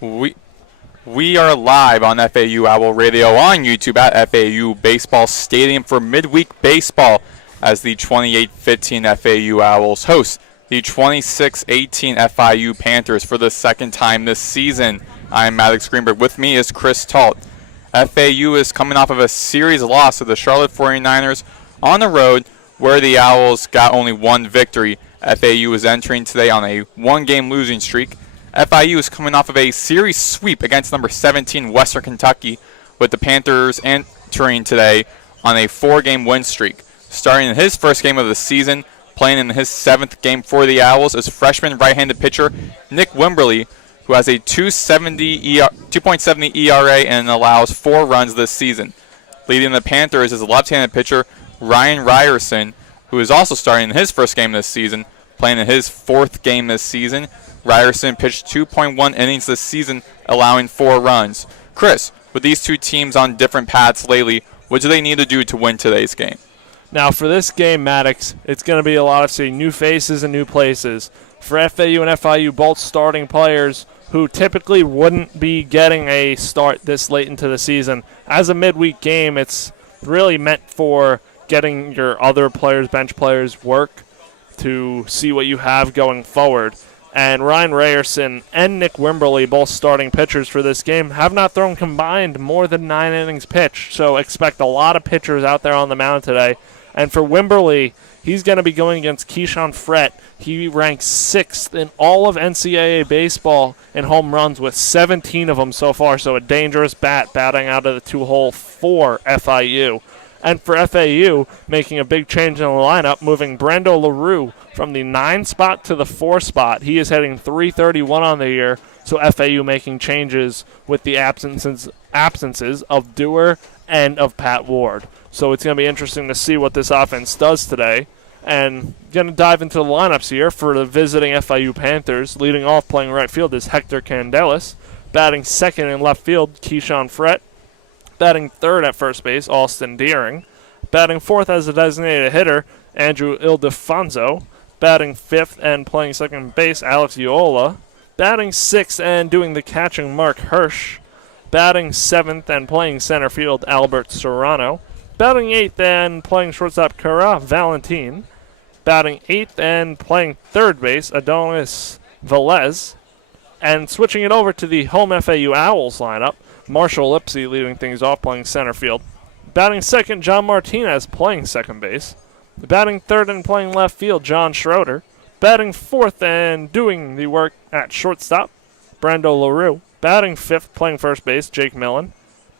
We we are live on FAU Owl Radio on YouTube at FAU Baseball Stadium for midweek baseball as the 28-15 FAU Owls host the 26-18 FIU Panthers for the second time this season. I'm Maddox Greenberg. With me is Chris Talt. FAU is coming off of a series loss to the Charlotte 49ers on the road where the Owls got only one victory. FAU is entering today on a one-game losing streak. FIU is coming off of a series sweep against number 17 Western Kentucky, with the Panthers entering today on a four-game win streak. Starting in his first game of the season, playing in his seventh game for the Owls, is freshman right-handed pitcher Nick Wimberly, who has a 2.70 ERA and allows 4 runs this season. Leading the Panthers is left-handed pitcher Ryan Ryerson, who is also starting in his first game this season, playing in his fourth game this season. Ryerson pitched 2.1 innings this season, allowing 4 runs. Chris, with these two teams on different paths lately, what do they need to do to win today's game? Now, for this game, Maddox, it's going to be a lot of seeing new faces and new places. For FAU and FIU, both starting players who typically wouldn't be getting a start this late into the season. As a midweek game, it's really meant for getting your other players, bench players, work to see what you have going forward. And Ryan Ryerson and Nick Wimberly, both starting pitchers for this game, have not thrown combined more than 9 innings pitched. So expect a lot of pitchers out there on the mound today. And for Wimberly, he's going to be going against Keyshawn Frett. He ranks 6th in all of NCAA baseball in home runs with 17 of them so far. So a dangerous bat batting out of the 2-hole for FIU. And for FAU, making a big change in the lineup, moving Brando LaRue from the 9 spot to the 4 spot. He is hitting .331 on the year, so FAU making changes with the absences of Dewar and of Pat Ward. So it's going to be interesting to see what this offense does today. And going to dive into the lineups here for the visiting FIU Panthers. Leading off playing right field is Hector Candelas. Batting second in left field, Keyshawn Frett. Batting third at first base, Austin Deering. Batting fourth as a designated hitter, Andrew Ildefonso. Batting fifth and playing second base, Alex Iola. Batting sixth and doing the catching, Mark Hirsch. Batting seventh and playing center field, Albert Serrano. Batting eighth and playing shortstop, Kara Valentin. Batting eighth and playing third base, Adonis Velez. And switching it over to the home FAU Owls lineup, Marshall Lipsy leading things off, playing center field. Batting second, John Martinez playing second base. Batting third and playing left field, John Schroeder. Batting fourth and doing the work at shortstop, Brando LaRue. Batting fifth, playing first base, Jake Millen.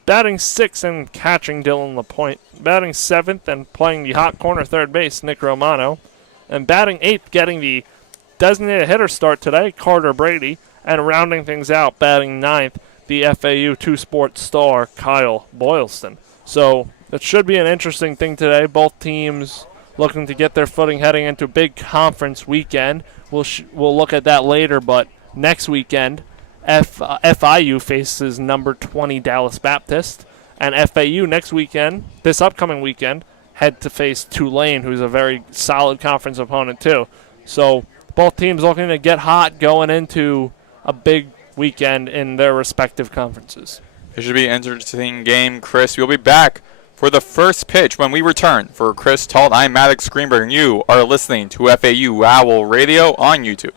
Batting sixth and catching, Dylan LaPointe. Batting seventh and playing the hot corner third base, Nick Romano. And batting eighth, getting the designated hitter start today, Carter Brady. And rounding things out, batting ninth, the FAU two-sport star, Kyle Boylston. So it should be an interesting thing today. Both teams looking to get their footing heading into a big conference weekend. We'll look at that later, but next weekend, FIU faces number 20 Dallas Baptist. And FAU next weekend, this upcoming weekend, head to face Tulane, who's a very solid conference opponent too. So both teams looking to get hot going into a big weekend in their respective conferences. It should be an interesting game, Chris. We'll be back for the first pitch when we return. For Chris Talt, I'm Maddox Greenberg, and you are listening to FAU Owl Radio on YouTube.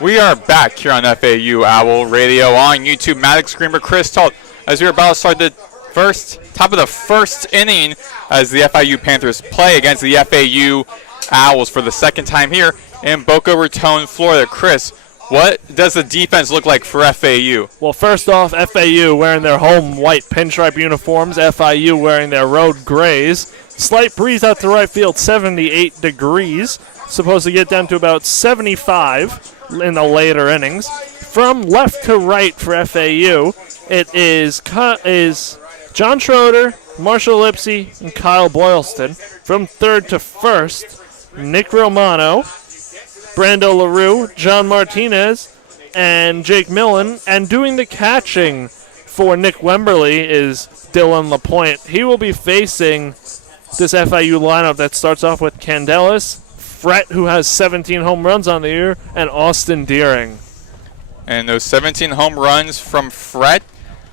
We are back here on FAU Owl Radio on YouTube. Maddox, Greenberg, Chris Talt, as we are about to start the top of the first inning as the FIU Panthers play against the FAU Owls for the second time here in Boca Raton, Florida. Chris, what does the defense look like for FAU? Well, first off, FAU wearing their home white pinstripe uniforms, FIU wearing their road grays. Slight breeze out to right field, 78 degrees. Supposed to get down to about 75 in the later innings. From left to right for FAU, it is John Schroeder, Marshall Lipsy, and Kyle Boylston. From third to first, Nick Romano, Brando LaRue, John Martinez, and Jake Millen. And doing the catching for Nick Wemberly is Dylan LaPointe. He will be facing this FIU lineup that starts off with Candelas, Fret, who has 17 home runs on the year, and Austin Deering. And those 17 home runs from Fret,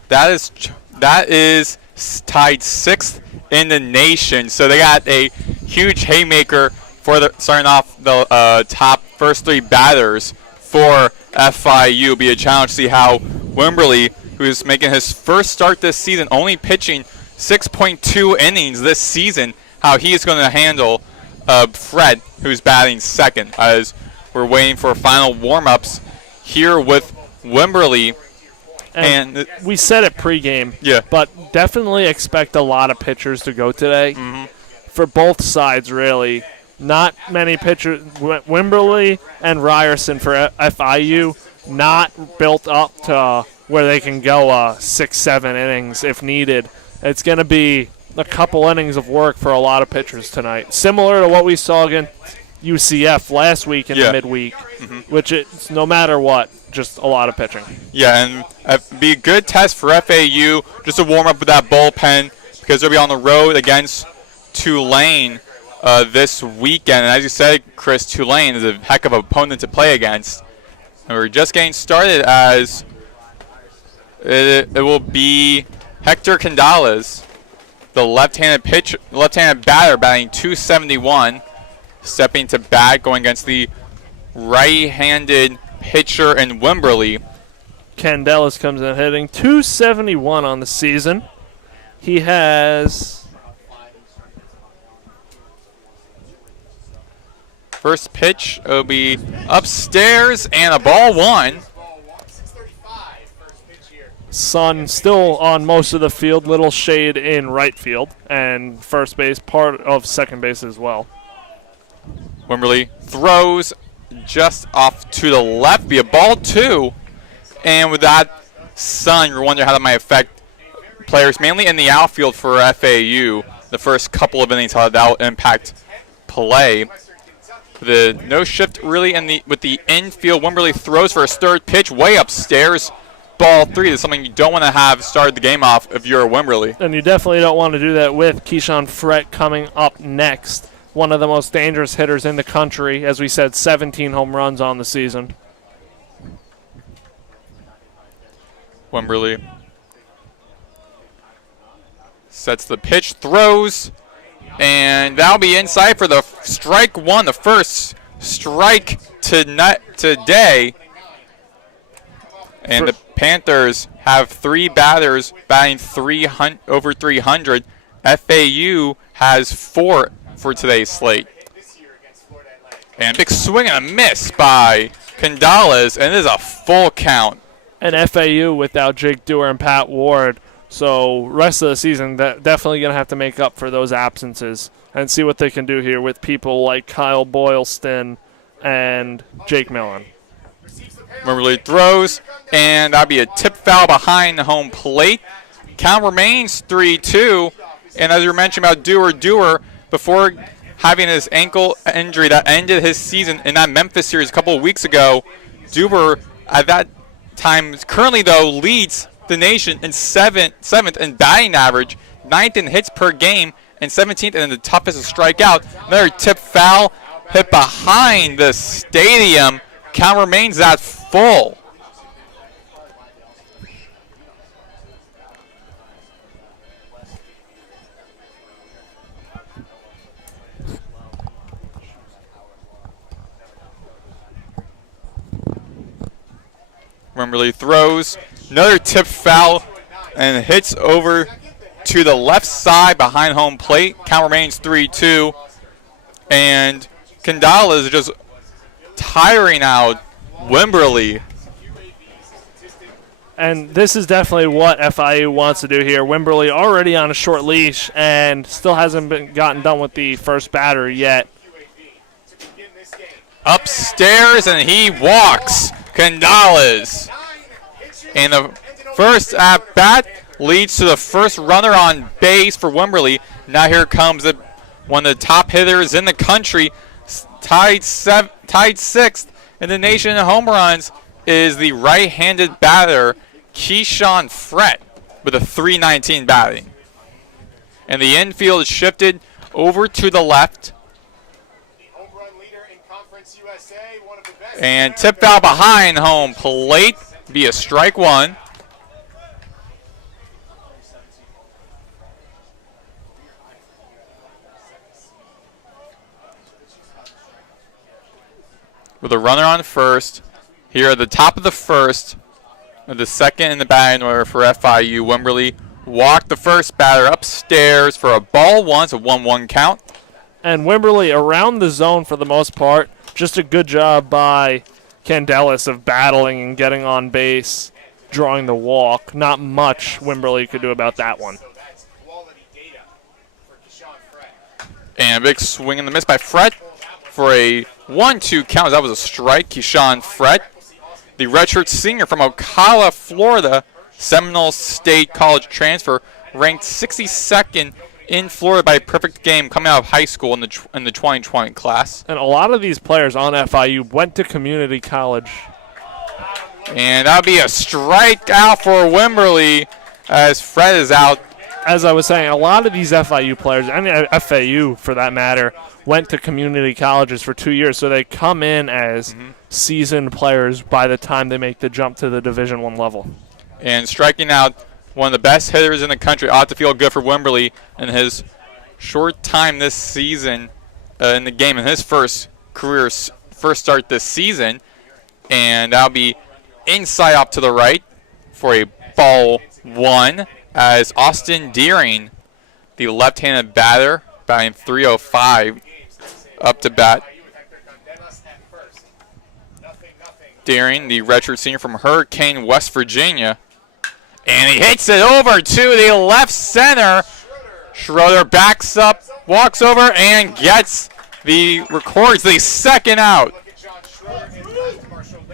that is tied 6th in the nation. So they got a huge haymaker for starting off the top first 3 batters for FIU. Be a challenge to see how Wimberly, who's making his first start this season, only pitching 6.2 innings this season, how he is going to handle Fred, who's batting second, as we're waiting for final warm-ups here with Wimberly. And we said it pregame, yeah, but definitely expect a lot of pitchers to go today for both sides, really. Not many pitchers. Wimberly and Ryerson for FIU, not built up to where they can go 6-7 innings if needed. It's going to be a couple innings of work for a lot of pitchers tonight, similar to what we saw against UCF last week in the midweek, which it's no matter what, just a lot of pitching. Yeah, and be a good test for FAU just to warm up with that bullpen, because they'll be on the road against Tulane this weekend. And as you said, Chris, Tulane is a heck of an opponent to play against. And we're just getting started as it will be Hector Candelas, the left-handed batter, batting .271, stepping to bat, going against the right-handed pitcher in Wimberly. Candelas comes in hitting .271 on the season. He has first pitch will be upstairs and a ball one. Sun still on most of the field, little shade in right field, and first base, part of second base as well. Wimberly throws just off to the left, be a ball 2. And with that sun, you're wondering how that might affect players, mainly in the outfield for FAU. The first couple of innings, how that will impact play. The no shift really with the infield. Wimberly throws for his third pitch, way upstairs. Ball 3 is something you don't want to have start the game off if you're a Wimberly. And you definitely don't want to do that with Keyshawn Fret coming up next. One of the most dangerous hitters in the country. As we said, 17 home runs on the season. Wimberly sets the pitch, throws, and that'll be inside for the strike 1, the first strike today. And the Panthers have 3 batters batting over 300. FAU has 4 for today's slate. And big swing and a miss by Candelas, and it is a full count. And FAU without Jake Dewar and Pat Ward. So rest of the season, definitely going to have to make up for those absences and see what they can do here with people like Kyle Boylston and Jake Millen. Wimberly throws, and that'll be a tip foul behind the home plate. Count remains 3-2. And as you were mentioning about Dewar, before having his ankle injury that ended his season in that Memphis series a couple of weeks ago, Dewar at that time currently, though, leads the nation in seventh in batting average, 9th in hits per game, and 17th in the toughest to strike out. Another tip foul hit behind the stadium. Count remains at full. Wimberly throws. Another tip foul and hits over to the left side behind home plate. Count remains 3-2. And Kandala is just tiring out Wimberly. And this is definitely what FIU wants to do here. Wimberly already on a short leash and still hasn't gotten done with the first batter yet. Upstairs, and he walks Kandales. And the first at bat leads to the first runner on base for Wimberly. Now here comes one of the top hitters in the country, tied sixth in the nation in home runs, is the right-handed batter Keyshawn Frett with a .319 batting. And the infield is shifted over to the left. And tip foul behind home plate, be a strike one. With a runner on first, here at the top of the first, the second in the batting order for FIU. Wimberly walked the first batter upstairs for a ball one, so 1-1 count. And Wimberly around the zone for the most part. Just a good job by Candelas of battling and getting on base, drawing the walk. Not much Wimberly could do about that one. And a big swing and the miss by Frett for a 1-2 count. That was a strike. Keyshawn Frett, the redshirt senior from Ocala, Florida, Seminole State College transfer, ranked 62nd in Florida by a perfect game coming out of high school in the 2020 class. And a lot of these players on FIU went to community college. And that'll be a strikeout for Wimberly as Fred is out. As I was saying, a lot of these FIU players, and FAU for that matter, went to community colleges for 2 years, so they come in as seasoned players by the time they make the jump to the Division I level. And striking out one of the best hitters in the country ought to feel good for Wimberly in his short time this season in the game, in his first start this season. And that'll be inside up to the right for a ball one as Austin Deering, the left-handed batter, batting .305 up to bat. Deering, the redshirt senior from Hurricane, West Virginia. And he hits it over to the left center. Schroeder backs up, walks over, and records the second out.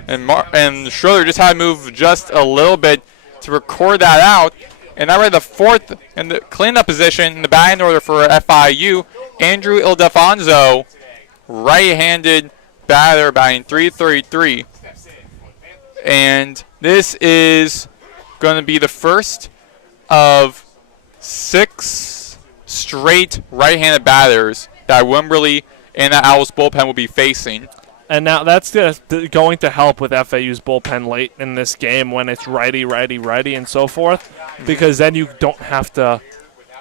And Schroeder just had to move just a little bit to record that out. And now we're at the fourth in the cleanup position in the batting order for FIU. Andrew Ildefonso, right-handed batter, batting .333. And this is going to be the first of 6 straight right-handed batters that Wimberly and the Owls bullpen will be facing. And now that's going to help with FAU's bullpen late in this game when it's righty, righty, righty, and so forth, because then you don't have to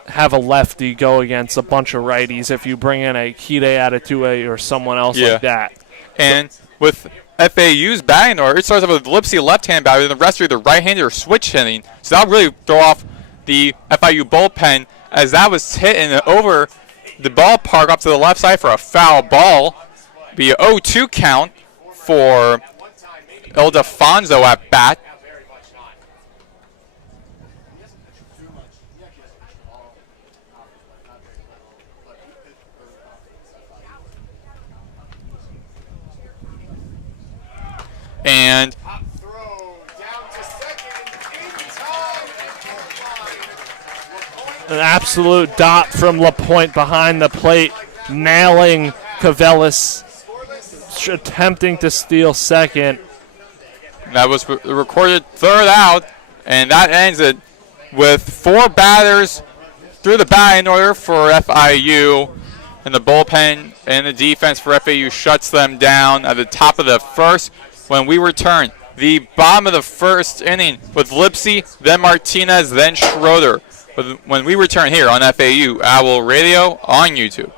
have a lefty go against a bunch of righties if you bring in a Hide Atatue or someone else like that. And with FAU's batting order, it starts off with Lipsy left-hand batter, and the rest are either right-handed or switch hitting. So that'll really throw off the FIU bullpen as that was hitting over the ballpark up to the left side for a foul ball. Be a 0-2 count for Ildefonso at bat. And an absolute dot from LaPointe behind the plate, nailing Cavellis, attempting to steal second. That was the recorded third out, and that ends it with 4 batters through the batting order for FIU, and the bullpen and the defense for FAU shuts them down at the top of the first. When we return, the bottom of the first inning with Lipsy, then Martinez, then Schroeder. When we return here on FAU Owl Radio on YouTube.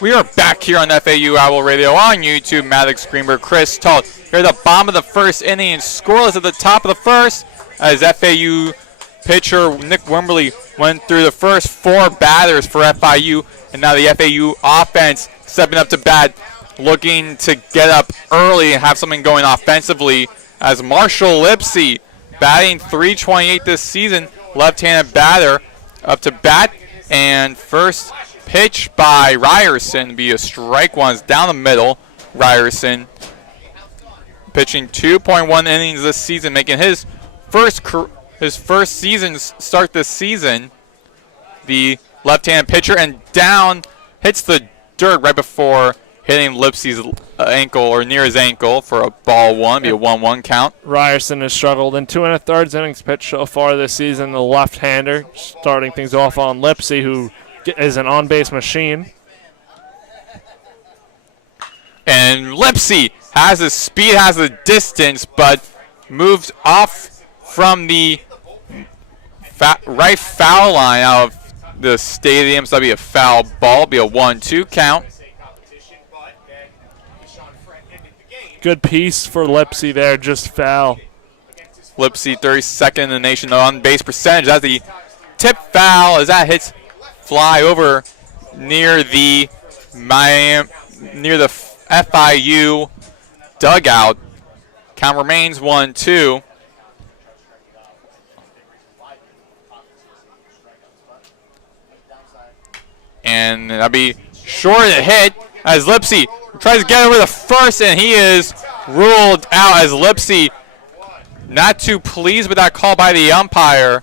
We are back here on FAU Owl Radio on YouTube. Maddox, Greenberg, Chris, Talt. Here at the bottom of the first inning, and scoreless at the top of the first as FAU pitcher Nick Wimberly went through the first 4 batters for FIU, and now the FAU offense stepping up to bat, looking to get up early and have something going offensively as Marshall Lipsy, batting .328 this season, left-handed batter, up to bat, and first pitch by Ryerson be a strike one. It's down the middle. Ryerson pitching 2.1 innings this season, making his first season start this season. The left-handed pitcher, and down, hits the dirt right before hitting Lipsy's ankle, or near his ankle, for a ball one. Be a 1-1 count. Ryerson has struggled in 2 1/3 innings pitched so far this season. The left-hander starting things off on Lipsy, who is an on-base machine. And Lipsy has the speed, has the distance, but moved off from the right foul line out of the stadium. So that'll be a foul ball, be a 1-2 count. Good piece for Lipsy there, just foul. Lipsy 32nd in the nation on base percentage. That's the tip foul as that hits fly over near the FIU dugout. Count remains 1-2. And that'll be short to hit as Lipsy tries to get over the first, and he is ruled out as Lipsy not too pleased with that call by the umpire,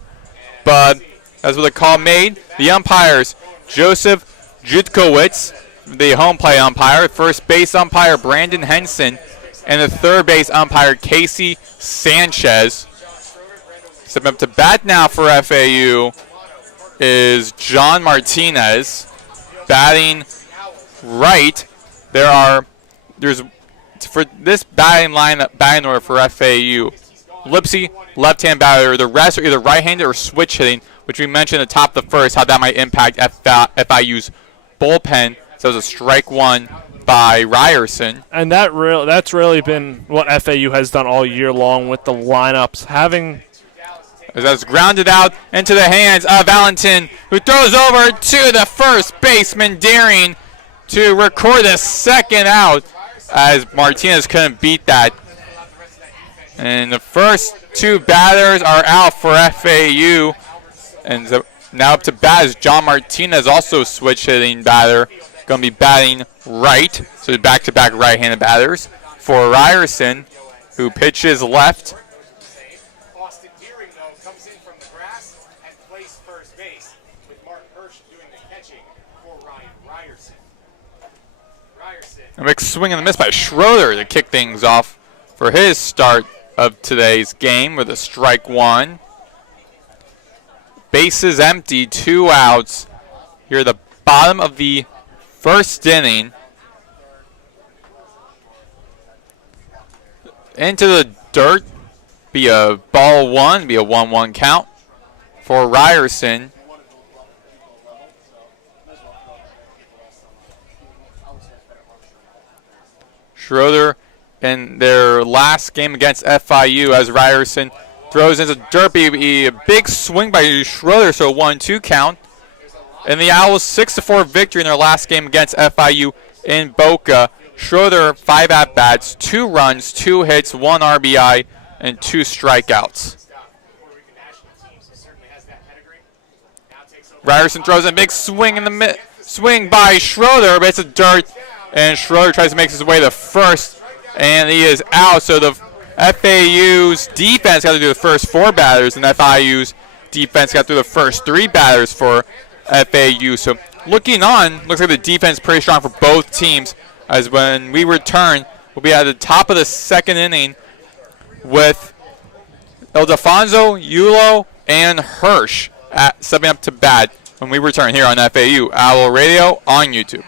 but that's what the call made. The umpires, Joseph Jutkowicz, the home plate umpire, first base umpire Brandon Henson, and the third base umpire Casey Sanchez. Stepping up to bat now for FAU is John Martinez, batting right. There's for this batting order for FAU, Lipsy, left-hand batter. The rest are either right-handed or switch hitting, which we mentioned at the top of the first, how that might impact FIU's bullpen. So it was a strike one by Ryerson. And that's really been what FAU has done all year long with the lineups. As that's grounded out into the hands of Valentin, who throws over to the first baseman, daring to record the second out, as Martinez couldn't beat that. And the first 2 batters are out for FAU. And so now up to bat is John Martinez, also switch hitting batter. Going to be batting right. So back-to-back right-handed batters for Ryerson, who pitches left. A big swing and a miss by Schroeder to kick things off for his start of today's game with a strike one. Bases empty, 2 outs. Here at the bottom of the first inning. Into the dirt, be a ball one, be a 1-1 count for Ryerson. Schroeder in their last game against FIU as Ryerson throws into dirt. A big swing by Schroeder, so a 1-2 count. And the Owls 6-4 victory in their last game against FIU in Boca. Schroeder 5 at-bats, 2 runs, 2 hits, 1 RBI, and 2 strikeouts. Ryerson throws a big swing in the swing by Schroeder, but it's a dirt. And Schroeder tries to make his way to first, and he is out. So the FAU's defense got to do the first 4 batters, and FIU's defense got through the first 3 batters for FAU. So looking on, looks like the defense is pretty strong for both teams, as when we return, we'll be at the top of the second inning with Ildefonso, Yulo, and Hirsch stepping up to bat when we return here on FAU Owl Radio on YouTube.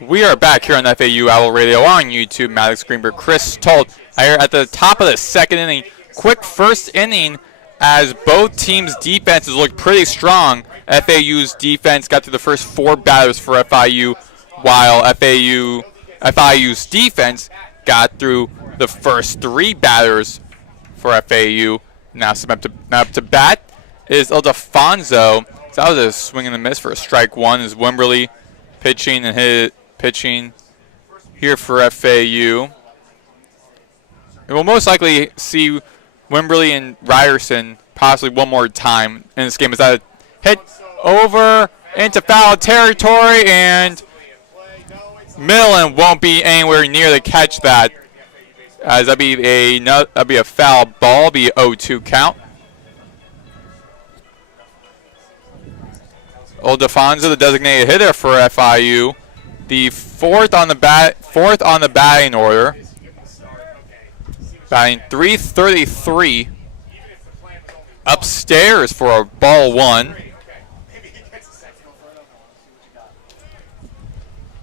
We are back here on FAU Owl Radio on YouTube. Maddox, Greenberg, Chris Talt here at the top of the second inning. Quick first inning as both teams' defenses looked pretty strong. FAU's defense got through the first 4 batters for FIU, while FIU's defense got through the first 3 batters for FAU. Now up to bat is Ildefonso. So that was a swing and a miss for a strike one. Is Wimberly pitching here for FAU. And we'll most likely see Wimberly and Ryerson possibly one more time in this game. Is that a hit over into foul territory, and Millen won't be anywhere near to catch that. As that'd be a foul ball, be 0-2 count. Ildefonso, the designated hitter for FIU, the fourth on the batting order, batting .333, upstairs for a ball 1.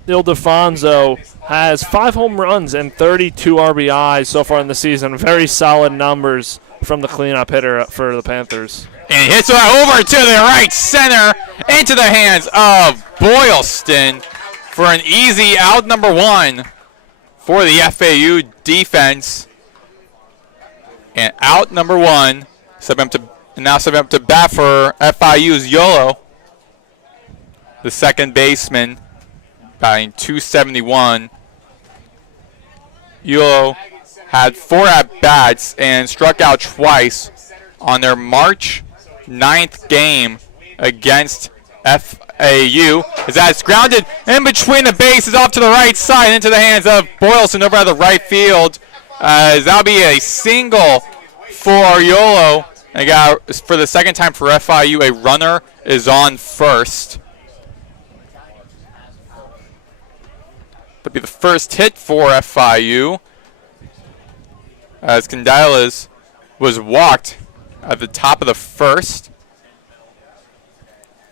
Ildefonso has 5 home runs and 32 RBIs so far in the season. Very solid numbers from the cleanup hitter for the Panthers. And he hits it over to the right center into the hands of Boylston for an easy out number 1 for the FAU defense. And out number 1, now stepping up to bat for FIU's Yolo, the second baseman, batting .271. Yolo had 4 at-bats and struck out twice on their March 9th game against FAU. As that's grounded in between the bases off to the right side into the hands of Boylston over at the right field. As that'll be a single for Yolo. And for the second time for FIU, a runner is on first. That'll be the first hit for FIU, as Candelas was walked at the top of the first.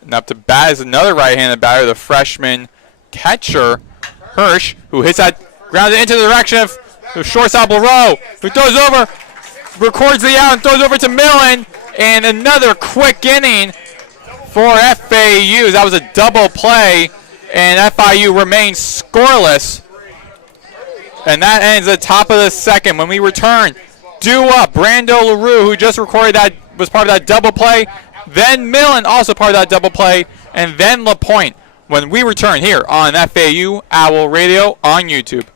And up to bat is another right-handed batter, the freshman catcher, Hirsch, who hits that grounded into the direction of the shortstop LaRoe, who throws over, records the out, and throws over to Millen. And another quick inning for FAU. That was a double play, and FIU remains scoreless. And that ends the top of the second. When we return, due up, Brando LaRue, who just recorded that, was part of that double play. Then Millen, also part of that double play. And then LaPointe. When we return here on FAU Owl Radio on YouTube.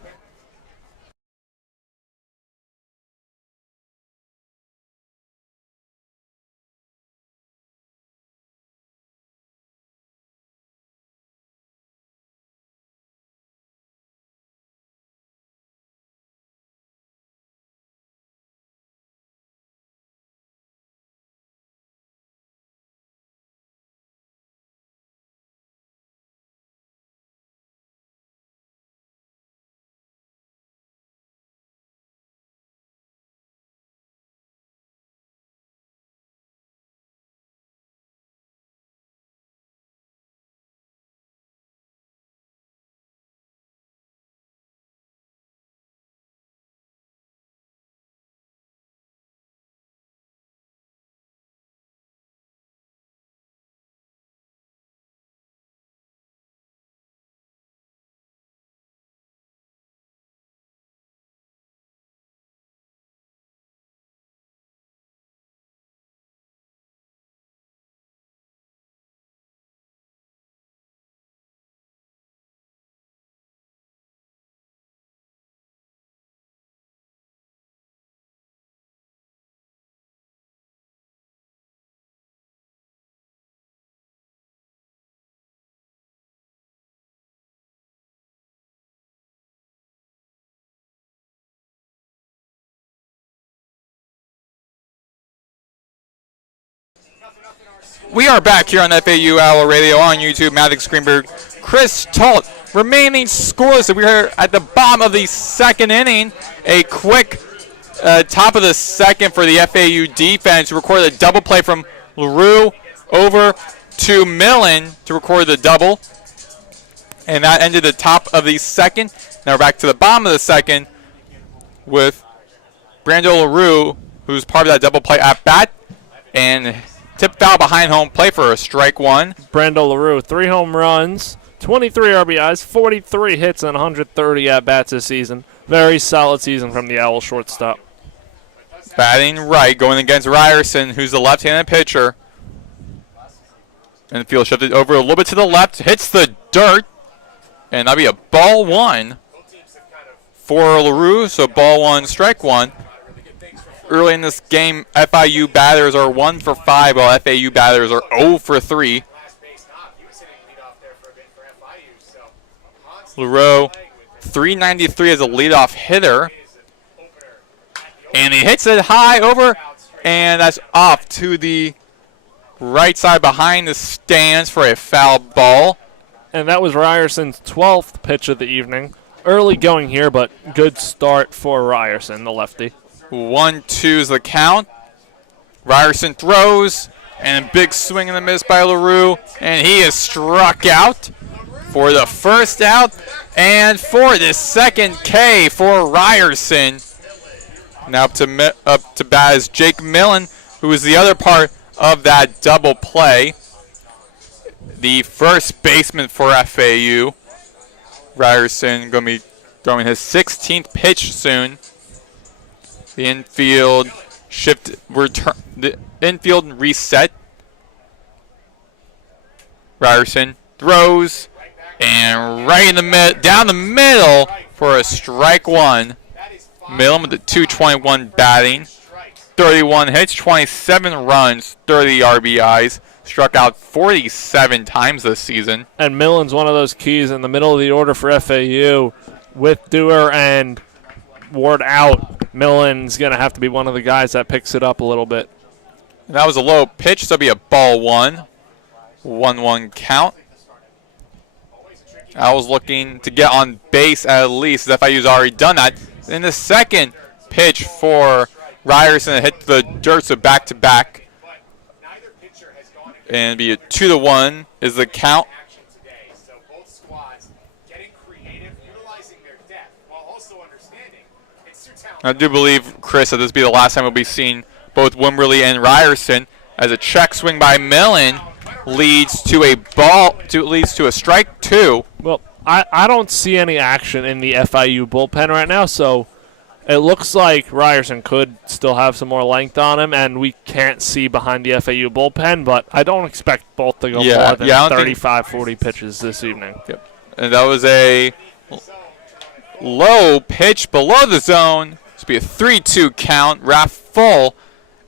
We are back here on FAU Owl Radio on YouTube. Maddox, Greenberg, Chris Talt remaining scoreless. We are at the bottom of the second inning. A quick top of the second for the FAU defense. Recorded a double play from LaRue over to Millen to record the double. And that ended the top of the second. Now we're back to the bottom of the second with Brando LaRue, who's part of that double play at bat, and tip foul behind home play for a strike one. Brando LaRue, 3 home runs, 23 RBIs, 43 hits, and 130 at-bats this season. Very solid season from the Owl shortstop. Batting right, going against Ryerson, who's the left-handed pitcher. And the field shifted over a little bit to the left, hits the dirt, and that'll be a ball one for LaRue, so ball one, strike one. Early in this game, FIU batters are 1 for 5, while FAU batters are 0 for 3. LaRue, 393 as a leadoff hitter. And he hits it high over, and that's off to the right side behind the stands for a foul ball. And that was Ryerson's 12th pitch of the evening. Early going here, but good start for Ryerson, the lefty. 1-2 is the count. Ryerson throws, and a big swing and a miss by LaRue, and he is struck out for the first out, and for the second K for Ryerson. Now up to bat is Jake Millen, who is the other part of that double play. The first baseman for FAU. Ryerson going to be throwing his 16th pitch soon. The infield the infield reset. Ryerson throws, and right in the down the middle for a strike one. Millen with the 221 batting, 31 hits, 27 runs, 30 RBIs, struck out 47 times this season. And Millen's one of those keys in the middle of the order for FAU. With Dewar and Ward out, Millen's going to have to be one of the guys that picks it up a little bit. And that was a low pitch, so it'll be a ball one. 1-1 count. I was looking to get on base at least, as FIU's already done that. In the second pitch for Ryerson, hit the dirt, so back-to-back. And be a 2-1 is the count. I do believe, Chris, that this will be the last time we'll be seeing both Wimberly and Ryerson, as a check swing by Millen leads to a strike two. Well, I don't see any action in the FIU bullpen right now, so it looks like Ryerson could still have some more length on him, and we can't see behind the FAU bullpen, but I don't expect both to go more than 35, 40 pitches this evening. Yep. And that was a low pitch below the zone. This will be a 3-2 count, wrap full.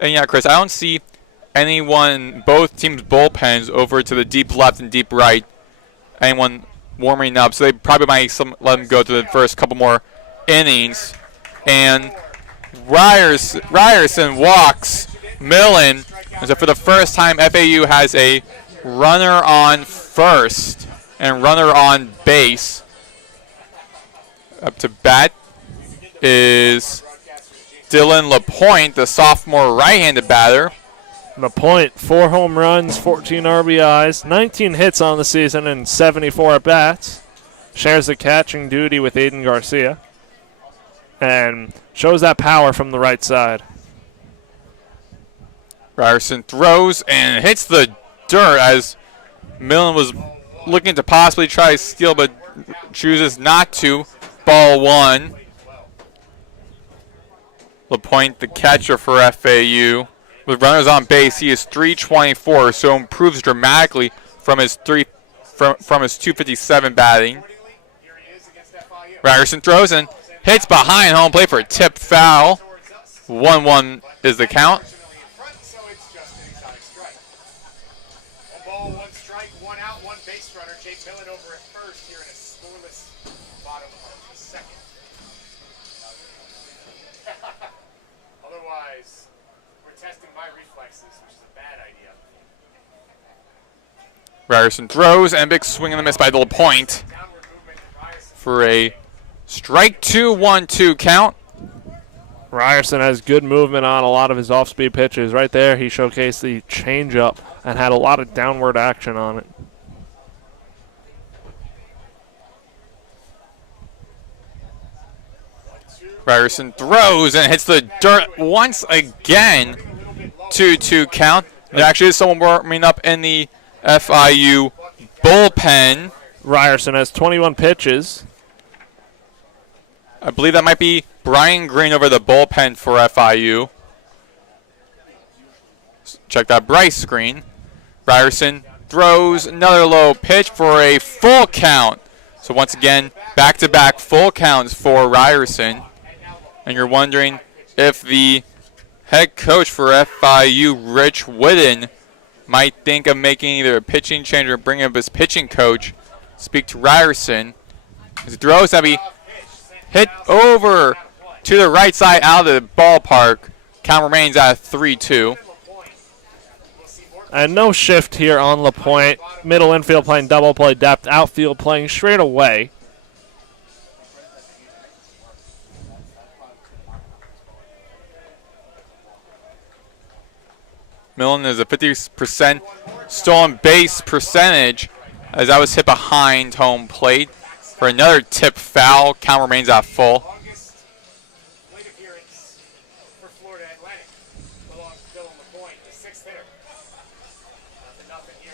And yeah, Chris, I don't see anyone, both teams' bullpens over to the deep left and deep right, anyone warming up, so they probably might let them go to the first couple more innings. And Ryerson walks Millen, and so for the first time, FAU has a runner on first and runner on base. Up to bat is Dylan LaPointe, the sophomore right-handed batter. LaPointe, 4 home runs, 14 RBIs, 19 hits on the season, and 74 at-bats. Shares the catching duty with Aiden Garcia. And shows that power from the right side. Ryerson throws and hits the dirt as Millen was looking to possibly try to steal, but chooses not to. Ball one. LaPointe, the catcher for FAU. With runners on base, he is 324, so improves dramatically from his 257 batting. Ryerson throws and hits behind home plate for a tip foul. 1-1 is the count. Ryerson throws, and a big swing and a miss by LaPointe for a strike two, 1-2 count. Ryerson has good movement on a lot of his off-speed pitches. Right there, he showcased the changeup and had a lot of downward action on it. Ryerson throws and hits the dirt once again. 2-2 count. There actually is someone warming up in the FIU bullpen. Ryerson has 21 pitches. I believe that might be Brian Green over the bullpen for FIU. Check that Bryce screen. Ryerson throws another low pitch for a full count. So once again, back-to-back full counts for Ryerson. And you're wondering if the head coach for FIU, Rich Whitten, might think of making either a pitching change or bringing up his pitching coach. Speak to Ryerson. As he throws, that be hit over to the right side out of the ballpark. Count remains at 3-2. And no shift here on LaPointe. Middle infield playing double play depth. Outfield playing straight away. Millen is a 50% stolen base percentage as that was hit behind home plate for another tip foul. Count remains at full.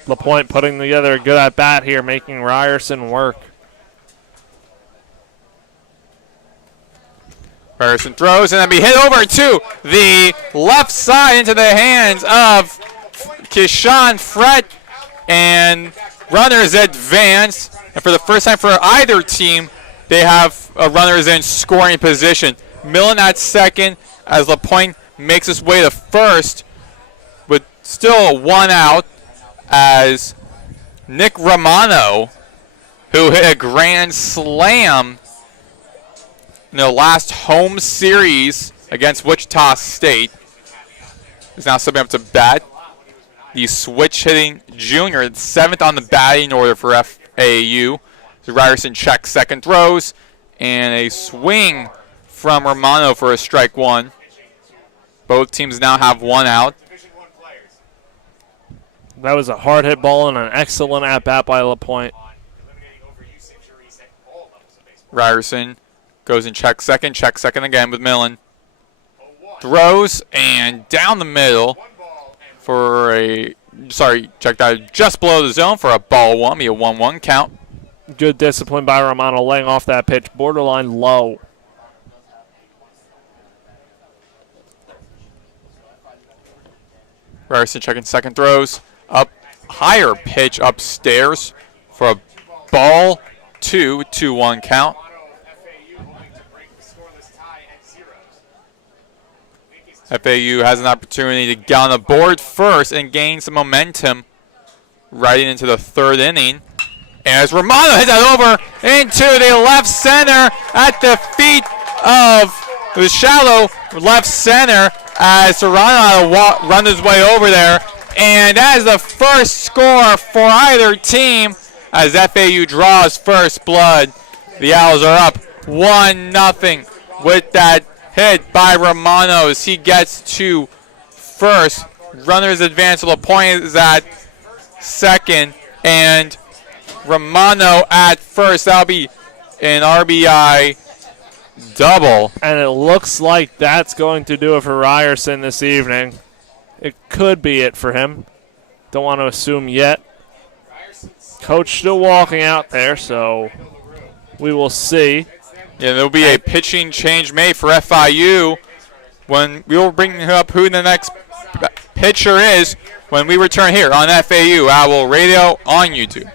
LaPointe putting together a good at-bat here, making Ryerson work. Ryerson throws and then be hit over to the left side into the hands of Kishan Fred, and runners advance. And for the first time for either team, they have runners in scoring position. Millen at second as LaPointe makes his way to first with still one out, as Nick Romano, who hit a grand slam in the last home series against Wichita State, is now stepping up to bat. The switch-hitting junior, 7th on the batting order for FAU. So Ryerson checks second, throws, and a swing from Romano for a strike one. Both teams now have one out. That was a hard hit ball and an excellent at-bat by LaPointe. Ryerson goes and checks second again with Millen. Throws and down the middle for a, check that just below the zone for a ball one, be a 1-1 count. Good discipline by Romano, laying off that pitch, borderline low. Ryerson checking second, throws up, higher pitch upstairs for a ball 2-1 count. FAU has an opportunity to get on the board first and gain some momentum riding into the third inning. As Romano hits that over into the left center at the feet of the shallow left center as Serrano runs his way over there. And that is the first score for either team as FAU draws first blood. The Owls are up 1-0 with that hit by Romano as he gets to first. Runners advance. LaPointe is at second, and Romano at first. That'll be an RBI double. And it looks like that's going to do it for Ryerson this evening. It could be it for him. Don't want to assume yet. Coach still walking out there, so we will see. Yeah, there'll be a pitching change made for FIU when we will bring up who the next pitcher is when we return here on FAU Owl Radio on YouTube.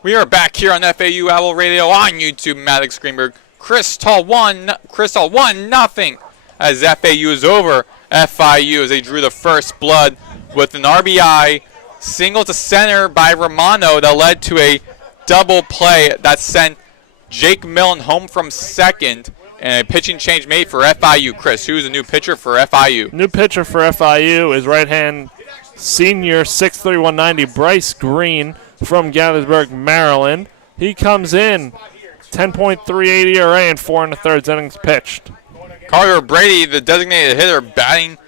We are back here on FAU Owl Radio on YouTube. Maddox, Greenberg, Talt 1-0 as FAU is over FIU as they drew the first blood with an RBI single to center by Romano that led to a double play that sent Jake Millen home from second, and a pitching change made for FIU. Chris, who's the new pitcher for FIU? New pitcher for FIU is right-hand senior 6'3", 190 Bryce Green from Gaithersburg, Maryland. He comes in 10.38 ERA and 4 1/3 innings pitched. Carter Brady, the designated hitter, batting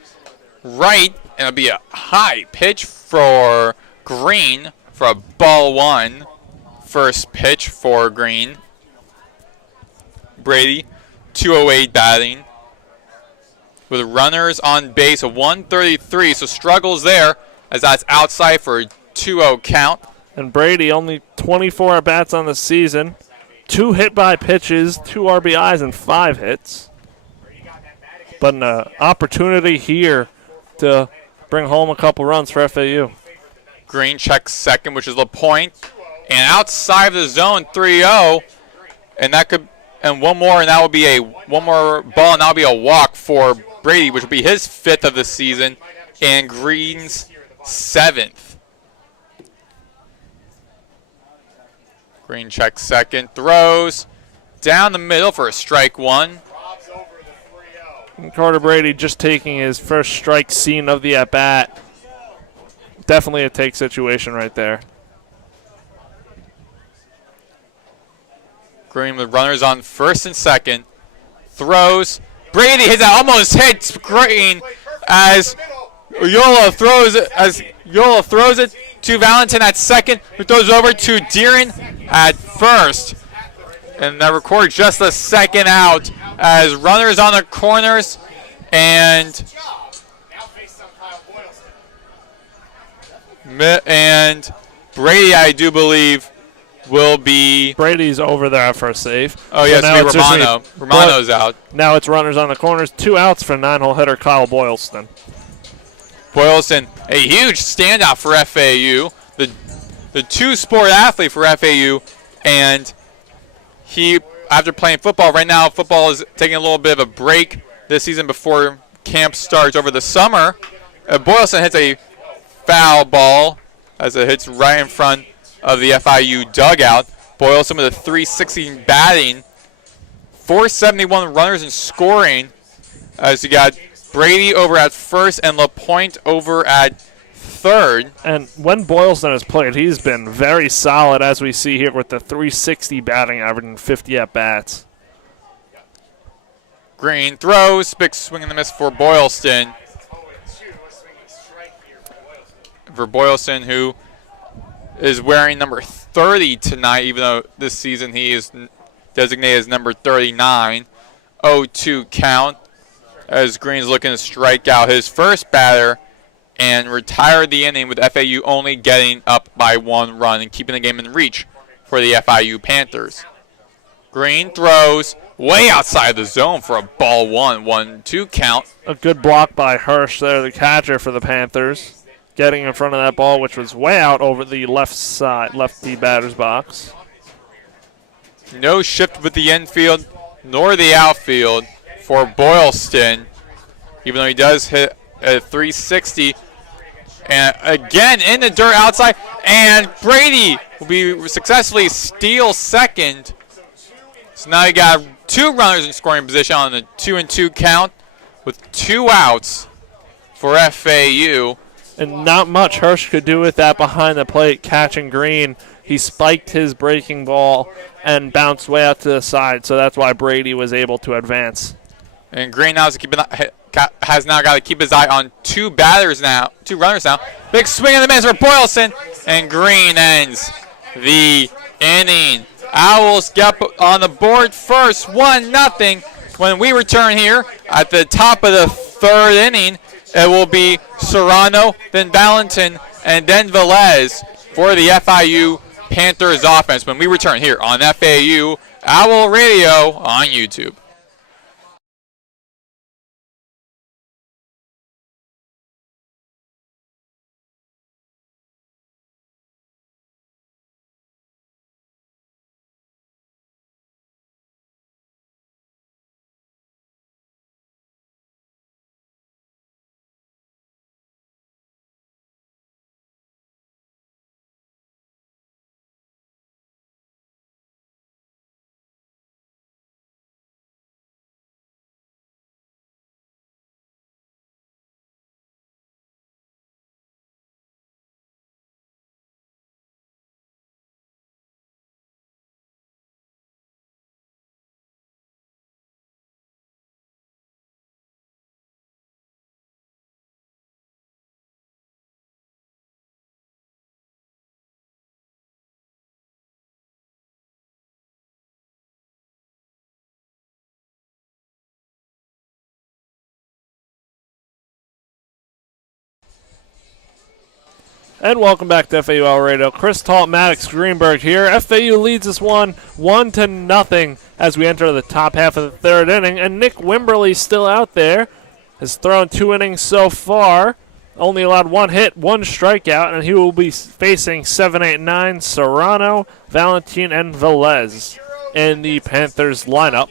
right, and it'll be a high pitch for Green for a ball one. First pitch for Green. Brady, 208 batting. With runners on base of 133, so struggles there as that's outside for a 2-0 count. And Brady, only 24 at-bats on the season. 2 hit-by pitches, 2 RBIs, and 5 hits. But an opportunity here to bring home a couple runs for FAU. Green checks second, which is LaPointe. And outside of the zone, 3-0. And that could, and one more, and that will be one more ball, and that'll be a walk for Brady, which will be his 5th of the season, and Green's 7th. Green checks second, throws down the middle for a strike one. And Carter Brady just taking his first strike scene of the at-bat. Definitely a take situation right there. Green with runners on first and second. Throws. Brady hits that, almost hits Green as Yola throws it to Valentin at second, who throws over to Deering at first. And that records just the second out as runners on the corners, and Brady, I do believe, will be... Brady's over there for a save. Oh, yes, so it'll be Romano. Romano's out. Now it's runners on the corners. 2 outs for 9-hole hitter Kyle Boylston. Boylston, a huge standout for FAU. The two-sport athlete for FAU, and he, after playing football, right now football is taking a little bit of a break this season before camp starts over the summer. Boylston hits a foul ball as it hits right in front of the FIU dugout. Boylston with a 360 batting, 471 runners in scoring, as you got Brady over at first and LaPointe over at third. And when Boylston has played, he's been very solid, as we see here with the 360 batting average and 50 at-bats. Green throws, big swing and a miss for Boylston. For Boylston, who is wearing number 30 tonight, even though this season he is designated as number 39. 0-2 count as Green's looking to strike out his first batter and retire the inning with FAU only getting up by 1 run and keeping the game in reach for the FIU Panthers. Green throws way outside the zone for a ball one, 1-2 count. A good block by Hirsch there, the catcher for the Panthers, getting in front of that ball, which was way out over the left side, lefty batter's box. No shift with the infield nor the outfield for Boylston, even though he does hit a 360. And again in the dirt outside, and Brady will be successfully steal second. So now you got 2 runners in scoring position on the 2-2 count with 2 outs for FAU. And not much Hirsch could do with that behind the plate, catching Green. He spiked his breaking ball and bounced way out to the side, so that's why Brady was able to advance. And Green now has now got to keep his eye on 2 runners now. Big swing and the miss for Boylston, and Green ends the inning. Owls get on the board first, 1-0. When we return here at the top of the 3rd inning, it will be Serrano, then Valentin, and then Velez for the FIU Panthers offense when we return here on FAU Owl Radio on YouTube. And welcome back to FAU Radio. Chris Talt, Maddox, Greenberg here. FAU leads this one 1-0 as we enter the top half of the third inning. And Nick Wimberly still out there. Has thrown 2 innings so far. Only allowed 1 hit, 1 strikeout, and he will be facing 7, 8, 9, Serrano, Valentin, and Velez in the Panthers lineup.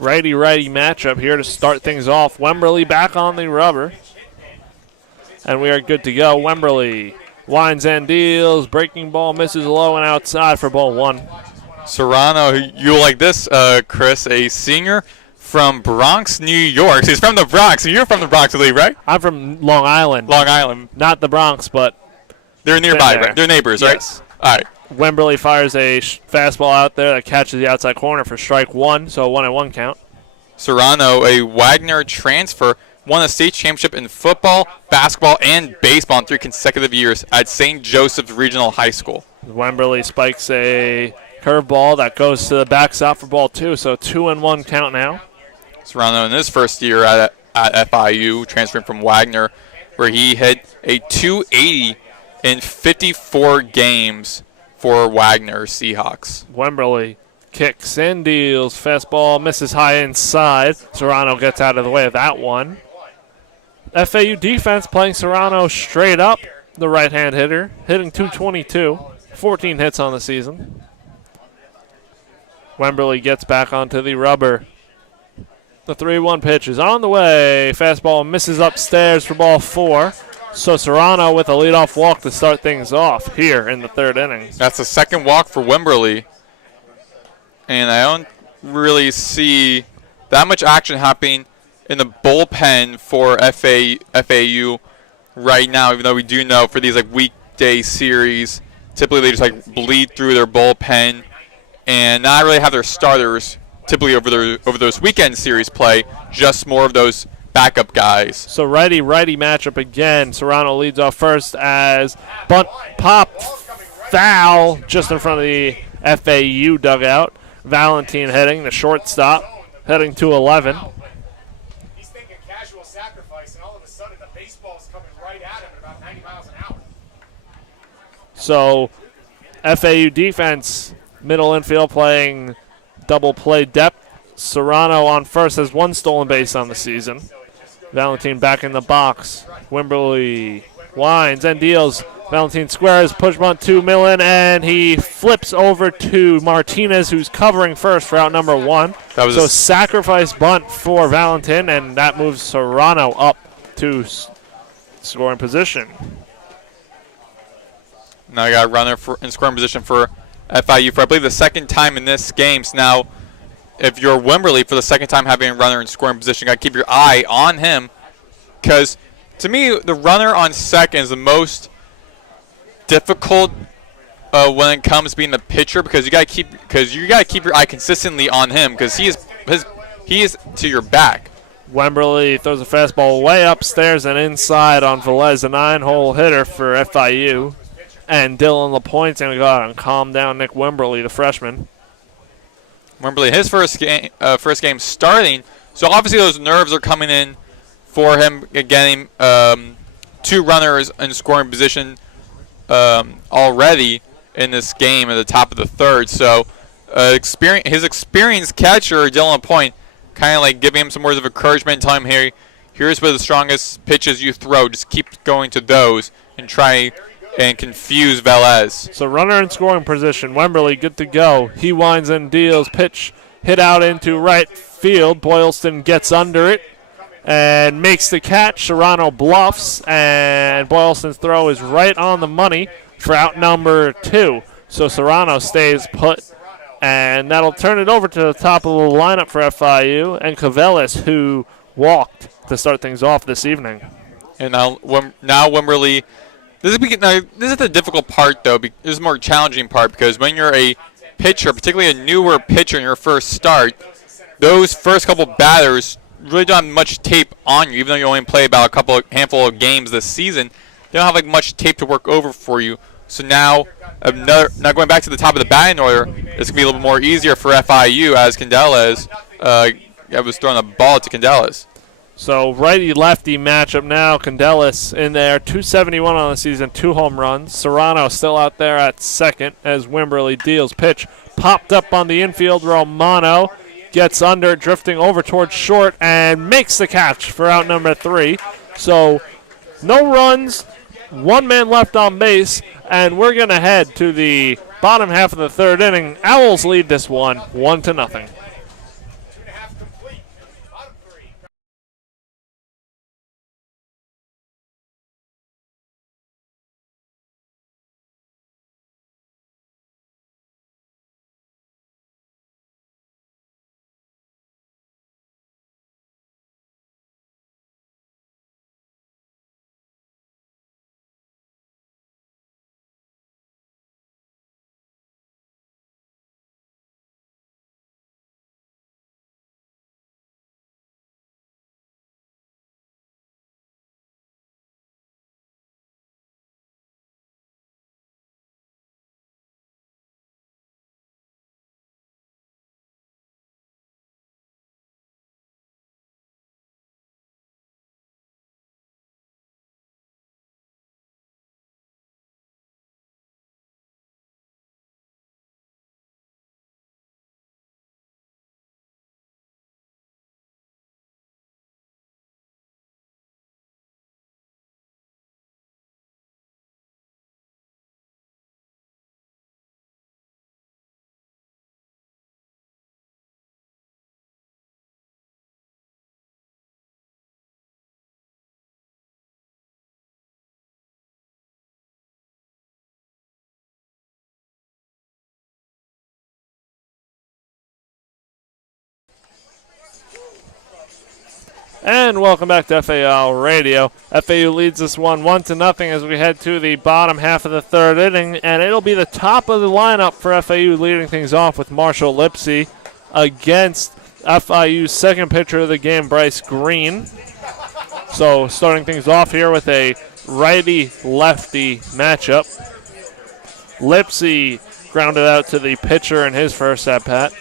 Righty-righty matchup here to start things off. Wimberly back on the rubber. And we are good to go. Wimberly winds and deals. Breaking ball misses low and outside for ball 1. Serrano, you like this, Chris, a senior from Bronx, New York. He's from the Bronx. You're from the Bronx, I believe, right? I'm from Long Island. Long Island. Not the Bronx, but they're nearby, right? They're neighbors, yes. Right? All right. Wimberly fires a fastball out there that catches the outside corner for strike 1, so a 1-1 count. Serrano, a Wagner transfer, won a state championship in football, basketball, and baseball in 3 consecutive years at St. Joseph's Regional High School. Wimberly spikes a curveball that goes to the backstop for ball 2, so 2-1 count now. Serrano in his first year at FIU, transferring from Wagner, where he hit a 280 in 54 games for Wagner Seahawks. Wimberly kicks and deals. Fastball misses high inside. Serrano gets out of the way of that one. FAU defense playing Serrano straight up, the right-hand hitter, hitting .222, 14 hits on the season. Wimberly gets back onto the rubber. The 3-1 pitch is on the way. Fastball misses upstairs for ball 4. So Serrano with a leadoff walk to start things off here in the third inning. That's the second walk for Wimberly. And I don't really see that much action happening in the bullpen for FAU right now, even though we do know for these like weekday series, typically they just like bleed through their bullpen and not really have their starters typically over those weekend series play, just more of those backup guys. So righty-righty matchup again. Serrano leads off first as bunt popped foul just in front of the FAU dugout. Valentin heading, the shortstop, heading to 11. He's thinking casual sacrifice, and all of a sudden the baseball's coming right at him at about 90 miles an hour. So FAU defense, middle infield playing double play depth. Serrano on first has 1 stolen base on the season. Valentin back in the box. Wimberly winds and deals. Valentin squares, push bunt to Millen, and he flips over to Martinez, who's covering first for out number 1. So sacrifice bunt for Valentin, and that moves Serrano up to scoring position. Now I got a runner in scoring position for FIU for I believe the second time in this game. So now if you're Wimberly for the second time having a runner in scoring position, you got to keep your eye on him, because to me the runner on second is the most difficult when it comes to being the pitcher, because you got to keep your eye consistently on him, because he is to your back. Wimberly throws a fastball way upstairs and inside on Velez, a 9-hole hitter for FIU. And Dylan LaPointe's going to go out and calm down Nick Wimberly, the freshman. Wimberly, his first game starting, so obviously those nerves are coming in for him getting 2 runners in scoring position already in this game at the top of the third. So his experienced catcher, Dylan LaPointe, kind of like giving him some words of encouragement, telling him, hey, here's where the strongest pitches you throw. Just keep going to those and try and confuse Velez. So runner in scoring position. Wimberly good to go. He winds and deals. Pitch hit out into right field. Boylston gets under it and makes the catch. Serrano bluffs, and Boylston's throw is right on the money for out number 2. So Serrano stays put, and that'll turn it over to the top of the lineup for FIU and Cavellis, who walked to start things off this evening. And now Wimberly. This is the difficult part, though. This is the more challenging part, because when you're a pitcher, particularly a newer pitcher in your first start, those first couple batters really don't have much tape on you, even though you only play about handful of games this season. They don't have like much tape to work over for you. So now going back to the top of the batting order, it's gonna be a little bit more easier for FIU as Candelas was throwing a ball to Candelas. So righty-lefty matchup now. Candelas in there, 271 on the season, 2 home runs. Serrano still out there at second as Wimberly deals. Pitch popped up on the infield. Romano gets under, drifting over towards short, and makes the catch for out number 3. So no runs, 1 man left on base, and we're going to head to the bottom half of the 3rd inning. Owls lead this one 1-0. And welcome back to FAL Radio. FAU leads this one 1-0 as we head to the bottom half of the 3rd inning, and it'll be the top of the lineup for FAU leading things off with Marshall Lipsy against FIU's second pitcher of the game, Bryce Green. So starting things off here with a righty-lefty matchup. Lipsy grounded out to the pitcher in his first at-bat.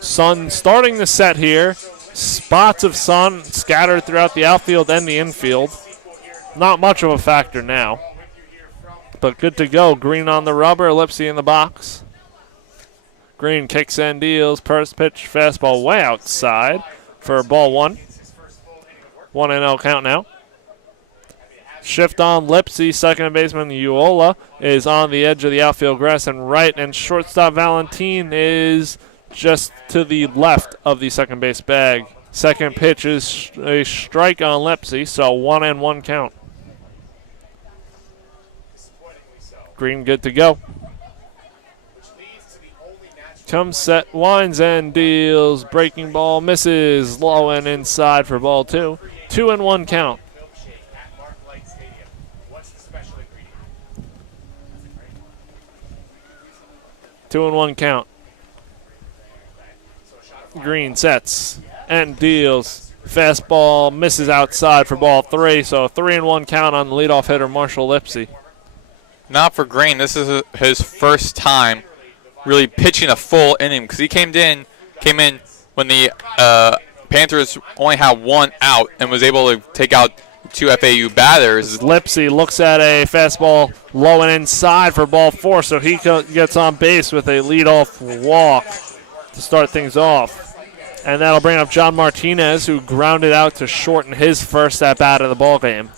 Sun starting the set here. Spots of sun scattered throughout the outfield and the infield. Not much of a factor now, but good to go. Green on the rubber, Lipsy in the box. Green kicks and deals. First pitch fastball way outside for ball 1. 1-0 count now. Shift on Lipsy. Second baseman Uola is on the edge of the outfield grass and right, and shortstop Valentin is just to the left of the second base bag. Second pitch is a strike on Lipsy, so 1-1 count. Green good to go. Comes set, winds and deals. Breaking ball misses. Low and inside for ball 2. 2-1 count. 2-1 count. Green sets and deals. Fastball misses outside for ball 3, so 3-1 count on the leadoff hitter, Marshall Lipsy. Not for Green. This is his first time really pitching a full inning because he came in when the Panthers only had 1 out and was able to take out 2 FAU batters. Lipsy looks at a fastball low and inside for ball 4, so he gets on base with a leadoff walk to start things off. And that'll bring up John Martinez, who grounded out to shorten his first at-bat of the ballgame.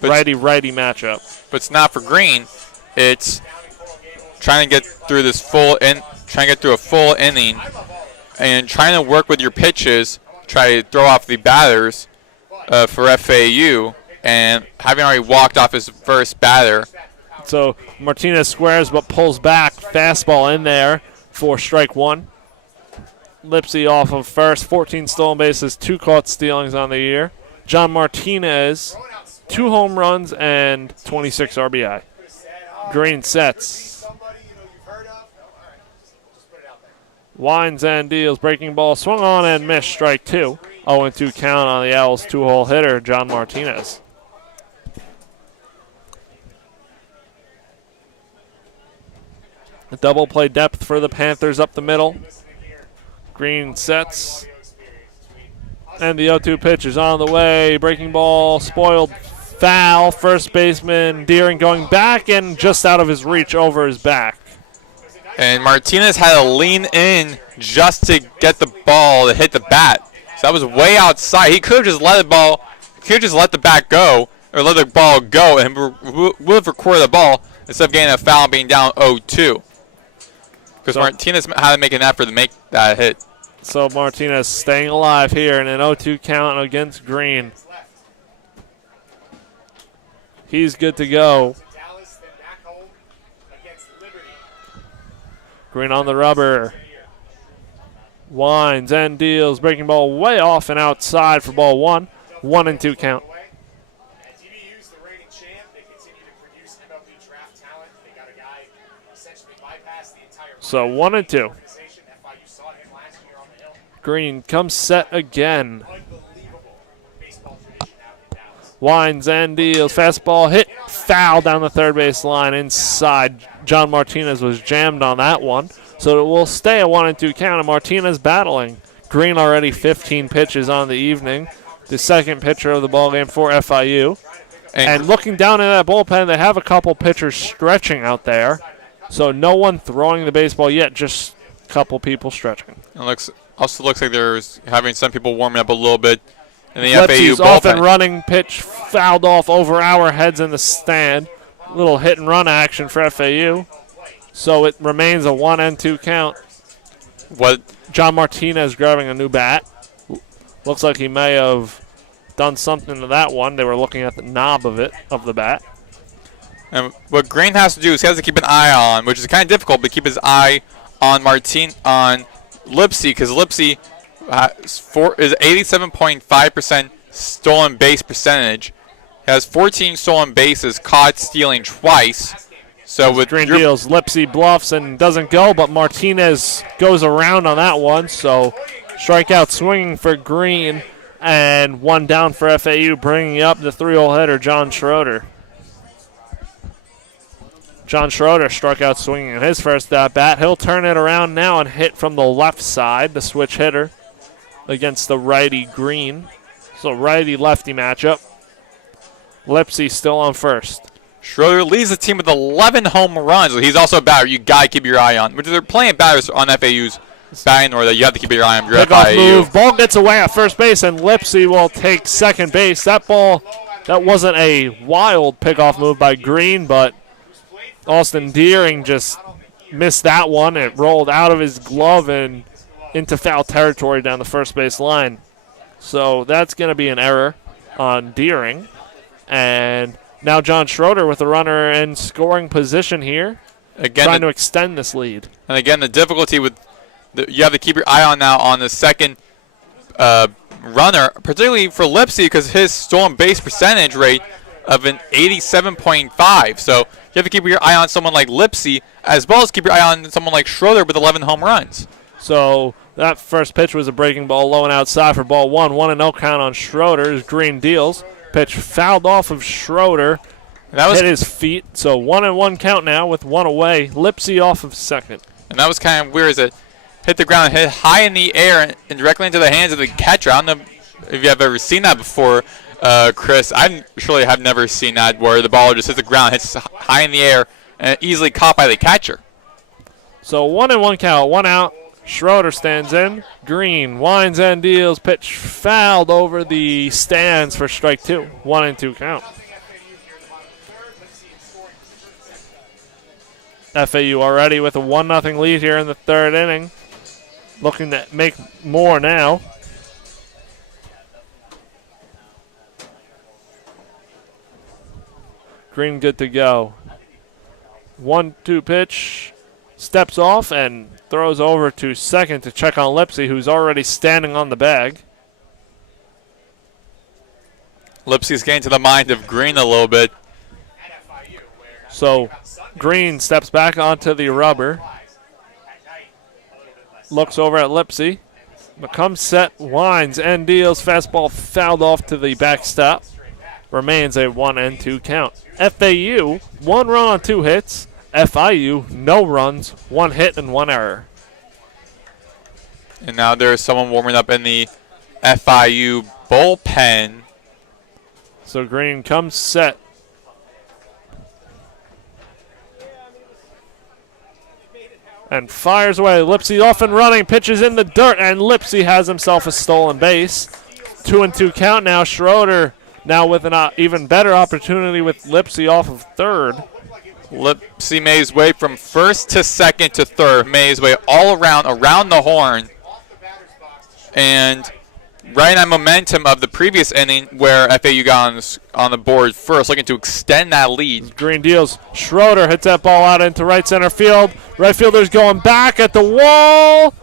Righty-righty matchup. But it's not for Green. It's trying to get through a full inning and trying to work with your pitches, try to throw off the batters for FAU, and having already walked off his first batter. So Martinez squares but pulls back. Fastball in there for strike 1. Lipsy off of first, 14 stolen bases, 2 caught stealings on the year. John Martinez, 2 home runs and 26 RBI. Green sets. Winds and deals, breaking ball, swung on and missed, strike 2. 0-2 count on the Owls' 2-hole hitter, John Martinez. A double play depth for the Panthers up the middle. Green sets. And the 0-2 pitch is on the way. Breaking ball, spoiled, foul. First baseman Deering going back and just out of his reach over his back. And Martinez had to lean in just to get the ball to hit the bat. So that was way outside. He could have just let the bat go, or let the ball go, and would have recorded the ball instead of getting a foul and being down 0-2. Because Martinez had to make an effort to make that hit. So Martinez staying alive here in an 0-2 count against Green. He's good to go. Green on the rubber. Winds and deals. Breaking ball way off and outside for ball 1. 1-2 count. So 1-2. Green comes set again. Winds and deals. Fastball hit. Foul down the third base line inside. John Martinez was jammed on that one. So it will stay a 1-2 count. And Martinez battling. Green already 15 pitches on the evening. The second pitcher of the ballgame for FIU. And looking down in that bullpen, they have a couple pitchers stretching out there. So no one throwing the baseball yet, just a couple people stretching. It also looks like there's having some people warming up a little bit in the Lepsey's FAU off bullpen. and running, pitch fouled off over our heads in the stand. Little hit and run action for FAU. So it remains a 1-2 count. What? John Martinez grabbing a new bat. Looks like he may have done something to that one. They were looking at the knob of the bat. And what Green has to do is he has to keep an eye on, which is kind of difficult, but keep his eye on Lipsy, because Lipsy is 87.5% stolen base percentage. He has 14 stolen bases, caught stealing twice. So with Green deals, Lipsy bluffs and doesn't go, but Martinez goes around on that one. So strikeout swinging for Green, and one down for FAU, bringing up the 3-hole hitter, John Schroeder. John Schroeder struck out swinging in his first at-bat. He'll turn it around now and hit from the left side, the switch hitter, against the righty Green. So righty-lefty matchup. Lipsy still on first. Schroeder leads the team with 11 home runs. He's also a batter you got to keep your eye on. Which there are plenty of batters on FAU's batting order that you have to keep your eye on. Pickoff move. Ball gets away at first base, and Lipsy will take second base. That wasn't a wild pickoff move by Green, but Austin Deering just missed that one. It rolled out of his glove and into foul territory down the first base line. So that's going to be an error on Deering. And now John Schroeder with the runner in scoring position here, again, trying to extend this lead. And again, the difficulty with you have to keep your eye on now on the second runner, particularly for Lipsy, because his stolen base percentage rate of an 87.5. So you have to keep your eye on someone like Lipsy, as well as keep your eye on someone like Schroeder with 11 home runs. So that first pitch was a breaking ball low and outside for ball 1. 1-0 count on Schroeder as Green deals. Pitch fouled off of Schroeder. That was hit his feet. So 1-1 count now with one away. Lipsy off of second. And that was kind of weird as it hit the ground, hit high in the air and directly into the hands of the catcher. I don't know if you have ever seen that before, Chris. I surely have never seen that where the ball just hits the ground, hits high in the air, and easily caught by the catcher. So 1-1 count, one out. Schroeder stands in. Green winds and deals. Pitch fouled over the stands for strike 2. 1-2 count. FAU already with a 1-0 lead here in the third inning. Looking to make more now. Green good to go. 1-2 pitch. Steps off and throws over to second to check on Lipsy, who's already standing on the bag. Lipsy's getting to the mind of Green a little bit. So Green steps back onto the rubber. Looks over at Lipsy. Becomes set, winds and deals. Fastball fouled off to the backstop. Remains a 1-2 count. FAU, 1 run on 2 hits. FIU, no runs, 1 hit and 1 error. And now there's someone warming up in the FIU bullpen. So Green comes set. And fires away. Lipsy off and running. Pitches in the dirt. And Lipsy has himself a stolen base. 2-2 count now. Schroeder now with an even better opportunity with Lipsy off of third. Lipsy made his way from first to second to third. Made his way all around the horn. And right in that momentum of the previous inning where FAU got on the board first, looking to extend that lead. Green deals. Schroeder hits that ball out into right center field. Right fielder's going back at the wall.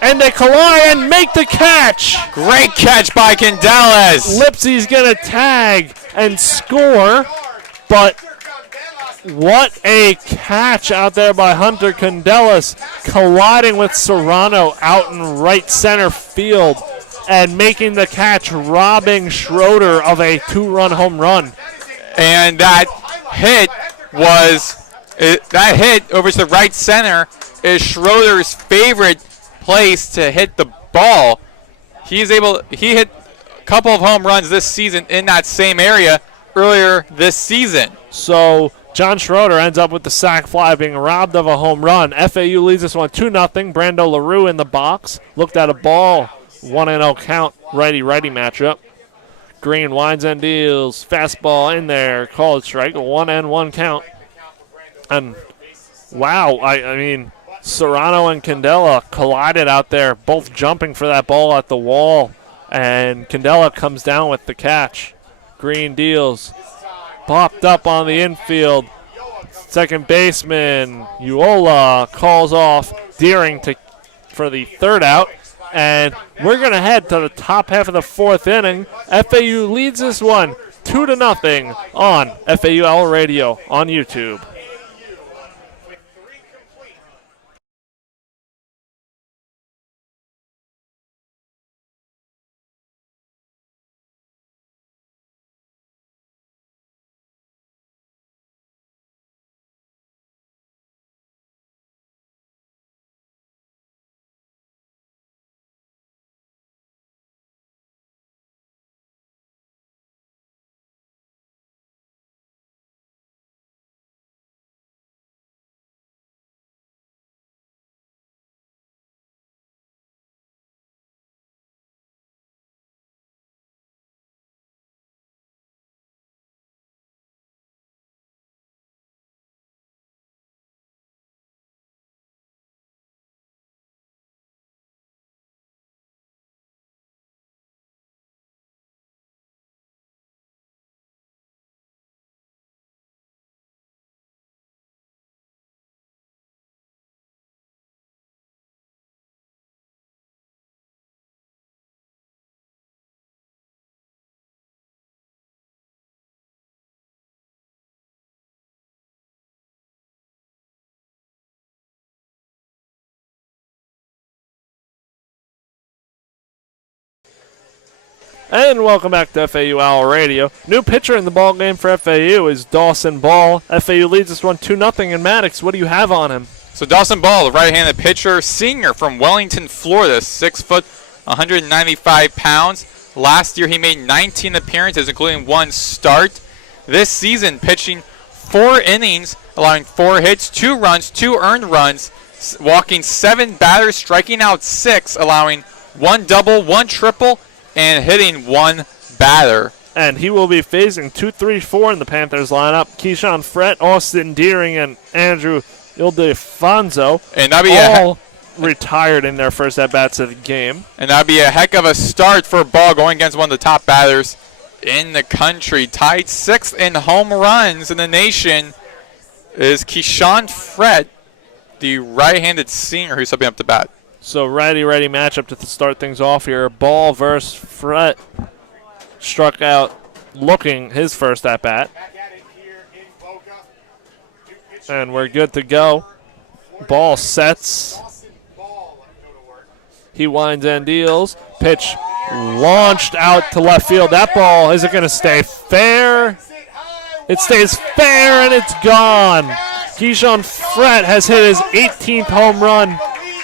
And they collide and make the catch. Great catch by Candelas. Lipsy's going to tag and score. But what a catch out there by Hunter Candelas, colliding with Serrano out in right center field and making the catch, robbing Schroeder of a 2-run home run. And that hit over to the right center is Schroeder's favorite place to hit the ball. He hit a couple of home runs this season in that same area earlier this season. So John Schroeder ends up with the sac fly, being robbed of a home run. FAU leads this one 2-0. Brando LaRue in the box. Looked at a ball. 1-0 count. Righty-righty matchup. Green winds and deals. Fastball in there. Called strike. 1-1 count. And wow, I mean, Serrano and Candela collided out there, both jumping for that ball at the wall. And Candela comes down with the catch. Green deals. Popped up on the infield. Second baseman Uola calls off Deering for the third out. And we're going to head to the top half of the fourth inning. FAU leads this one 2-0 on FAUL Radio on YouTube. And welcome back to FAU Owl Radio. New pitcher in the ball game for FAU is Dawson Ball. FAU leads this one 2-0. And Maddox, what do you have on him? So Dawson Ball, the right-handed pitcher, senior from Wellington, Florida, 6 foot, 195 pounds. Last year he made 19 appearances, including 1 start. This season pitching 4 innings, allowing 4 hits, 2 runs, 2 earned runs, walking 7 batters, striking out 6, allowing 1 double, 1 triple, and hitting 1 batter. And he will be facing 2-3-4 in the Panthers lineup. Keyshawn Frett, Austin Deering, and Andrew Ildefonso. And that'd be all retired in their first at-bats of the game. And that'd be a heck of a start for Ball going against one of the top batters in the country. Tied 6th in home runs in the nation is Keyshawn Frett, the right-handed senior who's stepping up to bat. So righty matchup to start things off here. Ball versus Frett. Struck out looking his first at-bat. And we're good to go. Ball sets. He winds and deals. Pitch launched out to left field. That ball, is it going to stay fair? It stays fair and it's gone. Keyshawn Frett has hit his 18th home run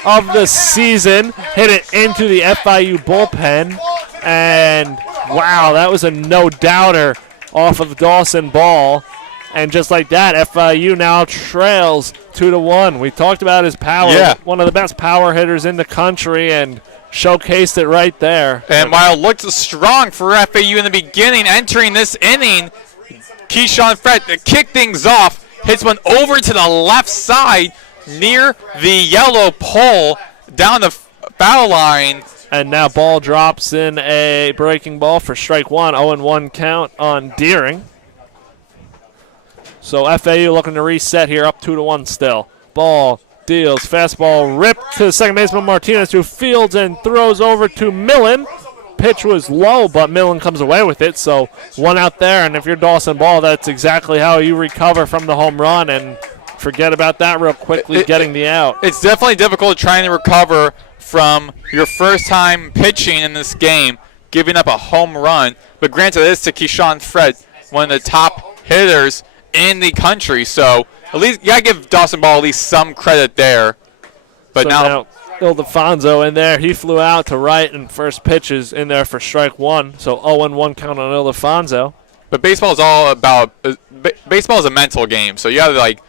of the season. Hit it into the FIU bullpen. And, wow, that was a no-doubter off of Dawson Ball. And just like that, FIU now trails 2-1. We talked about his power. Yeah. One of the best power hitters in the country, and showcased it right there. And while it looked strong for FAU in the beginning, entering this inning, Keyshawn Fred to kick things off, hits one over to the left side near the yellow pole down the foul line. And now ball drops in a breaking ball for strike one. 0-1 count on Deering. So FAU looking to reset here, up 2-1 still. Ball deals, fastball ripped to second baseman Martinez, who fields and throws over to Millen. Pitch was low, but Millen comes away with it, so one out there. And if you're Dawson Ball, that's exactly how you recover from the home run, and forget about that real quickly, getting the out. It's definitely difficult trying to recover from your first time pitching in this game, giving up a home run. But granted, it is to Keyshawn Fred, one of the top hitters in the country, so at least you gotta give Dawson Ball at least some credit there. But So now Ildefonso in there. He flew out to right, and first pitch is in there for strike one. So 0-1 count on Ildefonso. but baseball is all about baseball is a mental game, so you gotta like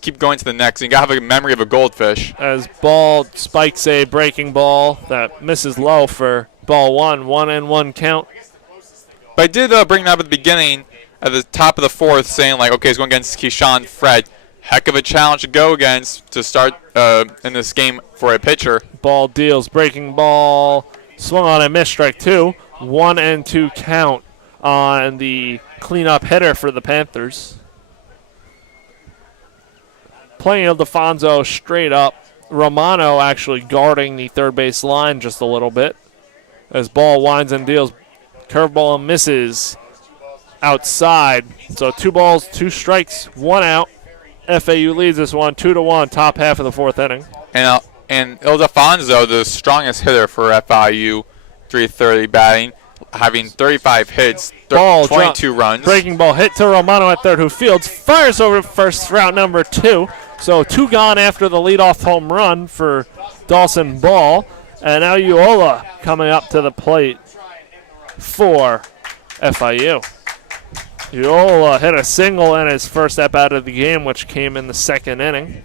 keep going to the next. And you gotta have a memory of a goldfish. As Ball spikes a breaking ball that misses low for ball one. 1-1 count. But I did bring that up at the beginning, at the top of the fourth, saying like, okay, he's going against Keyshawn Fred. Heck of a challenge to go against to start in this game for a pitcher. Ball deals, breaking ball, swung on and missed, strike two. 1-2 count on the cleanup hitter for the Panthers. Playing Ildefonso straight up. Romano actually guarding the third base line just a little bit. As Ball winds and deals, curveball misses outside. So 2 balls, 2 strikes, 1 out. FAU leads this one 2-1, top half of the fourth inning. And Ildefonso, the strongest hitter for FIU, 330 batting, having 35 hits, 22 runs. Breaking ball hit to Romano at third, who fields, fires over to first for out number 2. So 2 gone after the leadoff home run for Dawson Ball. And now Uola coming up to the plate for FIU. Uola hit a single in his first step out of the game, which came in the second inning.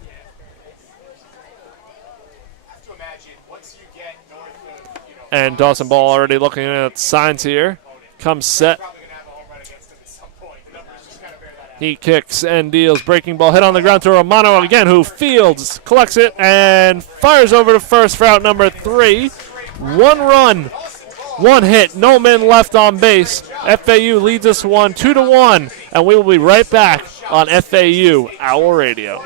And Dawson Ball already looking at signs here. Comes set. He kicks and deals. Breaking ball hit on the ground to Romano again, who fields, collects it, and fires over to first for out number 3. 1 run, 1 hit, no men left on base. FAU leads us 2-1, and we will be right back on FAU Owl Radio.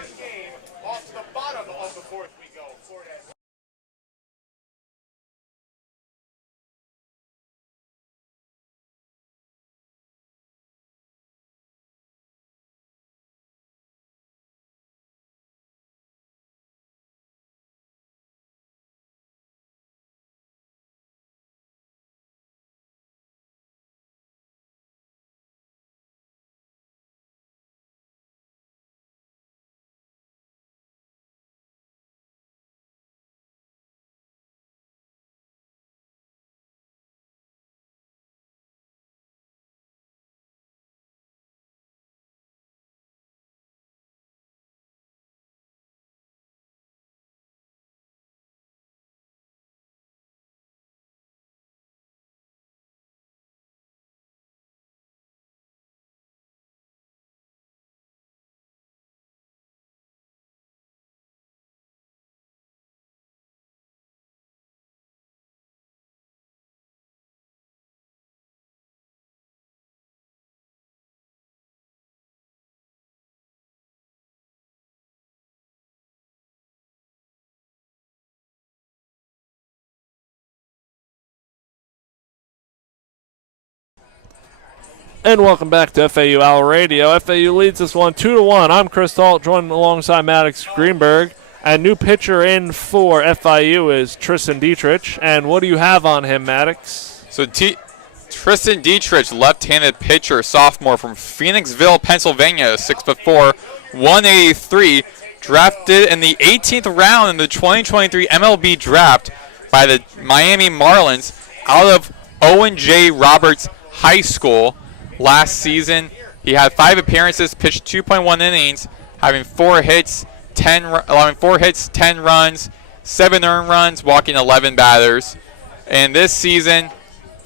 And welcome back to FAU Owl Radio. FAU leads this one 2-1. I'm Chris Talt, joined alongside Maddox Greenberg. And new pitcher in for FIU is Tristan Dietrich. And what do you have on him, Maddox? So Tristan Dietrich, left-handed pitcher, sophomore from Phoenixville, Pennsylvania, 6'4", 183. drafted in the 18th round in the 2023 MLB draft by the Miami Marlins out of Owen J. Roberts High School. Last season, he had 5 appearances, pitched 2.1 innings, having 4 hits, 10 runs, 7 earned runs, walking 11 batters. And this season,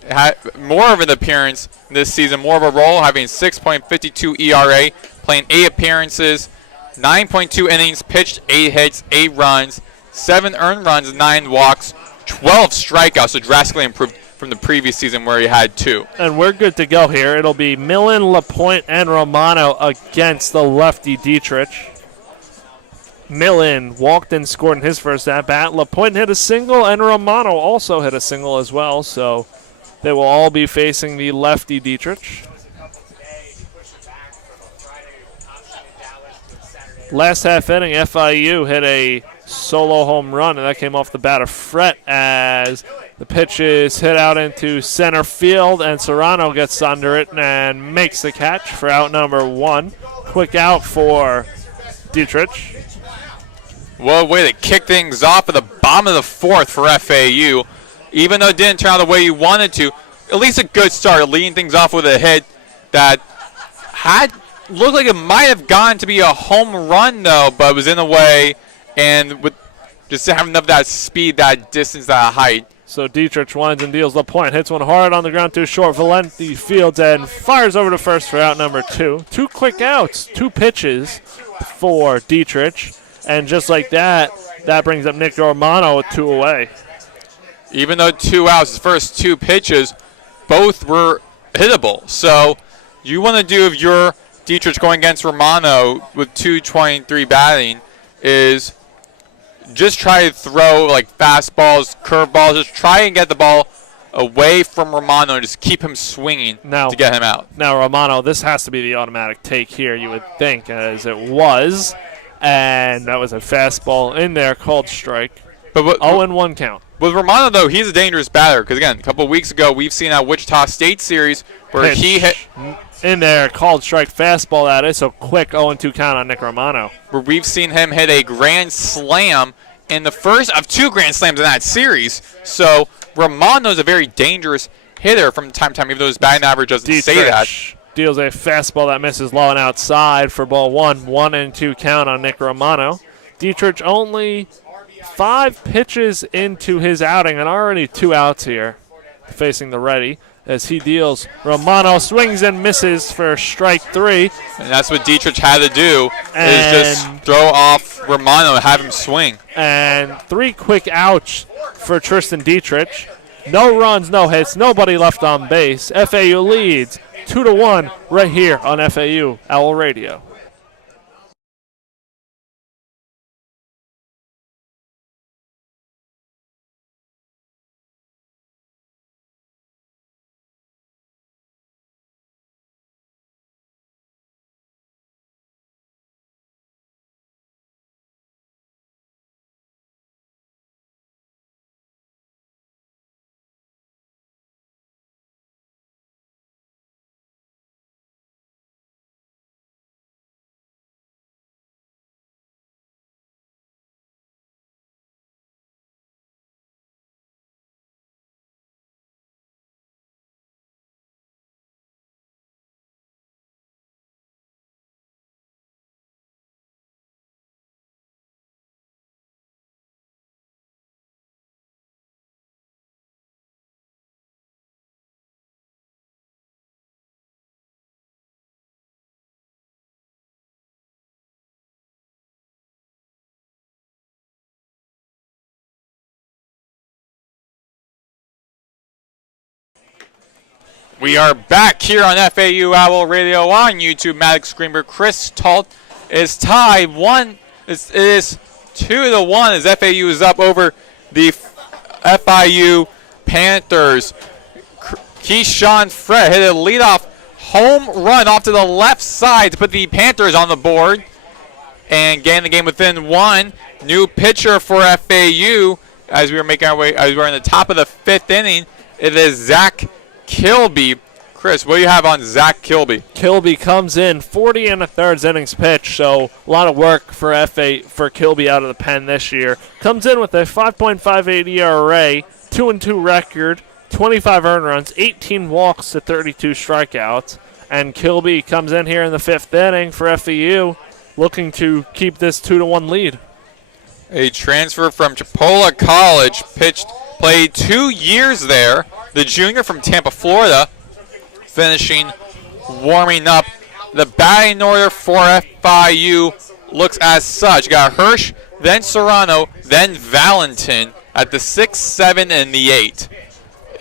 had more of an appearance this season, more of a role, having 6.52 ERA, playing 8 appearances, 9.2 innings, pitched 8 hits, 8 runs, 7 earned runs, 9 walks, 12 strikeouts, so drastically improved from the previous season where he had 2. And we're good to go here. It'll be Millen, LaPointe, and Romano against the lefty Dietrich. Millen walked and scored in his first at-bat. LaPointe hit a single, and Romano also hit a single as well. So they will all be facing the lefty Dietrich. Last half inning, FIU hit a solo home run, and that came off the bat of Fret as the pitch is hit out into center field, and Serrano gets under it and makes the catch for out number 1. Quick out for Dietrich. What a way to kick things off at the bottom of the 4th for FAU. Even though it didn't turn out the way you wanted to, at least a good start, leading things off with a hit that looked like it might have gone to be a home run, though, but it was in the way, and with just to have enough of that speed, that distance, that height. So Dietrich winds and deals. LaPointe hits one hard on the ground too short. Valenti fields and fires over to first for out number 2. 2 quick outs, 2 pitches for Dietrich. And just like that, that brings up Nick Romano with 2 away. Even though 2 outs, his first 2 pitches, both were hittable. So you want to do if you're Dietrich going against Romano with 223 batting is just try to throw like fastballs, curveballs. Just try and get the ball away from Romano and just keep him swinging to get him out. Now, Romano, this has to be the automatic take here, you would think, as it was. And that was a fastball in there called strike. But 0-1 count. With Romano, though, he's a dangerous batter because, again, a couple of weeks ago, we've seen that Wichita State series where he hit in there, called strike fastball. That is a quick 0-2 count on Nick Romano. Where we've seen him hit a grand slam in the first of 2 grand slams in that series. So Romano's a very dangerous hitter from time to time, even though his batting average doesn't say that. Deals a fastball that misses low and outside for ball 1. 1-2 count on Nick Romano. Dietrich only 5 pitches into his outing and already 2 outs here facing the ready as he deals. Romano swings and misses for strike 3. And that's what Dietrich had to do is just throw off Romano and have him swing. And 3 quick outs for Tristan Dietrich. No runs, no hits, nobody left on base. FAU leads 2-1 right here on FAU Owl Radio. We are back here on FAU Owl Radio on YouTube. Maddox, Greenberg, Chris Talt is tied. It is 2-1 as FAU is up over the FIU Panthers. Keyshawn Fred hit a leadoff home run off to the left side to put the Panthers on the board and getting the game within 1. New pitcher for FAU as we are making our way, as we're in the top of the 5th inning. It is Zach Kilby. Chris, what do you have on Zach Kilby? Kilby comes in 40 and a third innings pitch, so a lot of work for Kilby out of the pen this year. Comes in with a 5.58 ERA, 2-2 record, 25 earned runs, 18 walks to 32 strikeouts. And Kilby comes in here in the 5th inning for FAU, looking to keep this 2-1 lead. A transfer from Chipola College, played 2 years there. The junior from Tampa, Florida, finishing warming up. The batting order for FIU looks as such. Got Hirsch, then Serrano, then Valentin at the 6, 7, and the 8.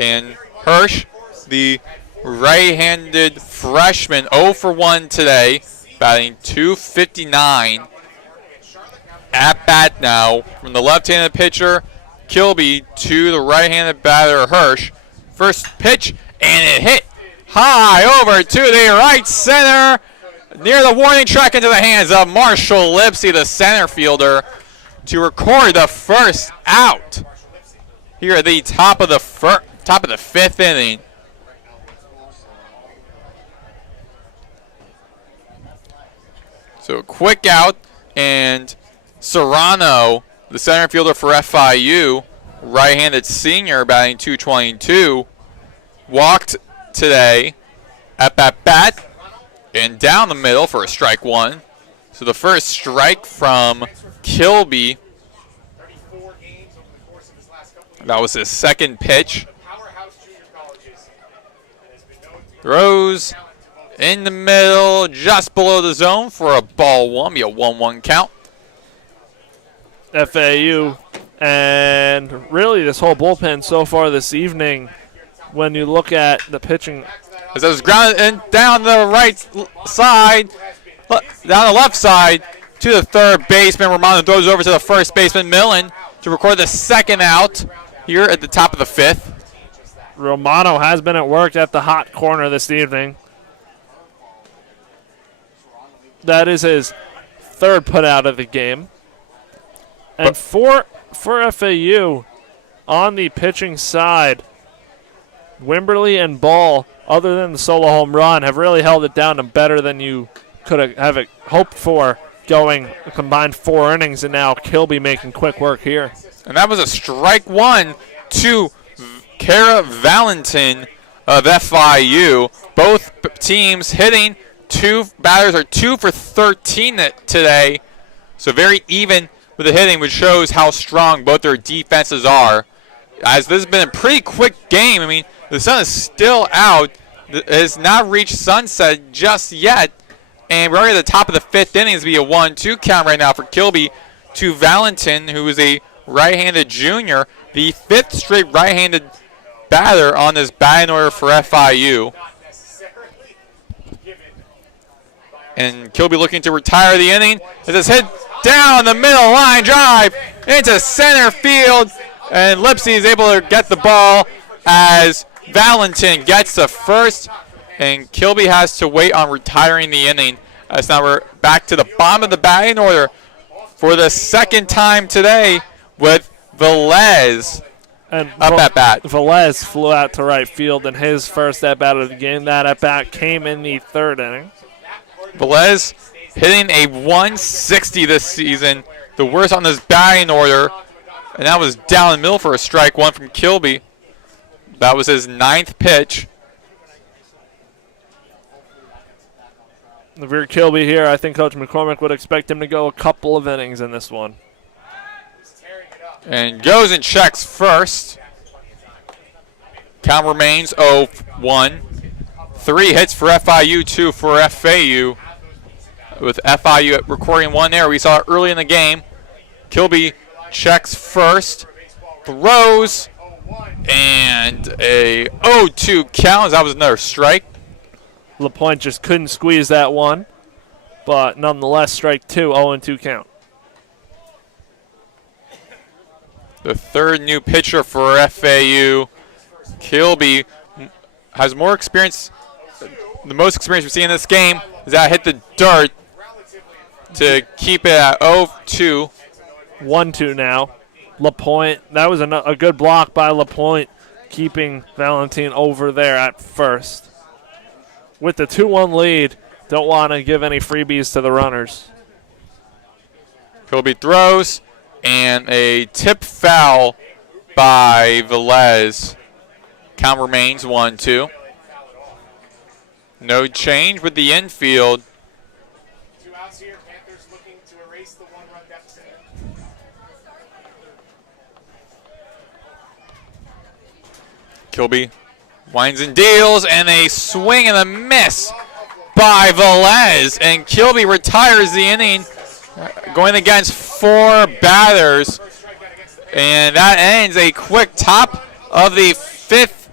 And Hirsch, the right-handed freshman, 0 for 1 today, batting .259. At bat now from the left-handed pitcher, Kilby, to the right-handed batter, Hirsch. First pitch, and it hit high over to the right center, near the warning track, into the hands of Marshall Lipsy, the center fielder, to record the first out here at the top of the 5th inning. So a quick out, and Serrano, the center fielder for FIU, right-handed senior, batting .222, walked today at bat and down the middle for a strike 1. So the first strike from Kilby. That was his second pitch. Throws in the middle, just below the zone for a ball 1, be a 1-1 count. FAU, and really this whole bullpen so far this evening, when you look at the pitching. As it was grounded in down the right side, down the left side to the third baseman. Romano throws over to the first baseman, Millen, to record the second out here at the top of the 5th. Romano has been at work at the hot corner this evening. That is his third put out of the game. And for FAU, on the pitching side, Wimberly and Ball, other than the solo home run, have really held it down and better than you could have hoped for, going a combined 4 innings, and now Kilby making quick work here. And that was a strike 1 to Kara Valentin of FIU. Both teams hitting. 2 batters are 2 for 13 today. So very even with the hitting, which shows how strong both their defenses are. As this has been a pretty quick game. I mean, the sun is still out. It has not reached sunset just yet. And we're already at the top of the 5th inning. It's be a 1-2 count right now for Kilby to Valentin, who is a right-handed junior. The 5th straight right-handed batter on this batting order for FIU. And Kilby looking to retire the inning. As it's hit down the middle line drive into center field. And Lipsy is able to get the ball as Valentin gets the first. And Kilby has to wait on retiring the inning. As now we're back to the bottom of the batting order for the second time today with Velez and up at bat. Velez flew out to right field in his first at bat of the game. That at bat came in the 3rd inning. Velez hitting a 160 this season, the worst on this batting order. And that was down the middle for a strike 1 from Kilby. That was his 9th pitch. If you're Kilby here, I think Coach McCormick would expect him to go a couple of innings in this one. And goes and checks first. Count remains 0-1. 3 hits for FIU, 2 for FAU. With FIU recording 1 there. We saw it early in the game. Kilby checks first. Throws. And a 0-2 count. That was another strike. LaPointe just couldn't squeeze that one. But nonetheless, strike 2, 0-2 count. The 3rd new pitcher for FAU. Kilby has more experience. The most experience we've seen in this game is that hit the dirt to keep it at 0-2. 1-2 now. LaPointe, that was a good block by LaPointe, keeping Valentin over there at first. with the 2-1 lead, don't want to give any freebies to the runners. Kilby throws, and a tip foul by Velez. Count remains 1-2. No change with the infield. 2 outs here. Panthers looking to erase the 1-run deficit. Kilby winds and deals, and a swing and a miss by Velez. And Kilby retires the inning, going against 4 batters. And that ends a quick top of the 5th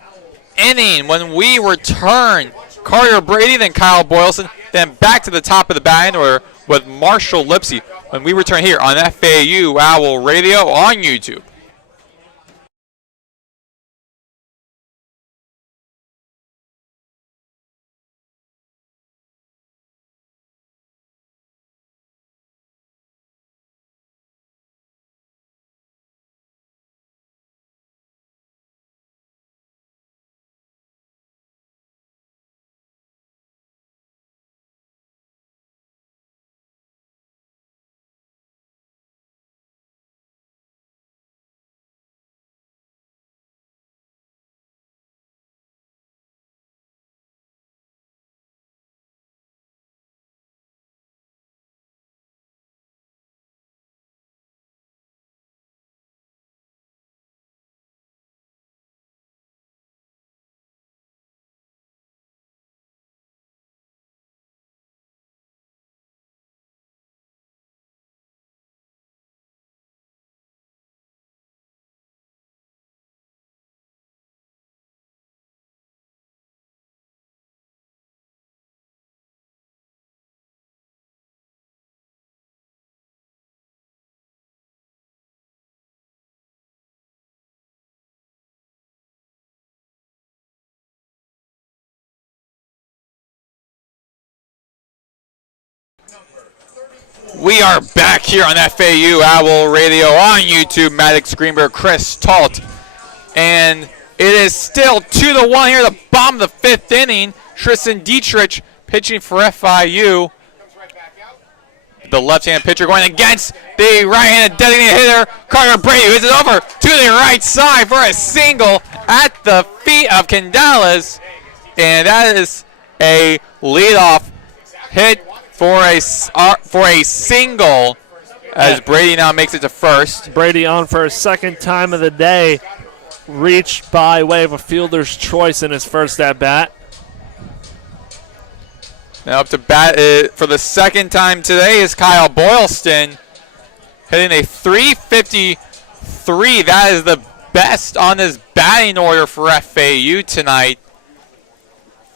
inning. When we return, Carter Brady, then Kyle Boylston, then back to the top of the batting order with Marshall Lipsy. When we return here on FAU Owl Radio on YouTube. We are back here on FAU Owl Radio on YouTube. Maddox, Greenberg, Chris, Talt. And it is still 2-1 here at the bottom of the 5th inning. Tristan Dietrich pitching for FIU. The left-hand pitcher going against the right-handed designated hitter, Carter Brady, who hits it over to the right side for a single at the feet of Candelas. And that is a leadoff hit for a single as Brady now makes it to first. Brady on for a second time of the day. Reached by way of a fielder's choice in his first at-bat. Now up to bat for the second time today is Kyle Boylston, hitting a .353. That is the best on this batting order for FAU tonight.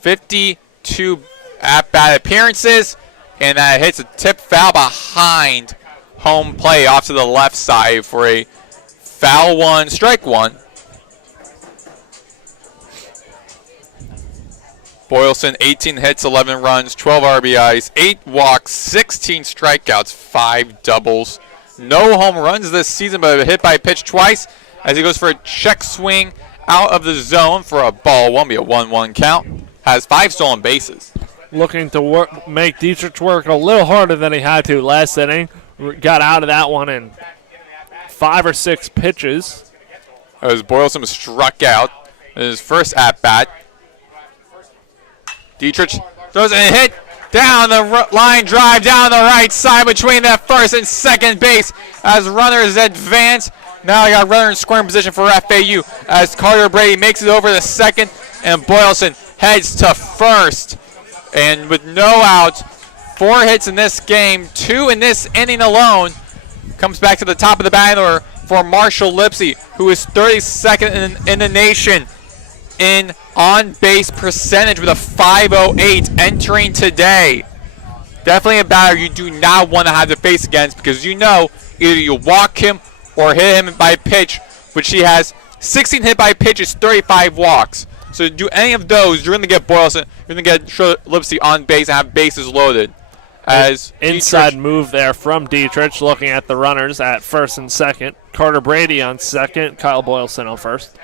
52 at-bat appearances, and that hits a tip foul behind home plate off to the left side for a foul 1, strike 1. Boylston, 18 hits, 11 runs, 12 RBIs, 8 walks, 16 strikeouts, 5 doubles. No home runs this season, but a hit by pitch twice as he goes for a check swing out of the zone for a ball 1, be a 1-1 count. Has 5 stolen bases. Looking to make Dietrich work a little harder than he had to last inning. Got out of that one in 5 or 6 pitches. As Boylston was struck out in his first at-bat. Dietrich throws a hit down the line drive down the right side between that first and second base as runners advance. Now I got runner in scoring position for FAU as Carter Brady makes it over the second and Boylston heads to first. And with no outs, 4 hits in this game, 2 in this inning alone, comes back to the top of the batting order for Marshall Lipsy, who is 32nd in the nation in on-base percentage with a .508 entering today. Definitely a batter you do not want to have to face against because you know either you walk him or hit him by pitch, which he has 16 hit by pitches, 35 walks. So to do any of those, you're going to get Boylston, you're going to get Lipsy on base and have bases loaded. As inside move there from Dietrich, looking at the runners at first and second. Carter Brady on second, Kyle Boylston on first.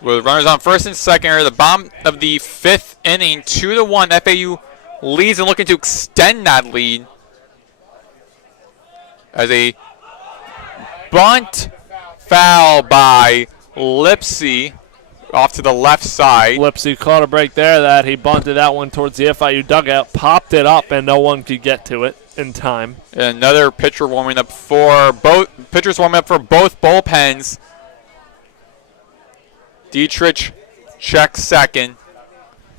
With runners on first and second here, the bottom of the 5th inning, 2-1. FAU leads and looking to extend that lead. As a bunt foul by Lipsy off to the left side. Lipsy caught a break there that he bunted that one towards the FIU dugout, popped it up, and no one could get to it in time. And another pitcher warming up for both bullpens. Dietrich checks second,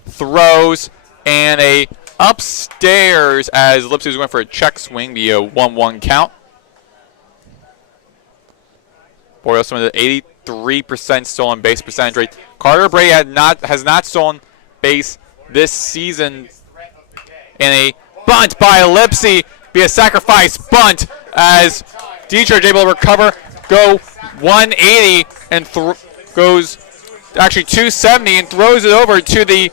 throws, and a upstairs as Lipsy was going for a check swing, be a 1-1 count. Boyle Smith at 83% stolen base percentage rate. Carter Brady has not stolen base this season. And a bunt by Lipsy, be a sacrifice bunt as Dietrich able to recover, go 180 and goes actually 270 and throws it over to the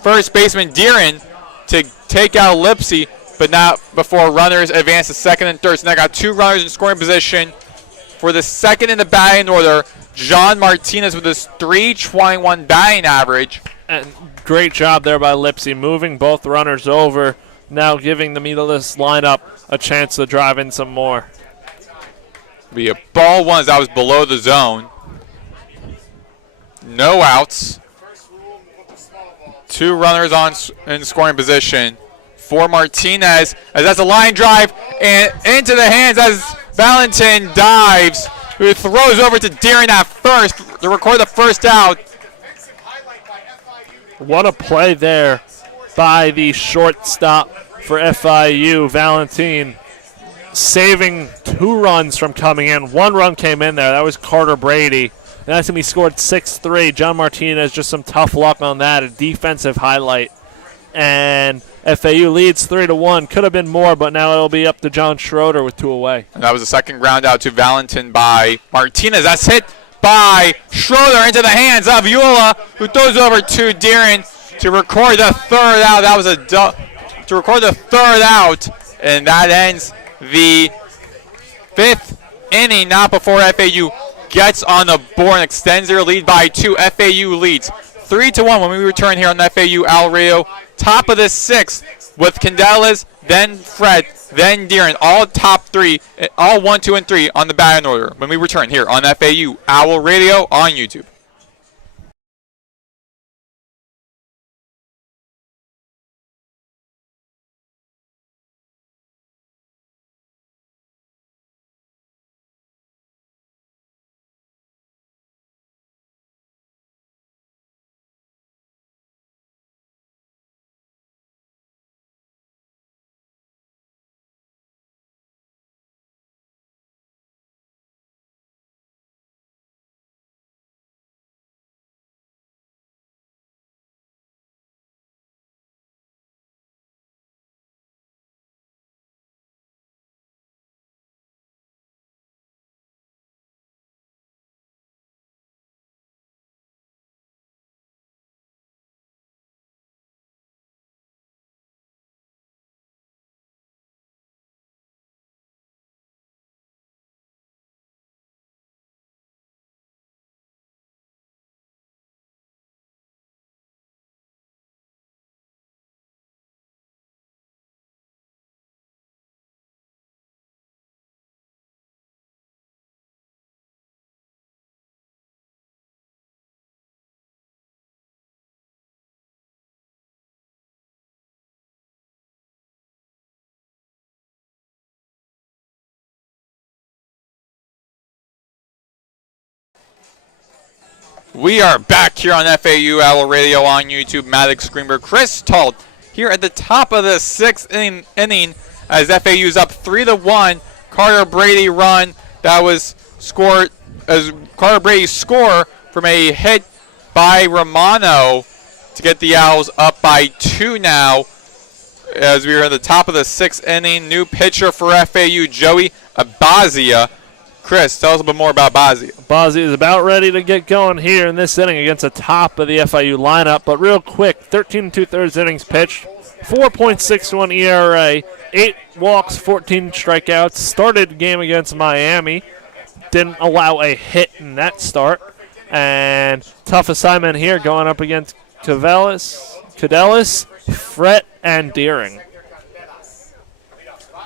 first baseman Deeren to take out Lipsy, but not before runners advance to second and third. So now got 2 runners in scoring position for the second in the batting order. John Martinez with his .321 batting average. And great job there by Lipsy, moving both runners over, now giving the meatless lineup a chance to drive in some more. Be a ball 1 as that was below the zone. No outs. 2 runners in scoring position for Martinez as that's a line drive and into the hands as Valentin dives, who throws over to Deeren at first to record the first out. What a play there by the shortstop for FIU, Valentin, saving 2 runs from coming in. 1 run came in there. That was Carter Brady. And that's when he scored 6-3. John Martinez, just some tough luck on that, a defensive highlight. And FAU leads 3-1. Could have been more, but now it'll be up to John Schroeder with 2 away. And that was the second ground out to Valentin by Martinez. That's hit by Schroeder into the hands of Eula, who throws over to Deeren to record the 3rd out. That was to record the 3rd out, and that ends the 5th inning. Not before FAU gets on the board and extends their lead by 2. FAU leads 3-1 when we return here on FAU Al Radio. Top of the 6th with Candelas, then Fred, then Deeren, all top 3, all 1, 2, and 3 on the batting order when we return here on FAU Owl Radio on YouTube. We are back here on FAU Owl Radio on YouTube. Maddox, Greenberg, Chris Talt here at the top of the 6th inning as FAU is up 3-1. Carter Brady run that was scored as Carter Brady's score from a hit by Romano to get the Owls up by 2 now. As we are at the top of the 6th inning, new pitcher for FAU, Joey Abazia. Chris, tell us a bit more about Bazia. Bazia is about ready to get going here in this inning against the top of the FIU lineup. But real quick, 13 2/3 innings pitched, 4.61 ERA, 8 walks, 14 strikeouts. Started the game against Miami. Didn't allow a hit in that start. And tough assignment here going up against Cadelis, Fret, and Deering.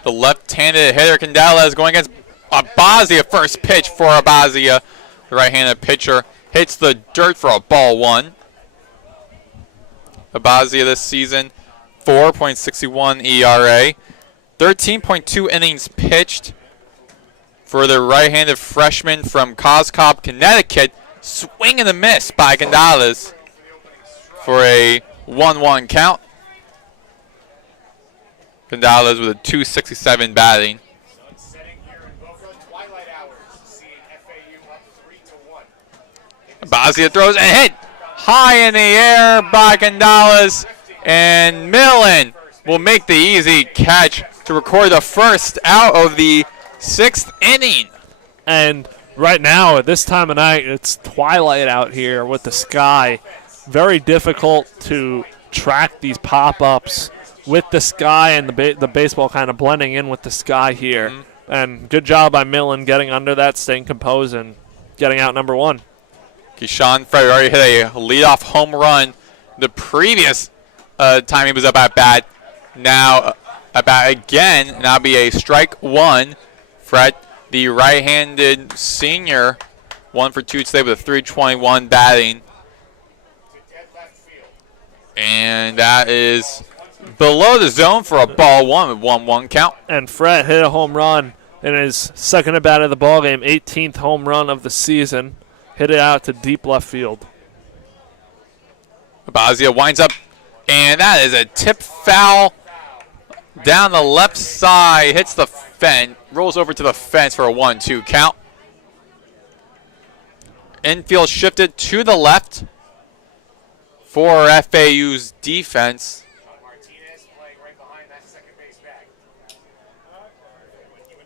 The left-handed hitter, Candela, going against Abazia. First pitch for Abazia. The right-handed pitcher hits the dirt for a ball one. Abazia this season, 4.61 ERA. 13.2 innings pitched for the right-handed freshman from Coscob, Connecticut. Swing and a miss by Gonzalez for a 1-1 count. Gonzalez with a 267 batting. Abazia throws and hit high in the air by Gonzalez, and Millen will make the easy catch to record the first out of the 6th inning. And right now, at this time of night, it's twilight out here with the sky. Very difficult to track these pop-ups with the sky and the baseball kind of blending in with the sky here. Mm-hmm. And good job by Millen getting under that, staying composed, and getting out number 1. Keyshawn Fred already hit a leadoff home run the previous time he was up at bat. Now at bat again, and that'll be a strike 1. Fred, the right-handed senior, 1 for 2 today with a 321 batting. And that is below the zone for a ball 1 with 1-1 count. And Fred hit a home run in his second at bat of the ballgame, 18th home run of the season. Hit it out to deep left field. Abazia winds up, and that is a tip foul down the left side. Hits the fence, rolls over to the fence for a 1-2 count. Infield shifted to the left for FAU's defense.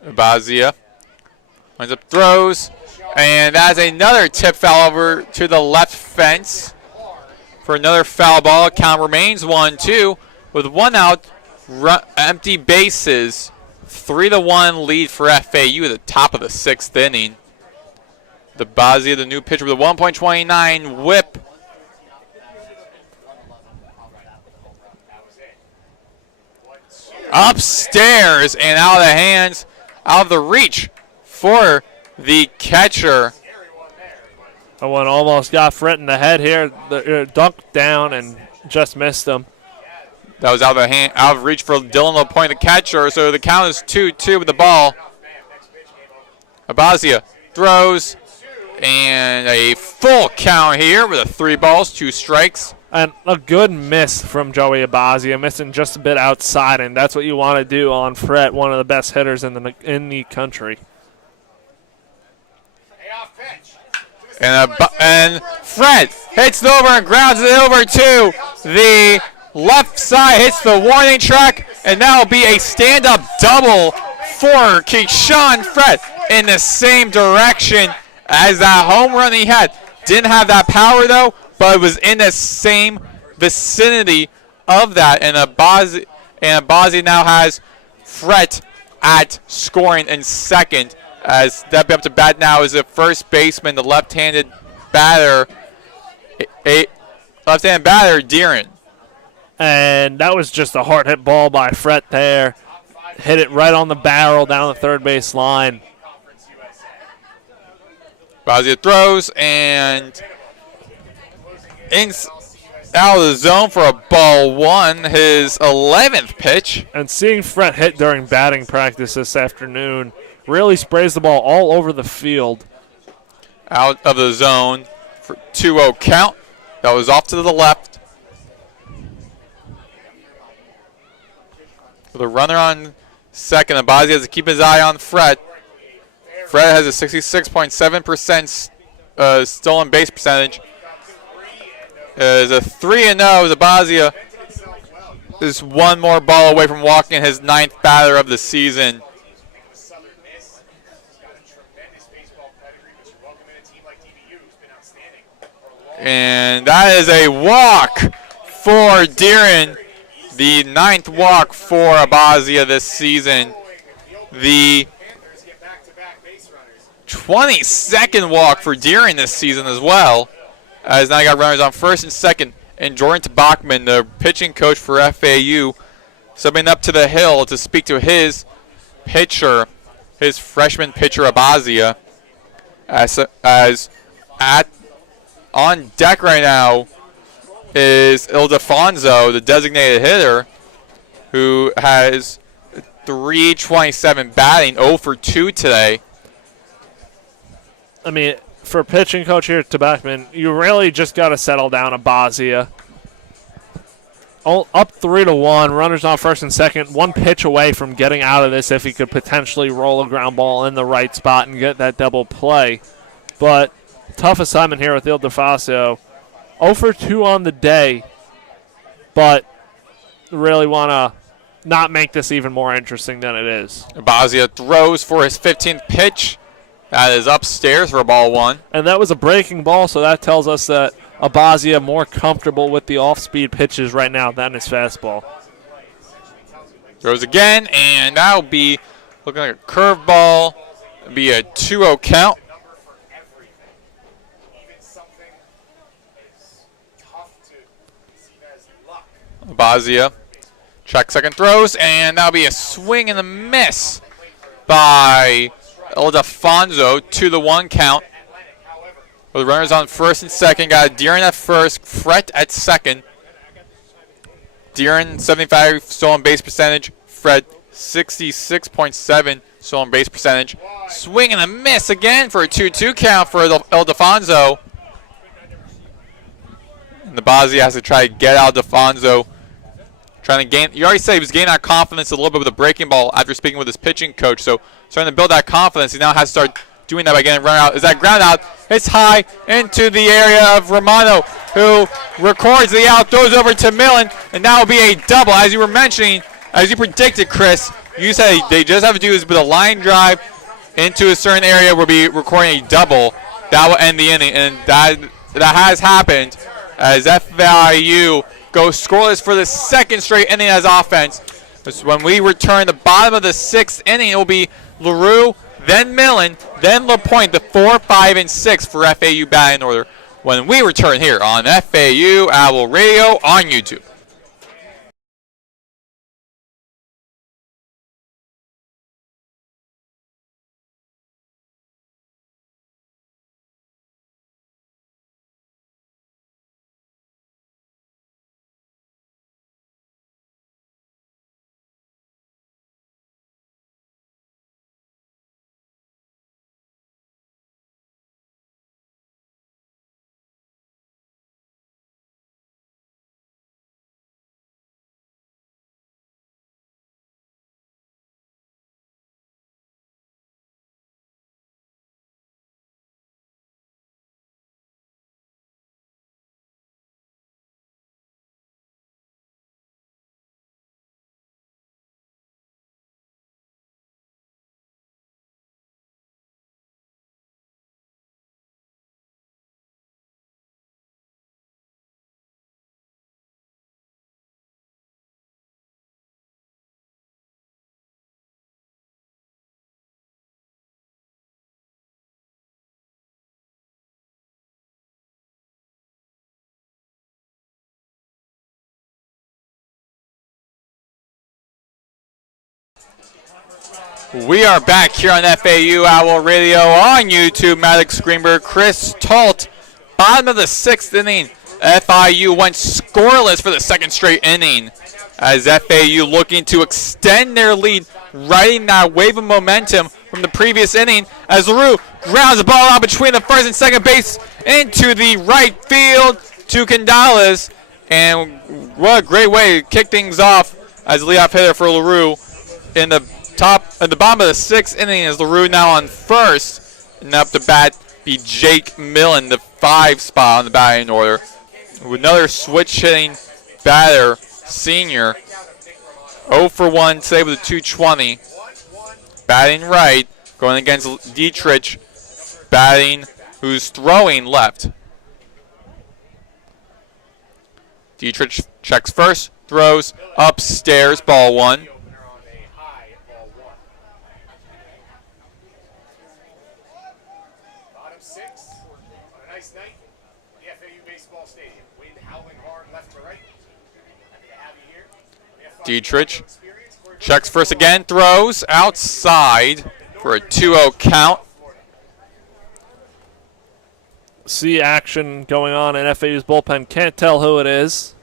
Abazia winds up, throws, and that's another tip foul over to the left fence for another foul ball. Count remains 1-2 with 1 out, empty bases. 3-1 lead for FAU at the top of the 6th inning. Abazia, the new pitcher, with a 1.29 whip. Upstairs and out of the hands, out of the reach for the catcher. That one almost got Fred in the head here. Dunked down and just missed him. That was out of reach for Dylan LaPointe, the catcher. So the count is 2-2 with the ball. Abazia throws, and a full count here with 3 balls, 2 strikes. And a good miss from Joey Abazia, missing just a bit outside, and that's what you want to do on Fred, one of the best hitters in the country. And Fred hits it over and grounds it over to the left side, hits the warning track, and that will be a stand-up double for Keyshawn Fred in the same direction as that home run he had. Didn't have that power, though, but it was in the same vicinity of that. And Abazia now has Fred at scoring in second. As stepping up to bat now is the first baseman, the left-handed batter, Deering. And that was just a hard hit ball by Fred there. Hit it right on the barrel down the third base line. Abazia throws and out of the zone for a ball 1, his 11th pitch. And seeing Fred hit during batting practice this afternoon really sprays the ball all over the field. Out of the zone for 2-0 count. That was off to the left. With a runner on second, Abazia has to keep his eye on Fred. Fred has a 66.7% stolen base percentage. Is a 3-0 as Abazia is 1 more ball away from walking his 9th batter of the season. And that is a walk for Deering, the 9th walk for Abazia this season. The 22nd walk for Deering this season as well. As now you got runners on first and second. And Jordan Bachman, the pitching coach for FAU, subbing up to the hill to speak to his pitcher, his freshman pitcher Abazia. As on deck right now is Ildefonso, the designated hitter, who has .327 batting, 0 for 2 today. I mean, for pitching coach here at Bachman, you really just got to settle down Abazia. Up 3-1, runners on first and second, one pitch away from getting out of this if he could potentially roll a ground ball in the right spot and get that double play. But tough assignment here with Ildefonso. 0 for 2 on the day, but really want to not make this even more interesting than it is. Abazia throws for his 15th pitch. That is upstairs for ball 1. And that was a breaking ball, so that tells us that Abazia more comfortable with the off-speed pitches right now than his fastball. Throws again, and that'll be looking like a curveball. It'll be a 2-0 count. Abazia check second throws, and that'll be a swing and a miss by Ildefonso to the 1 count. With runners on first and second, got Deering at first, Fret at second. Deering 75 stolen base percentage, Fret 66.7 stolen base percentage. Swing and a miss again for a 2-2 count for Ildefonso. And Abazia has to try to get out Ildefonso. Trying to gain, you already said he was gaining that confidence a little bit with the breaking ball after speaking with his pitching coach. So starting to build that confidence. He now has to start doing that by getting run out. Is that ground out? It's high into the area of Romano, who records the out, throws over to Millen, and that will be a double. As you were mentioning, as you predicted, Chris, you said they just have to do is put a line drive into a certain area. We'll be recording a double. That will end the inning, and that has happened as FIU goes scoreless for the second straight inning as offense. When we return the bottom of the 6th inning, it will be LaRue, then Millen, then LaPointe, the 4, 5, and 6 for FAU batting order. When we return here on FAU Owl Radio on YouTube. We are back here on FAU Owl Radio on YouTube. Maddox, Greenberg, Chris Talt. Bottom of the 6th inning. FIU went scoreless for the second straight inning as FAU looking to extend their lead, riding that wave of momentum from the previous inning as LaRue grounds the ball out between the first and second base into the right field to Candales. And what a great way to kick things off as the leadoff hitter for LaRue in the at the bottom of the 6th inning is LaRue now on first. And up to bat be Jake Millen, the 5 spot on the batting order. With another switch hitting batter, senior. 0 for 1 today with a 220. Batting right, going against Dietrich, batting, who's throwing left. Dietrich checks first, throws upstairs, ball 1. Dietrich checks first again, throws outside for a 2-0 count. See action going on in FAU's bullpen. Can't tell who it is.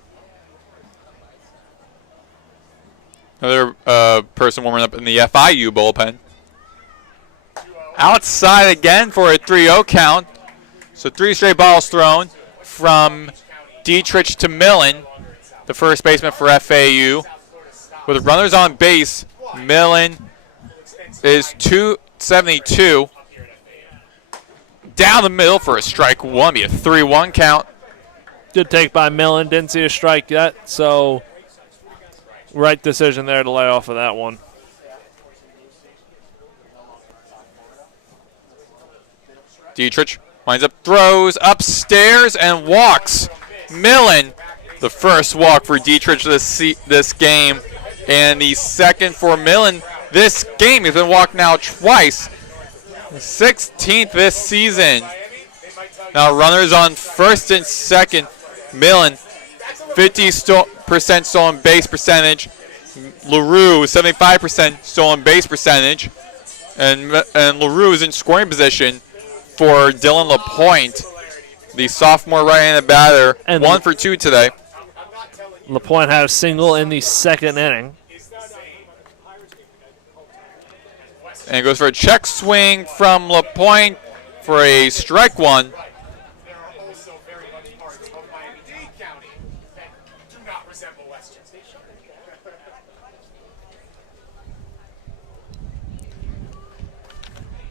Another person warming up in the FIU bullpen. Outside again for a 3-0 count. So 3 straight balls thrown from Dietrich to Millen, the first baseman for FAU. With runners on base, Millen is 272. Down the middle for a strike one, be a 3-1 count. Good take by Millen. Didn't see a strike yet, so right decision there to lay off of that one. Dietrich winds up, throws upstairs and walks. Millen, the first walk for Dietrich this game, and the second for Millen this game. He's been walked now twice. 16th this season. Now runners on first and second. Millen, 50% stolen base percentage. LaRue, 75% stolen base percentage. And LaRue is in scoring position for Dylan LaPointe, the sophomore right-handed batter. And 1 for 2 today. LaPointe had a single in the second inning. And it goes for a check swing from LaPointe for a strike one. There are also very much parts of Miami-Dade County that do not resemble Westchester.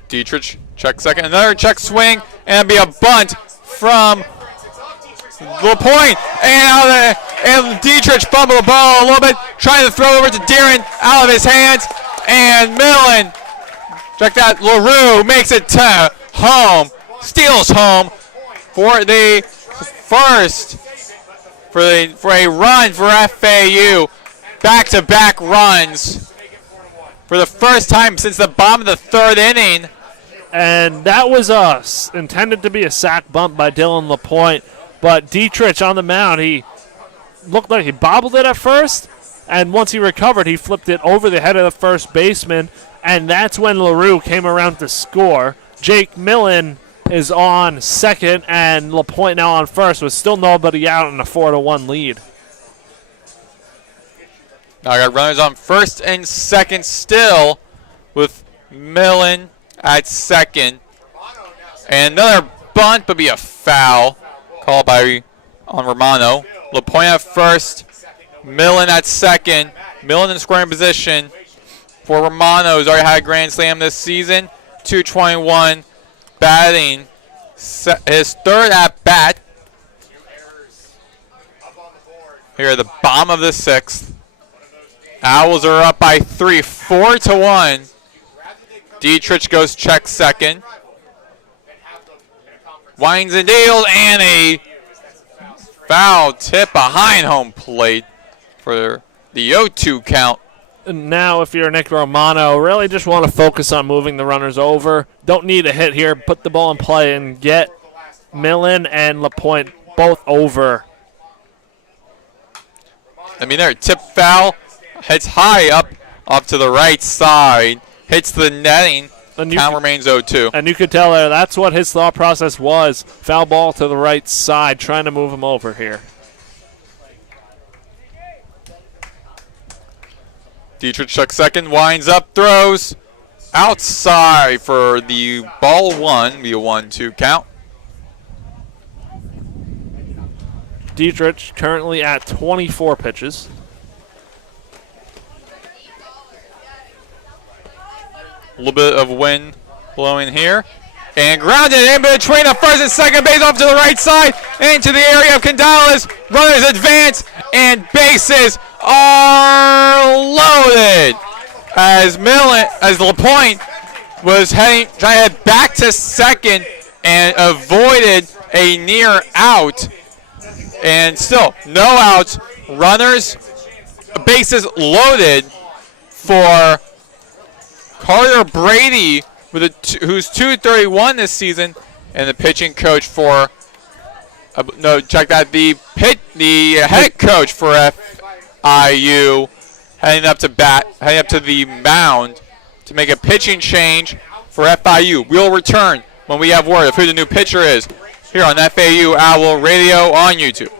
Dietrich, check second, another check swing, and be a bunt from LaPointe. And Dietrich fumbled the ball a little bit, trying to throw over to Deeren, out of his hands, and Millen. Check that, LaRue makes it to home, steals home for the first, for a run for FAU. Back-to-back runs for the first time since the bottom of the third inning. And that was intended to be a sac bump by Dylan LaPointe, but Dietrich on the mound, he looked like he bobbled it at first, and once he recovered, he flipped it over the head of the first baseman, and that's when LaRue came around to score. Jake Millen is on second, and LaPointe now on first, with still nobody out in a 4-1 lead. Now I got runners on first and second still, with Millen at second. And another bunt, but be a foul called on Romano. LaPointe at first, Millen at second. Millen in scoring position for Romano, who's already had a grand slam this season. 221 batting, his third at bat. Here at the bottom of the sixth. Owls are up by 3, 4-1. Dietrich goes check second. Winds and deals, and a foul tip behind home plate for the 0-2 count. Now, if you're Nick Romano, really just want to focus on moving the runners over. Don't need a hit here. Put the ball in play and get Millen and LaPointe both over. I mean, there, tip foul, hits high up to the right side, hits the netting, count remains 0-2. And you could tell there that's what his thought process was. Foul ball to the right side, trying to move him over here. Dietrich checks second, winds up, throws outside for the ball one, be a 1-2 count. Dietrich currently at 24 pitches. A little bit of wind blowing here. And grounded in between the first and second base off to the right side into the area of Candelas. Runners advance and bases are loaded as LaPointe was trying to head back to second and avoided a near out. And still no outs. Runners, bases loaded for Carter Brady, who's 231 this season, and the pitching coach for the head coach for FIU, heading up to the mound to make a pitching change for FIU. We'll return when we have word of who the new pitcher is here on FAU Owl Radio on YouTube.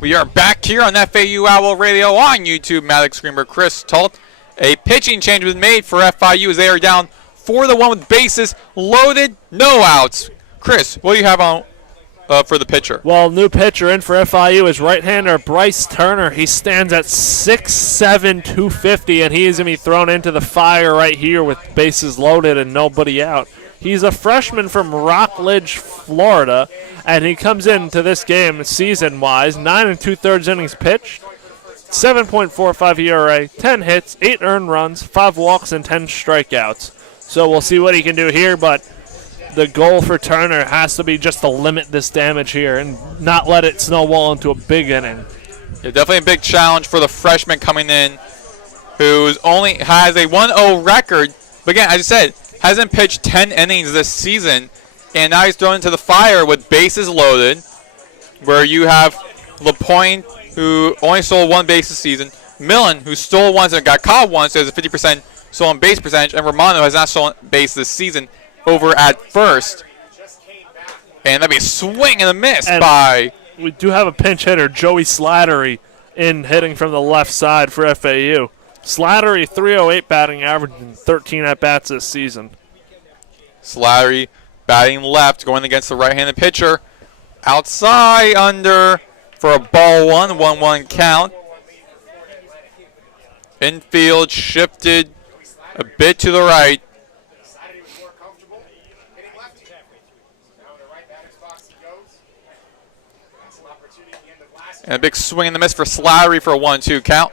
We are back here on FAU Owl Radio on YouTube. Maddox, Greenberg, Chris, Talt. A pitching change was made for FIU as they are down 4-1 with bases loaded, no outs. Chris, what do you have on for the pitcher? Well, new pitcher in for FIU is right-hander Bryce Turner. He stands at 6'7", 250, and he is going to be thrown into the fire right here with bases loaded and nobody out. He's a freshman from Rockledge, Florida, and he comes into this game season-wise, 9 2/3 innings pitched, 7.45 ERA, 10 hits, 8 earned runs, 5 walks, and 10 strikeouts. So we'll see what he can do here, but the goal for Turner has to be just to limit this damage here and not let it snowball into a big inning. Yeah, definitely a big challenge for the freshman coming in, who only has a 1-0 record. But again, as I said, hasn't pitched 10 innings this season, and now he's thrown into the fire with bases loaded, where you have LaPointe, who only stole 1 base this season, Millen, who stole once and got caught once, so has a 50% stolen base percentage, and Romano has not stolen base this season over at first. And that'd be a swing and a miss by... We do have a pinch hitter, Joey Slattery, in hitting from the left side for FAU. Slattery, 308 batting average and 13 at-bats this season. Slattery batting left, going against the right-handed pitcher. Outside, under for a ball 1-1 count. Infield shifted a bit to the right. And a big swing and a miss for Slattery for a 1-2 count.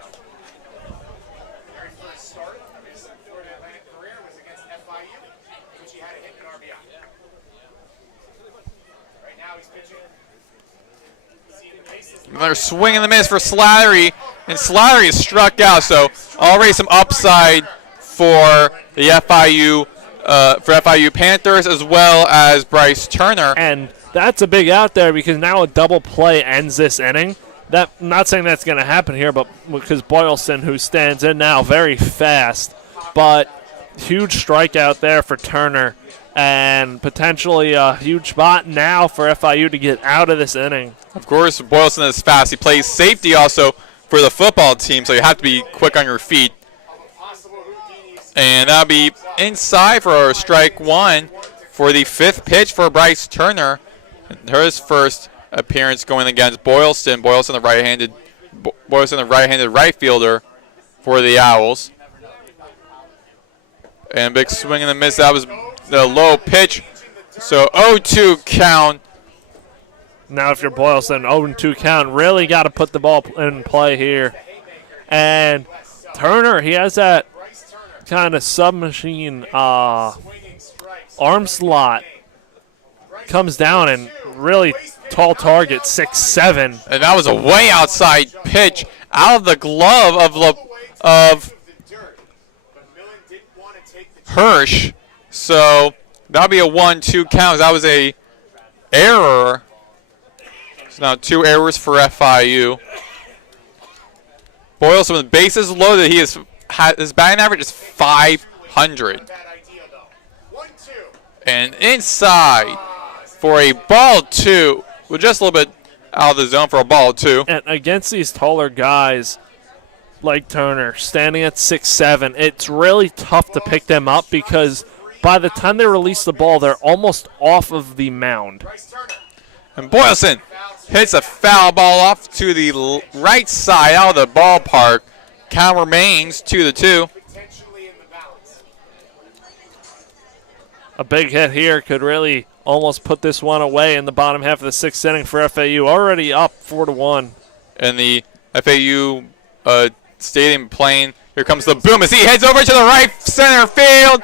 Another swing and a miss for Slattery, and Slattery is struck out. So already some upside for the FIU Panthers as well as Bryce Turner. And that's a big out there because now a double play ends this inning. That, I'm not saying that's going to happen here, but because Boylston, who stands in now very fast, but huge strikeout there for Turner and potentially a huge spot now for FIU to get out of this inning. Of course, Boylston is fast. He plays safety also for the football team, so you have to be quick on your feet. And that'll be inside for strike 1 for the 5th pitch for Bryce Turner. His first appearance going against Boylston. Boylston, the right-handed right fielder for the Owls. And big swing and a miss. That was the low pitch. So 0-2 count. Now if you're Boylston, 0-2 count. Really got to put the ball in play here. And Turner, he has that kind of submachine arm slot. Comes down and really tall target, 6'7". And that was a way outside pitch out of the glove of Hirsch. So that'll be a 1-2 count. That was a error. So now 2 errors for FIU. Boylston with bases loaded. His batting average is 500. And inside for a ball 2. With just a little bit out of the zone for a ball 2. And against these taller guys like Turner, standing at 6'7", it's really tough to pick them up because by the time they release the ball, they're almost off of the mound. And Boylston hits a foul ball off to the right side out of the ballpark. Count remains 2-2. A big hit here could really almost put this one away in the bottom half of the 6th inning for FAU. Already up 4-1. And the FAU stadium playing. Here comes the boom as he heads over to the right center field.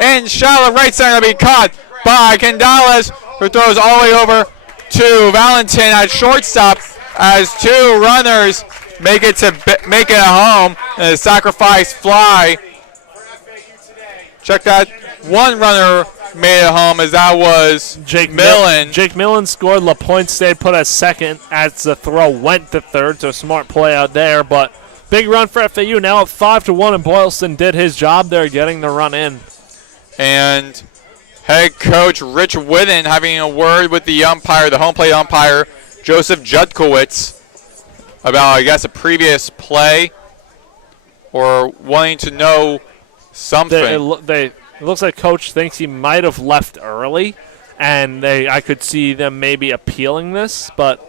And shallow right center to be caught by Candelas, who throws all the way over to Valentin at shortstop as 2 runners make it home. And a sacrifice fly. Check that. 1 runner made it home as that was Jake Millen. Jake Millen scored. LaPointe State put a second as the throw went to third, so a smart play out there. But big run for FAU, now up 5-1, and Boylston did his job there getting the run in. And head coach Rich Whitten having a word with the umpire, the home plate umpire, Joseph Judkowitz, about, I guess, a previous play or wanting to know something. It looks like Coach thinks he might have left early, and I could see them maybe appealing this, but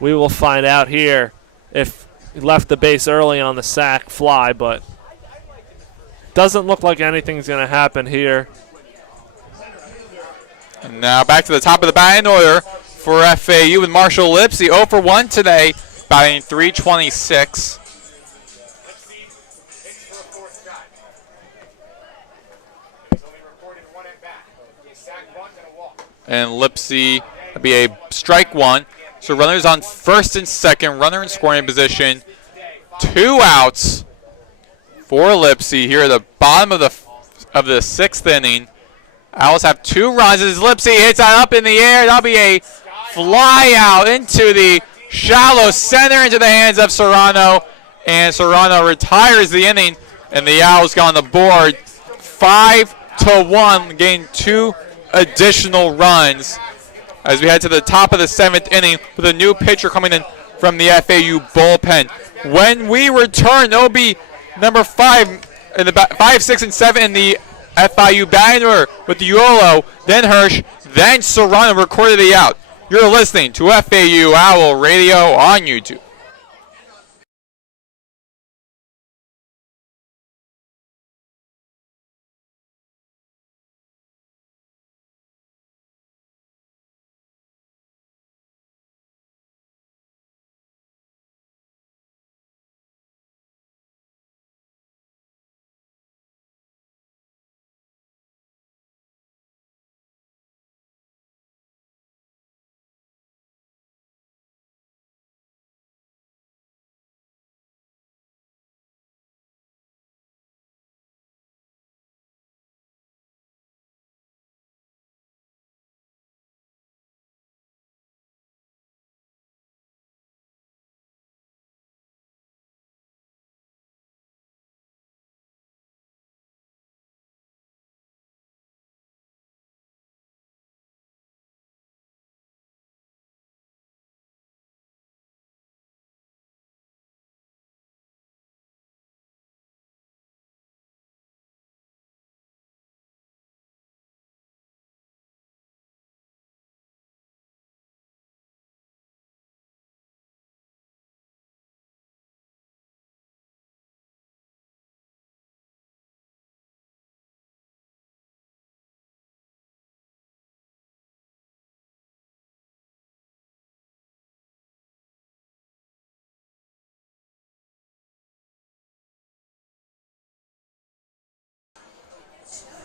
we will find out here if he left the base early on the sac fly, but doesn't look like anything's going to happen here. And now back to the top of the batting order for FAU with Marshall Lipsy, 0 for 1 today, batting .326. And Lipsy will be a strike 1. So runners on first and second, runner in scoring position. 2 outs for Lipsy here at the bottom of the 6th inning. Owls have 2 runs as Lipsy hits that up in the air. That'll be a fly out into the shallow center into the hands of Serrano. And Serrano retires the inning, and the Owls got on the board 5-1, gained 2 additional runs as we head to the top of the 7th inning with a new pitcher coming in from the FAU bullpen. When we return, there'll be number 5 in the 5, 6, and 7 in the FIU batting order with Yolo, then Hirsch, then Serrano recorded the out. You're listening to FAU Owl Radio on YouTube.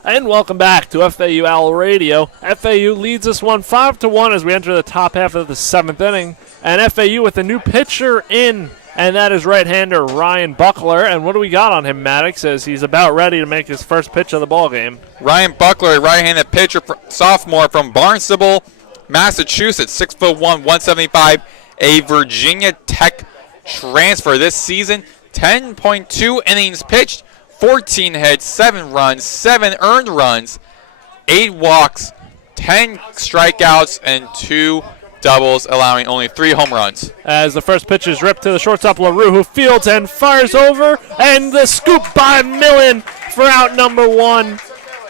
And welcome back to FAU Owl Radio. FAU leads this one 5-1 as we enter the top half of the 7th inning. And FAU with a new pitcher in and that is right-hander Ryan Buckler. And what do we got on him, Maddox, as he's about ready to make his first pitch of the ball game? Ryan Buckler, a right-handed pitcher, sophomore from Barnstable, Massachusetts, 6'1", 175, a Virginia Tech transfer this season. 10.2 innings pitched, 14 hits, 7 runs, 7 earned runs, 8 walks, 10 strikeouts, and 2 doubles, allowing only 3 home runs. As the first pitch is ripped to the shortstop, LaRue, who fields and fires over, and the scoop by Millen for out number 1.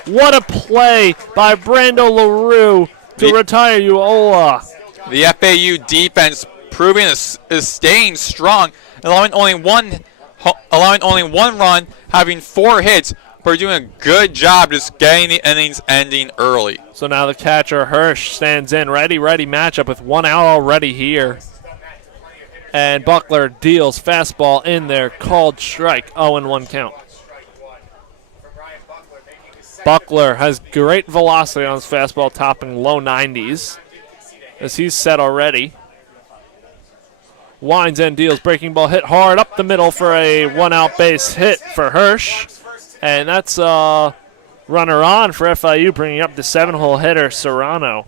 What a play by Brando LaRue to retire Uola. The FAU defense proving is staying strong, allowing only one run, having 4 hits, but doing a good job just getting the innings ending early. So now the catcher, Hirsch, stands in. Ready matchup with 1 out already here. And Buckler deals fastball in there, called strike, 0-1 count. Buckler has great velocity on his fastball, topping low 90s, as he's set already. Winds and deals, breaking ball hit hard up the middle for a 1-out base hit for Hirsch. And that's a runner on for FIU, bringing up the 7-hole hitter, Serrano.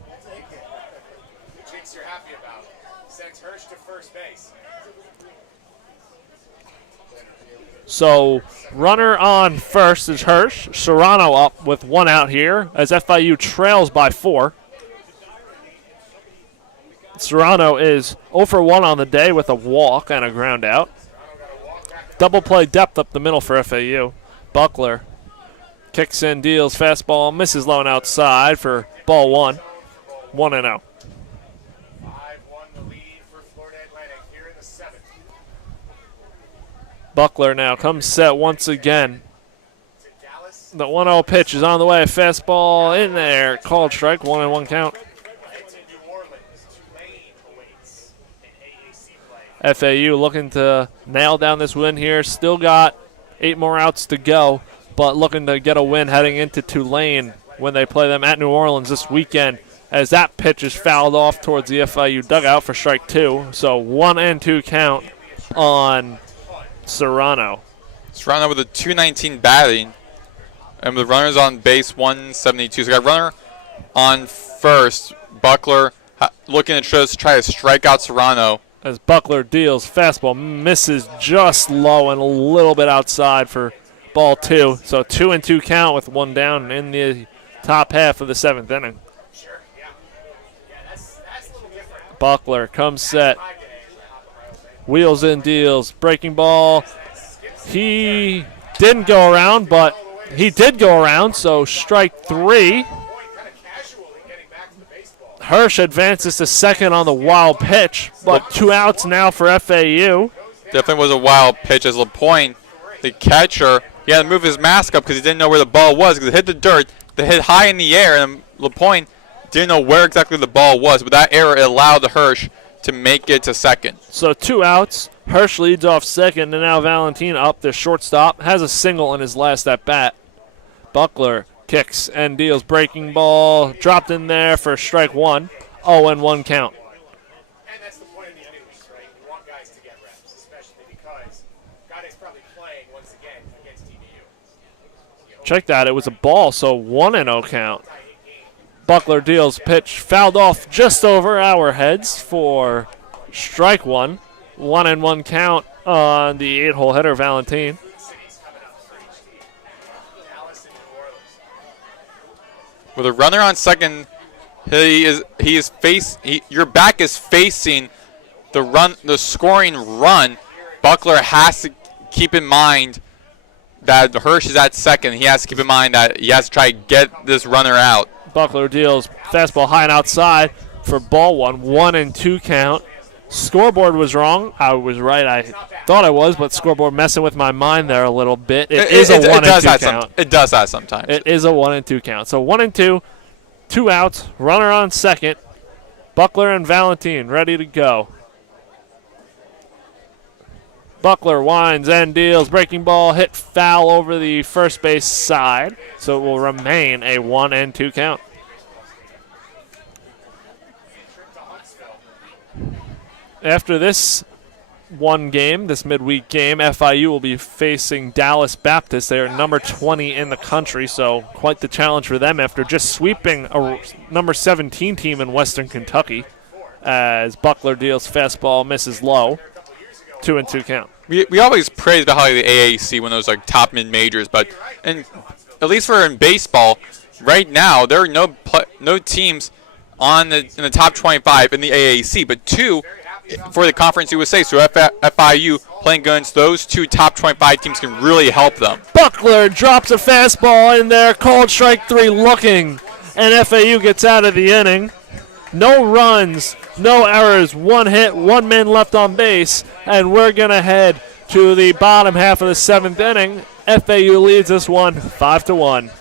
So runner on first is Hirsch. Serrano up with 1 out here as FIU trails by 4. Serrano is 0 for 1 on the day with a walk and a ground out. Double play depth up the middle for FAU. Buckler kicks in, deals fastball, misses low and outside for ball 1. 1-0. Buckler now comes set once again. The 1-0 pitch is on the way. Fastball in there. Called strike. 1-1 count. FAU looking to nail down this win here. Still got 8 more outs to go, but looking to get a win heading into Tulane when they play them at New Orleans this weekend, as that pitch is fouled off towards the FIU dugout for strike 2. So 1-2 count on Serrano. Serrano with a 219 batting, and with runners on base 172. So got a runner on first. Buckler looking to just try to strike out Serrano. As Buckler deals, fastball misses just low and a little bit outside for ball 2. So 2-2 count with 1 down in the top half of the 7th inning. Buckler comes set. Wheels in, deals, breaking ball. He didn't go around, but he did go around, so strike 3. Hirsch advances to second on the wild pitch, but 2 outs now for FAU. Definitely was a wild pitch as LaPointe, the catcher, he had to move his mask up because he didn't know where the ball was because it hit the dirt. They hit high in the air, and LaPointe didn't know where exactly the ball was, but that error allowed the Hirsch to make it to second. So 2 outs. Hirsch leads off second, and now Valentin up, the shortstop, has a single in his last at-bat. Buckler kicks and deals, breaking ball, dropped in there for strike 1, 0-1 count. And that's the point of the innings, right? You want guys to get reps, especially because Gade's probably playing once again against TVU. Check that, it was a ball, so 1-0 count. Buckler deals, pitch fouled off just over our heads for strike 1. 1-1 count on the 8-hole hitter, Valentin. With a runner on second, your back is facing the scoring run. Buckler has to keep in mind that Hirsch is at second. He has to keep in mind that he has to try to get this runner out. Buckler deals fastball high and outside for ball 1. 1-2 count. Scoreboard was wrong. I was right. I thought I was, but scoreboard messing with my mind there a little bit. It is a 1-2 count. It does that sometimes. It is a 1-2 count. So 1-2, 2 outs, runner on second. Buckler and Valentin ready to go. Buckler winds and deals, breaking ball, hit foul over the first base side. So it will remain a 1-2 count. After this one game, this midweek game. FIU will be facing Dallas Baptist. They are number 20 in the country, so quite the challenge for them after just sweeping a number 17 team in Western Kentucky, as Buckler deals fastball, misses low. 2-2 count. We always praise about how the AAC when those like top mid majors, but at least for in baseball, right now there are no teams in the top 25 in the AAC, but two for the Conference USA. So FIU playing against those two top 25 teams can really help them. Buckler drops a fastball in there, called strike 3 looking, and FAU gets out of the inning. No runs, no errors, 1 hit, 1 man left on base, and we're going to head to the bottom half of the 7th inning. FAU leads this one 5-1.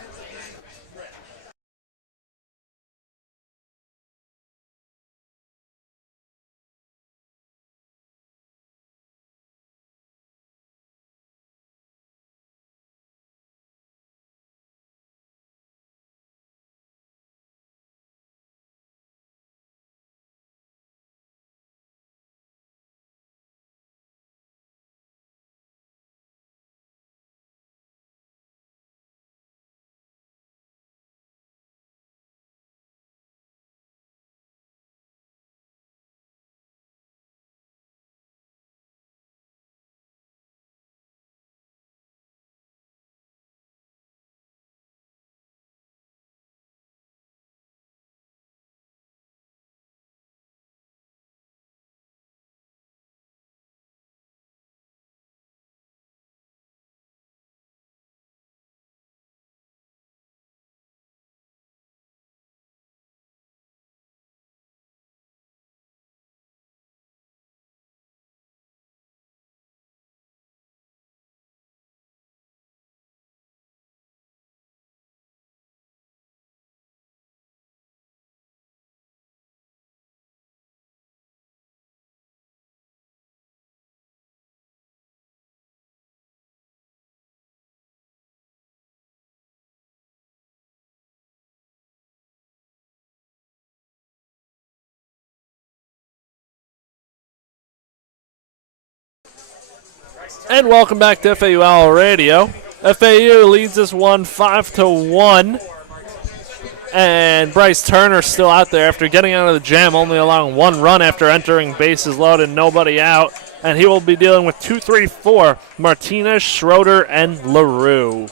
And welcome back to FAU Owl Radio. FAU leads this one 5-1. And Bryce Turner still out there after getting out of the jam, only allowing 1 run after entering bases loaded, nobody out. And he will be dealing with 2, 3, 4, Martinez, Schroeder, and LaRue.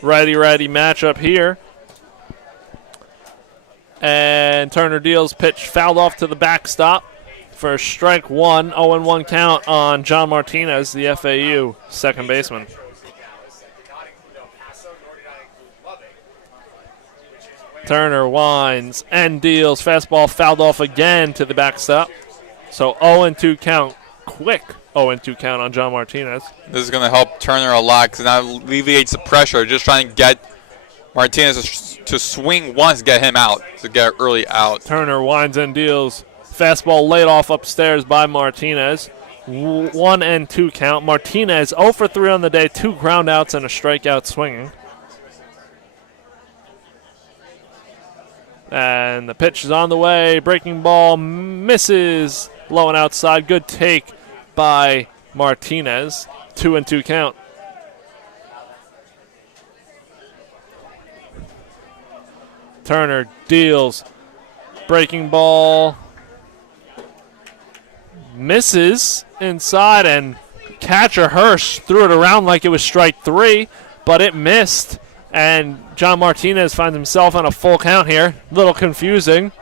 Righty-righty matchup here. And Turner deals, pitch fouled off to the backstop for strike 1, 0-1 count on John Martinez, the FAU second baseman. Turner winds and deals. Fastball fouled off again to the backstop. So 0-2 count. Quick 0-2 count on John Martinez. This is going to help Turner a lot because now alleviates the pressure. Just trying to get Martinez to swing once, get him out, to get early out. Turner winds and deals. Fastball laid off upstairs by Martinez. 1-2 count. Martinez 0 for 3 on the day, 2 ground outs and a strikeout swinging. And the pitch is on the way. Breaking ball misses. Low and outside. Good take by Martinez. 2-2 count. Turner deals. Breaking ball misses inside, and catcher Hirsch threw it around like it was strike 3, but it missed. And John Martinez finds himself on a full count here. A little confusing.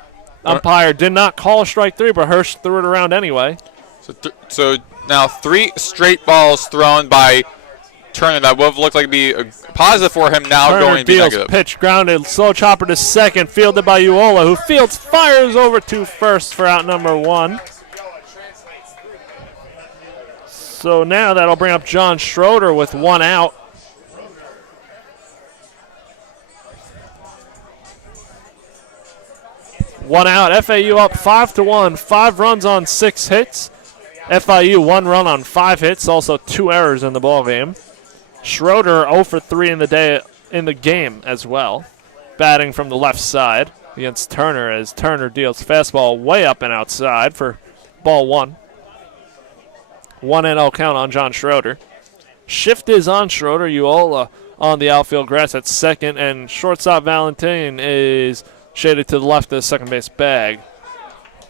Umpire did not call strike 3, but Hirsch threw it around anyway. So now 3 straight balls thrown by Turner that would have looked like to be a positive for him, now Turner going to be deals, negative. Pitch grounded, slow chopper to second, fielded by Uola, who fields, fires over to first for out number 1. So now that'll bring up John Schroeder with 1 out. One out. FAU up 5-1. 5 runs on 6 hits. FIU 1 run on 5 hits. Also 2 errors in the ball game. Schroeder 0 for 3 in the game as well. Batting from the left side against Turner as Turner deals fastball way up and outside for ball 1. 1-0 count on John Schroeder. Shift is on Schroeder. Uola on the outfield grass at second, and shortstop Valentin is shaded to the left of the second base bag.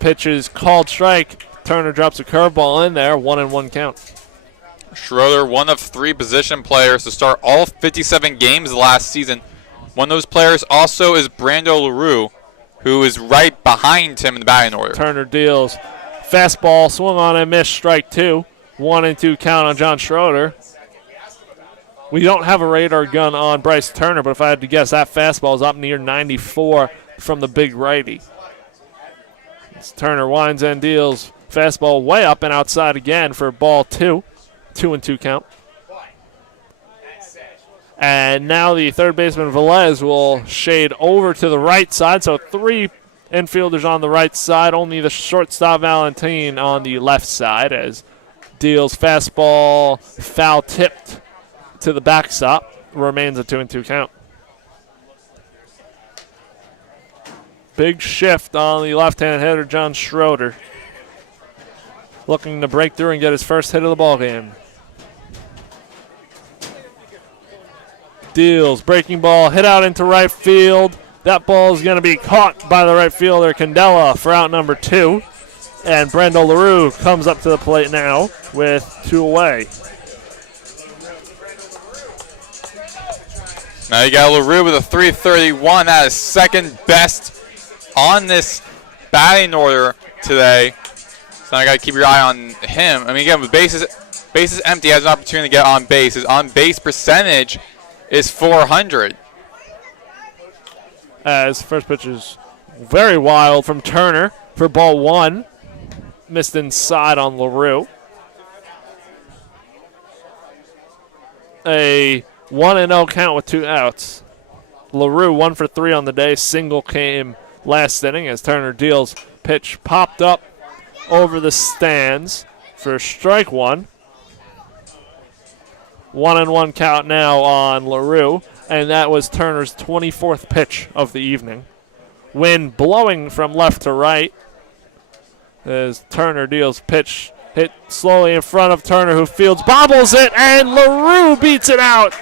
Pitch is called strike. Turner drops a curveball in there. 1-1 count. Schroeder, one of 3 position players to start all 57 games last season. One of those players also is Brando LaRue, who is right behind him in the batting order. Turner deals. Fastball swung on and missed. Strike 2. 1-2 count on John Schroeder. We don't have a radar gun on Bryce Turner, but if I had to guess, that fastball is up near 94 from the big righty. As Turner winds and deals. Fastball way up and outside again for ball 2. 2-2 count. And now the third baseman Velez will shade over to the right side. So 3 infielders on the right side. Only the shortstop Valentin on the left side as deals fastball foul tipped to the backstop. Remains a 2-2 count. Big shift on the left-hand hitter John Schroeder. Looking to break through and get his first hit of the ball game. Deals, breaking ball, hit out into right field. That ball is going to be caught by the right fielder, Candela, for out number 2. And Brando LaRue comes up to the plate now with 2 away. Now you got LaRue with a 331. That is second best on this batting order today. So I got to keep your eye on him. I mean, again, with bases empty, he has an opportunity to get on base. His on-base percentage is .400. As first pitch is very wild from Turner for ball 1. Missed inside on LaRue. A 1-0 count with 2 outs. LaRue 1 for 3 on the day. Single came last inning as Turner deals. Pitch popped up over the stands for strike 1. 1-1 count now on LaRue, and that was Turner's 24th pitch of the evening. Wind blowing from left to right as Turner deals. Pitch hit slowly in front of Turner, who fields, bobbles it, and LaRue beats it out.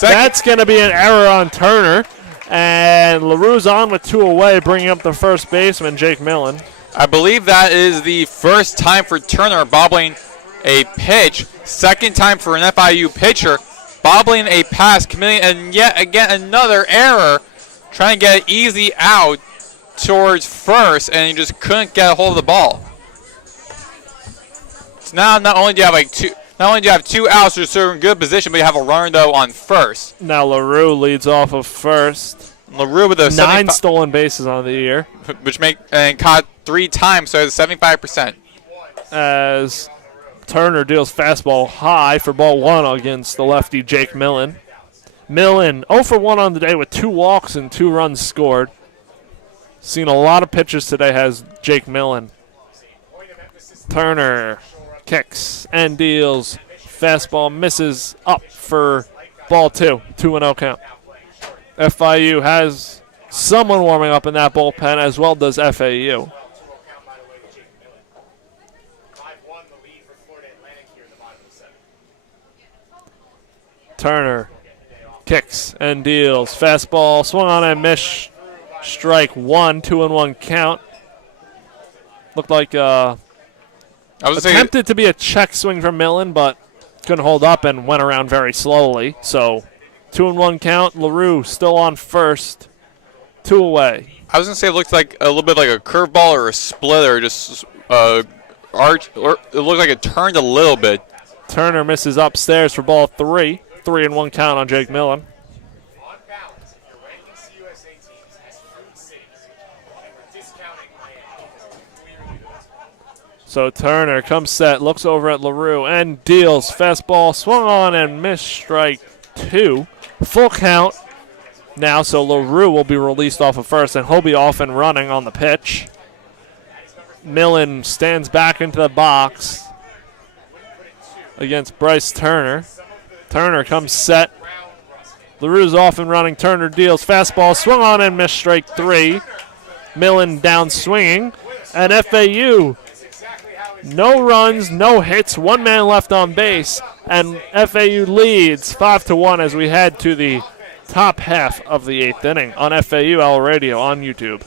That's going to be an error on Turner, and LaRue's on with 2 away, bringing up the first baseman, Jake Millen. I believe that is the first time for Turner bobbling a pitch. Second time for an FIU pitcher bobbling a pass, committing and yet again another error, trying to get an easy out towards first, and he just couldn't get a hold of the ball. So now not only do you have 2 outs, you're in good position, but you have a runner though on first. Now LaRue leads off of first. LaRue with a 9 stolen bases on the year, which caught 3 times, so it's 75%. As Turner deals fastball high for ball 1 against the lefty Jake Millen. Millen 0 for 1 on the day with 2 walks and 2 runs scored. Seen a lot of pitches today has Jake Millen. Turner kicks and deals. Fastball misses up for ball 2. 2-0 count. FIU has someone warming up in that bullpen, as well does FAU. Turner kicks and deals. Fastball swung on and missed. Strike 1. 2-1 count. Looked like attempted to be a check swing from Millen, but couldn't hold up and went around very slowly. So 2-1 count. LaRue still on first. 2 away. I was going to say it looked like a little bit like a curveball or a splitter, just arch, or it looked like it turned a little bit. Turner misses upstairs for ball 3. 3-1 count on Jake Millen. On balance, if you're ranking CUSA teams as food cities, and we're discounting Miami because we clearly do this. So Turner comes set, looks over at LaRue, and deals. Fastball swung on and missed. Strike 2. Full count now, so LaRue will be released off of first, and he'll be off and running on the pitch. Millen stands back into the box against Bryce Turner. Turner comes set. LaRue's off and running. Turner deals. Fastball swung on and missed. Strike 3. Millen down swinging. And FAU No runs, no hits, one man left on base, and FAU leads 5-1 as we head to the top half of the 8th inning on FAU Radio on YouTube.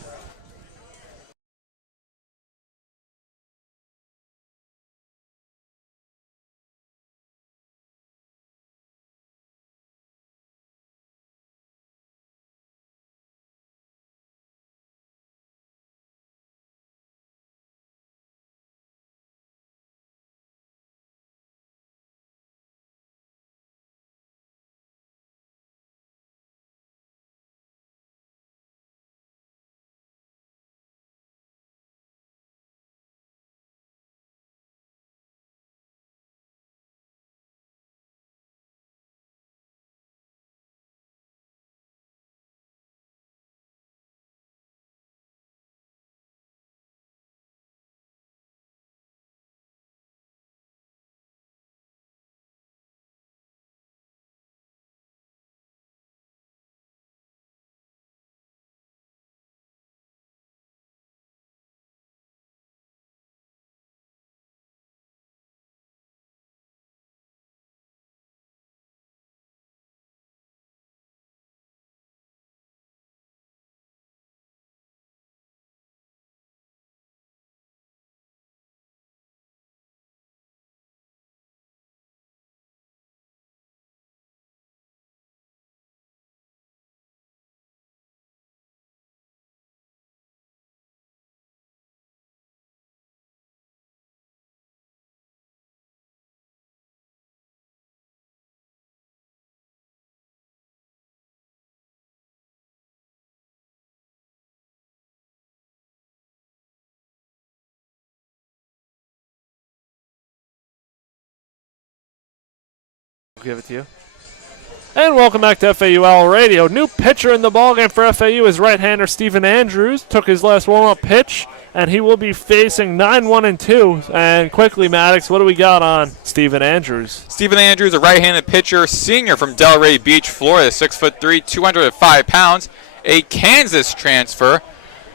Give it to you. And welcome back to FAU Radio. New pitcher in the ballgame for FAU is right-hander Stephen Andrews. Took his last warm-up pitch, and he will be facing 9-1-2. And quickly, Maddox, what do we got on Stephen Andrews? Stephen Andrews, a right-handed pitcher, senior from Delray Beach, Florida, 6'3", 205 pounds, a Kansas transfer,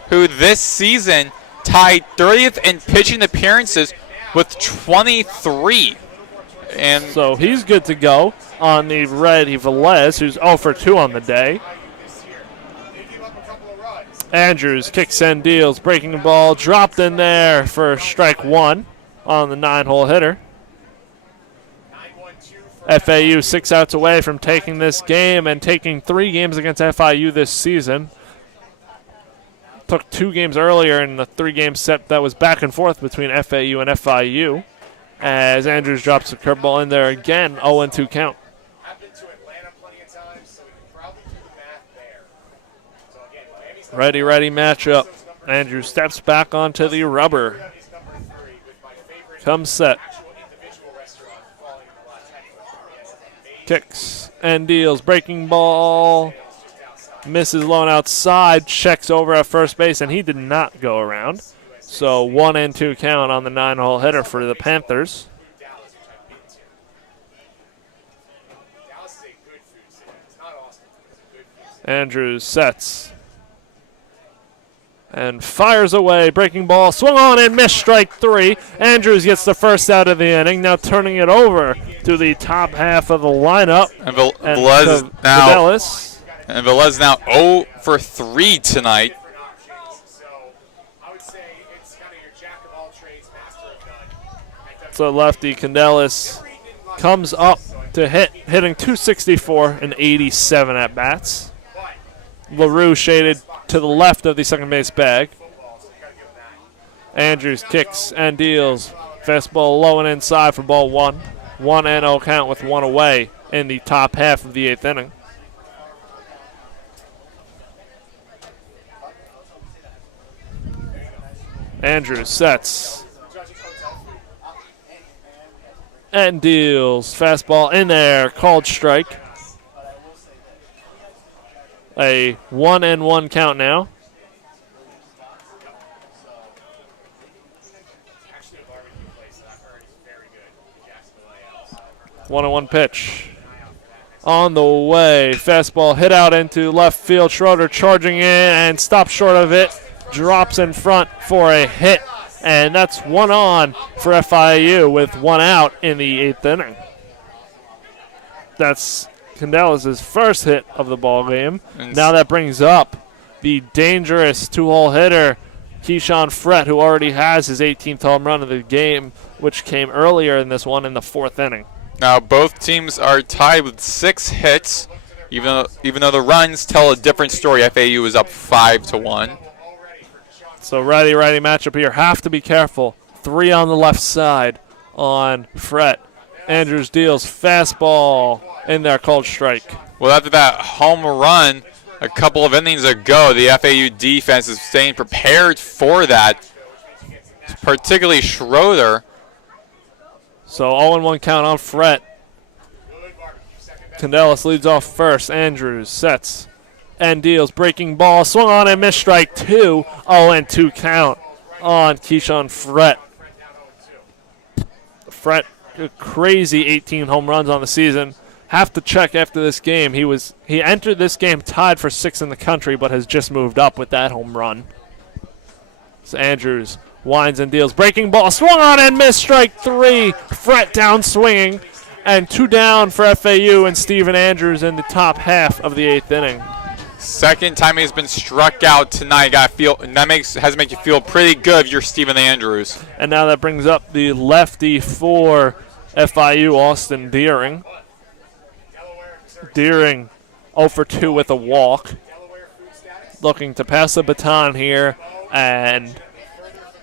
who this season tied 30th in pitching appearances with 23. And so he's good to go on the righty Velez, who's 0 for 2 on the day. Andrews kicks and deals, breaking the ball, dropped in there for strike 1 on the 9-hole hitter. FAU 6 outs away from taking this game and taking 3 games against FIU this season. Took 2 games earlier in the 3-game set that was back and forth between FAU and FIU. As Andrews drops the curveball in there again, 0-2 count. I've been to Atlanta plenty of times, so we can probably do the math there. So again, Miami's Ready matchup. Andrews steps back onto the rubber. Comes set. Kicks and deals. Breaking ball. Misses low outside. Checks over at first base, and he did not go around. So 1-2 count on the 9-hole hitter for the Panthers. Andrews sets and fires away. Breaking ball, swung on and missed, strike 3. Andrews gets the first out of the inning. Now turning it over to the top half of the lineup. And Velez now 0 for 3 tonight. So lefty Candelas comes up to hitting 264 and 87 at bats. LaRue shaded to the left of the second base bag. Andrews kicks and deals. Fastball low and inside for ball 1. 1-0 count with 1 away in the top half of the 8th inning. Andrews sets and deals. Fastball in there, called strike. A 1-1 count now. One and 1 pitch. On the way. Fastball hit out into left field. Schroeder charging in and stops short of it. Drops in front for a hit And that's 1 on for FIU with 1 out in the 8th inning. That's Candelas' first hit of the ball game. Now that brings up the dangerous 2-hole hitter, Keyshawn Frett, who already has his 18th home run of the game, which came earlier in this one in the 4th inning. Now both teams are tied with 6 hits, even though the runs tell a different story. FAU is up 5-1. So righty matchup here. Have to be careful. 3 on the left side on Frett. Andrews deals fastball in there, called strike. Well, after that home run a couple of innings ago, the FAU defense is staying prepared for that, particularly Schroeder. So 0-1 count on Frett. Candelas leads off first. Andrews sets and deals. Breaking ball. Swung on and missed, strike 2. 0-2 count on Keyshawn Frett. Frett, a crazy 18 home runs on the season. Have to check after this game. He entered this game tied for 6th in the country, but has just moved up with that home run. So Andrews winds and deals. Breaking ball. Swung on and missed, strike 3. Frett down swinging. And 2 down for FAU and Steven Andrews in the top half of the 8th inning. Second time he's been struck out tonight. Has to make you feel pretty good if you're Steven Andrews. And now that brings up the lefty for FIU, Austin Deering. Deering 0 for 2 with a walk. Looking to pass the baton here and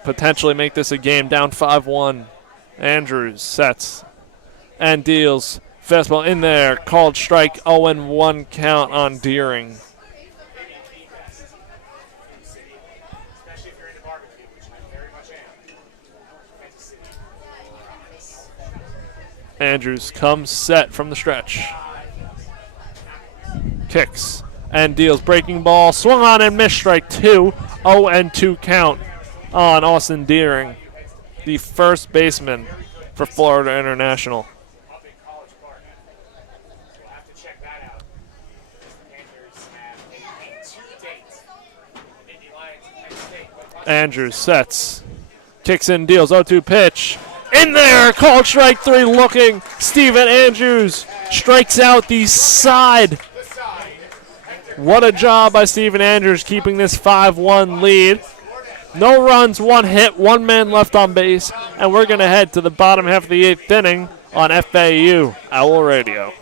potentially make this a game, down 5-1. Andrews sets and deals. Fastball in there, called strike, 0-1 count on Deering. Andrews comes set from the stretch. Kicks and deals. Breaking ball. Swung on and missed, strike 2. 0-2 count on Austin Deering, the first baseman for Florida International. Andrews sets. Kicks and deals. 0-2 pitch. In there, called strike 3, looking. Steven Andrews strikes out the side. What a job by Steven Andrews keeping this 5-1 lead. No runs, 1 hit, 1 man left on base, and we're going to head to the bottom half of the 8th inning on FAU Owl Radio.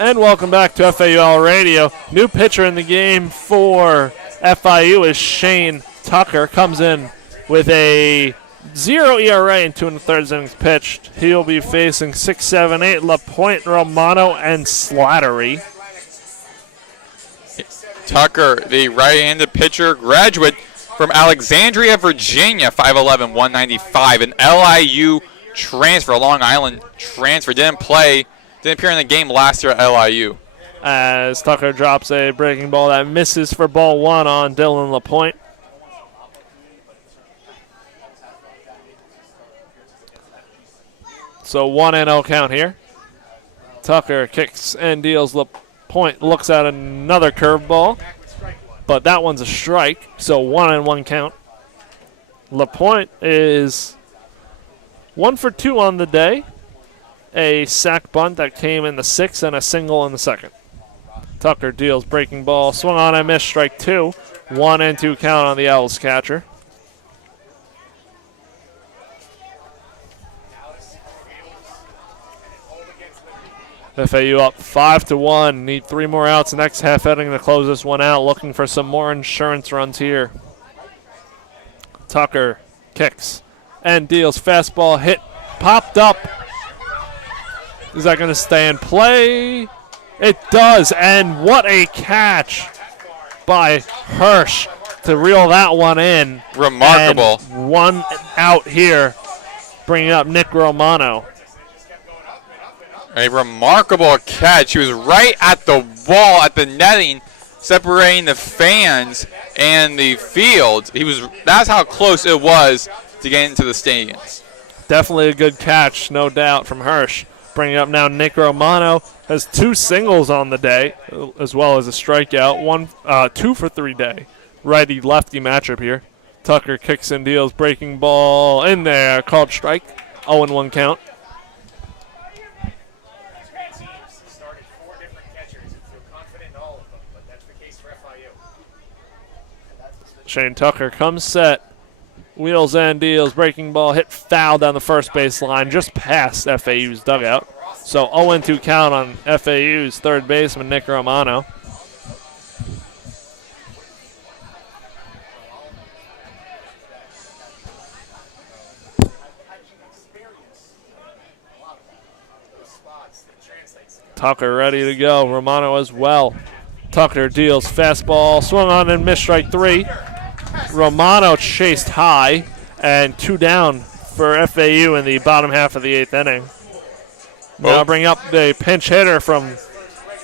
And welcome back to FAU Radio. New pitcher in the game for FIU is Shane Tucker comes in with a 0 ERA in 2 1/3 innings pitched. He'll be facing 6, 7, 8, LaPointe, Romano, and Slattery. Tucker, the right-handed pitcher, graduate from Alexandria, Virginia, 5'11", 195, an LIU transfer, Long Island transfer. Didn't appear in the game last year at LIU. As Tucker drops a breaking ball that misses for ball 1 on Dylan LaPointe. So 1-0 count here. Tucker kicks and deals. LaPointe looks at another curveball, but that one's a strike. So 1-1 count. LaPointe is 1 for 2 on the day. A sac bunt that came in the 6th and a single in the 2nd. Tucker deals breaking ball, swung on and missed, strike 2. 1-2 count on the Owls catcher. FAU up 5-1. Need 3 more outs. Next half inning to close this one out. Looking for some more insurance runs here. Tucker kicks and deals. Fastball hit, popped up. Is that going to stay in play? It does, and what a catch by Hirsch to reel that one in. Remarkable. And 1 out here, bringing up Nick Romano. A remarkable catch. He was right at the wall, at the netting, separating the fans and the field. That's how close it was to get into the stands. Definitely a good catch, no doubt, from Hirsch. Bringing up now Nick Romano. Has 2 singles on the day, as well as a strikeout. 2 for 3 day. Righty-lefty matchup here. Tucker kicks and deals. Breaking ball in there. Called strike. 0-1 count. Started 4 different catchers and feel confident in all of them, but that's the case for FIU. Shane Tucker comes set. Wheels and deals. Breaking ball hit foul down the first base line, just past FAU's dugout. So 0-2 count on FAU's third baseman, Nick Romano. Tucker ready to go. Romano as well. Tucker deals. Fastball swung on and missed, strike 3. Romano chased high, and 2 down for FAU in the bottom half of the 8th inning. Now bring up the pinch hitter from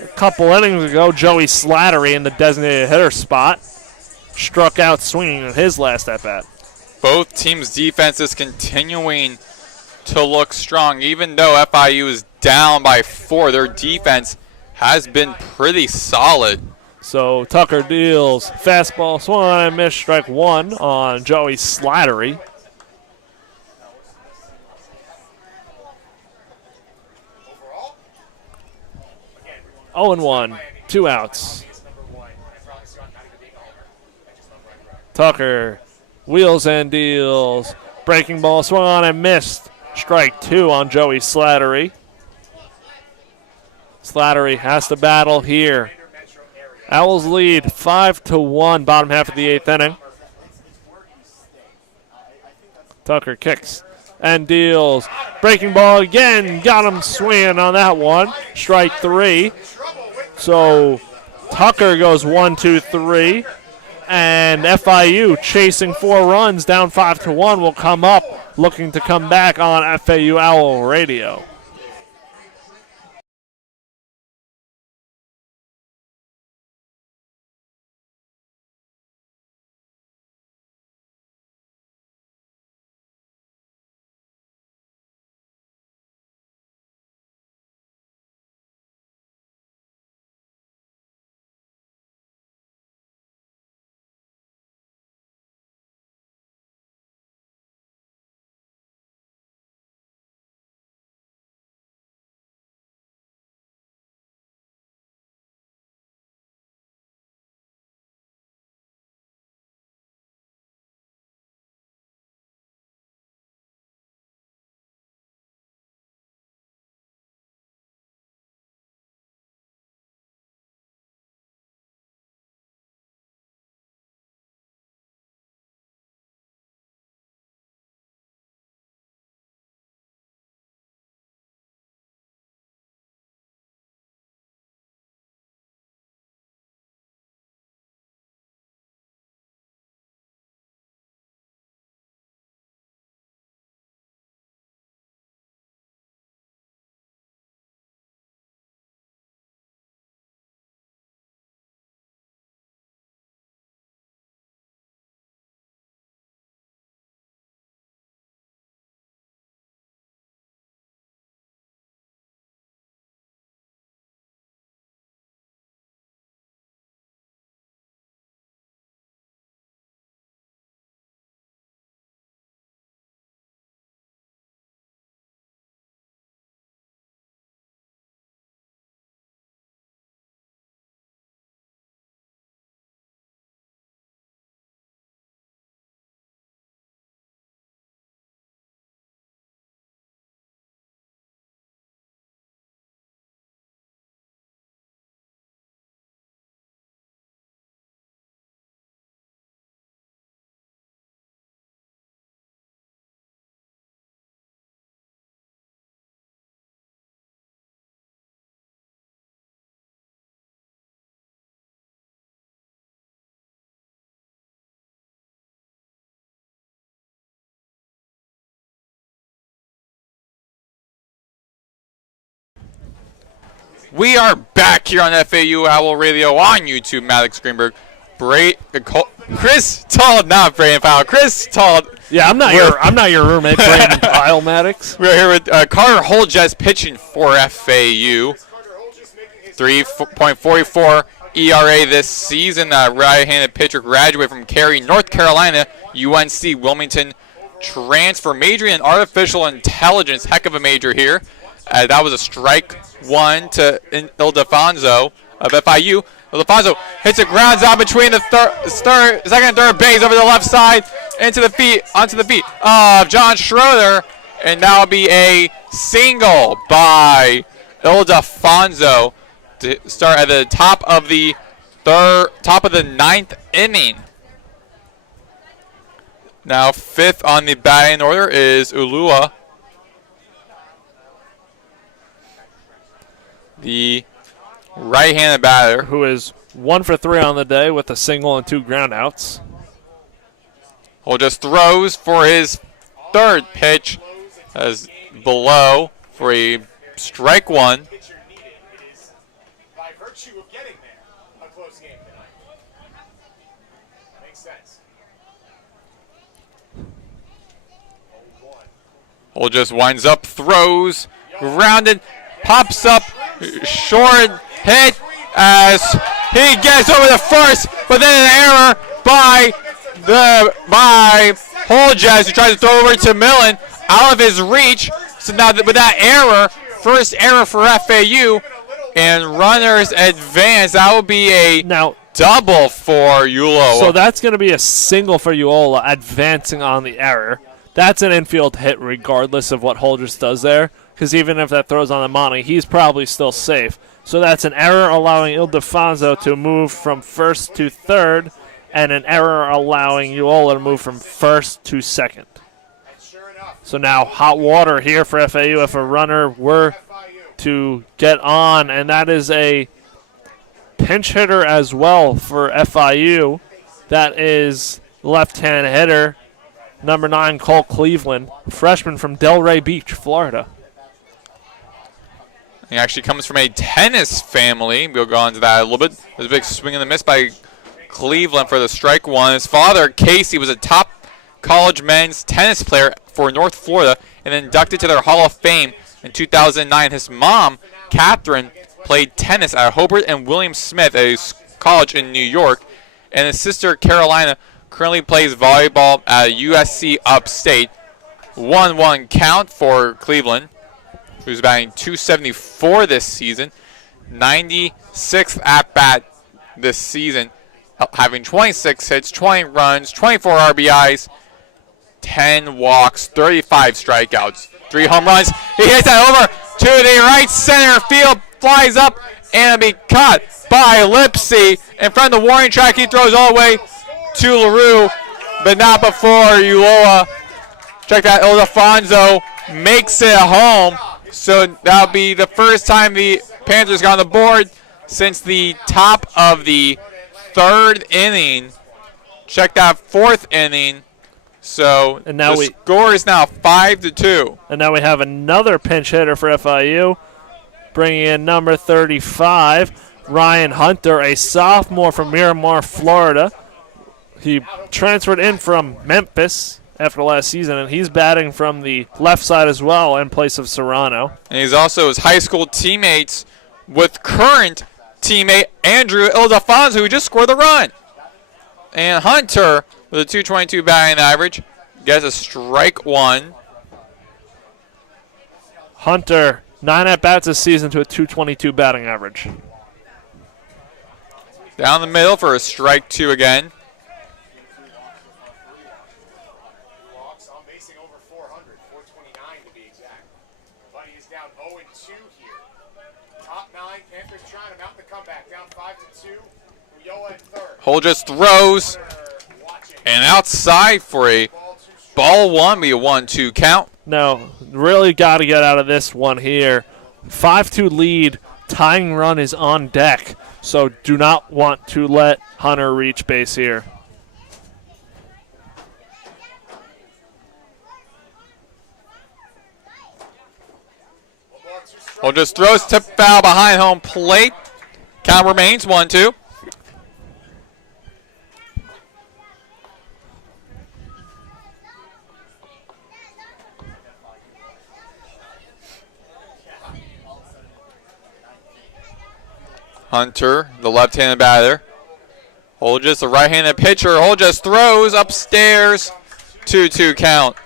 a couple innings ago, Joey Slattery, in the designated hitter spot. Struck out swinging in his last at-bat. Both teams' defenses continuing to look strong. Even though FIU is down by 4, their defense has been pretty solid. So Tucker deals. Fastball swung on and missed, strike 1 on Joey Slattery. 0-1, 2 outs. Tucker wheels and deals. Breaking ball swung on and missed. Strike 2 on Joey Slattery. Slattery has to battle here. Owls lead 5-1, bottom half of the 8th inning. Tucker kicks and deals. Breaking ball again. Got him swinging on that one. Strike 3. So Tucker goes 1, 2, 3. And FIU chasing 4 runs down 5-1 will come up looking to come back on FAU Owl Radio. We are back here on FAU Owl Radio on YouTube. Maddox, Greenberg, Chris Talt, not Brandon Powell. Chris Talt. Yeah, I'm not your roommate, Brandon Kyle Maddox. We're here with Carter Holjes pitching for FAU. 3.44 ERA this season. Right-handed pitcher, graduated from Cary, North Carolina. UNC Wilmington transfer, majoring in artificial intelligence. Heck of a major here. That was a strike one to Ildefonso of FIU. Ildefonso hits a ground out between the second and third base over the left side onto the feet of John Schroeder, and that will be a single by Ildefonso to start at the top of the ninth inning. Now fifth on the batting order is Ulua, the right-handed batter, who is 1 for 3 on the day with a single and 2 groundouts. Just throws for his third pitch as below for a strike one. By virtue of getting there, a close game tonight. Makes sense. Just winds up, throws, grounded, pops up, short hit as he gets over the first, but then an error by Holjes, who tries to throw over to Millen, out of his reach. So now with that error, first error for FAU, and runners advance. That will be a double for Uloa. So that's going to be a single for Uloa, advancing on the error. That's an infield hit regardless of what Holjes does there, because even if that throws on the money, he's probably still safe. So that's an error allowing Ildefonso to move from first to third, and an error allowing Uloa to move from first to second. So now hot water here for FAU if a runner were to get on, and that is a pinch hitter as well for FIU. That is left-hand hitter, number 9, Cole Cleveland, freshman from Delray Beach, Florida. He actually comes from a tennis family. We'll go on to that a little bit. There's a big swing and a miss by Cleveland for the strike one. His father, Casey, was a top college men's tennis player for North Florida and inducted to their Hall of Fame in 2009. His mom, Catherine, played tennis at Hobart and William Smith at his college in New York. And his sister, Carolina, currently plays volleyball at USC Upstate. 1-1 count for Cleveland, who's batting .274 this season. 96th at-bat this season, having 26 hits, 20 runs, 24 RBIs, 10 walks, 35 strikeouts, 3 home runs. He hits that over to the right center field, flies up, and it'll be caught by Lipsy. In front of the warning track, he throws all the way to LaRue, but not before Uloa. Check that, Ildefonso makes it home. So that'll be the first time the Panthers got on the board since the top of the third inning. Check that, fourth inning. So and now the score is now 5-2. And now we have another pinch hitter for FIU, bringing in number 35, Ryan Hunter, a sophomore from Miramar, Florida. He transferred in from Memphis after last season, and he's batting from the left side as well in place of Serrano. And he's also his high school teammates with current teammate Andrew Ildefonso, who just scored the run. And Hunter, with a .222 batting average, gets a strike one. Hunter, 9 at-bats this season to a .222 batting average. Down the middle for a strike two again. Holjes throws, and outside for a ball one, be a 1-2 count. No, really got to get out of this one here. 5-2 lead, tying run is on deck, so do not want to let Hunter reach base here. Just throws tip foul behind home plate. Count remains 1-2. Hunter, the left-handed batter. Holgis, the right-handed pitcher. Holgis throws upstairs. 2-2 count.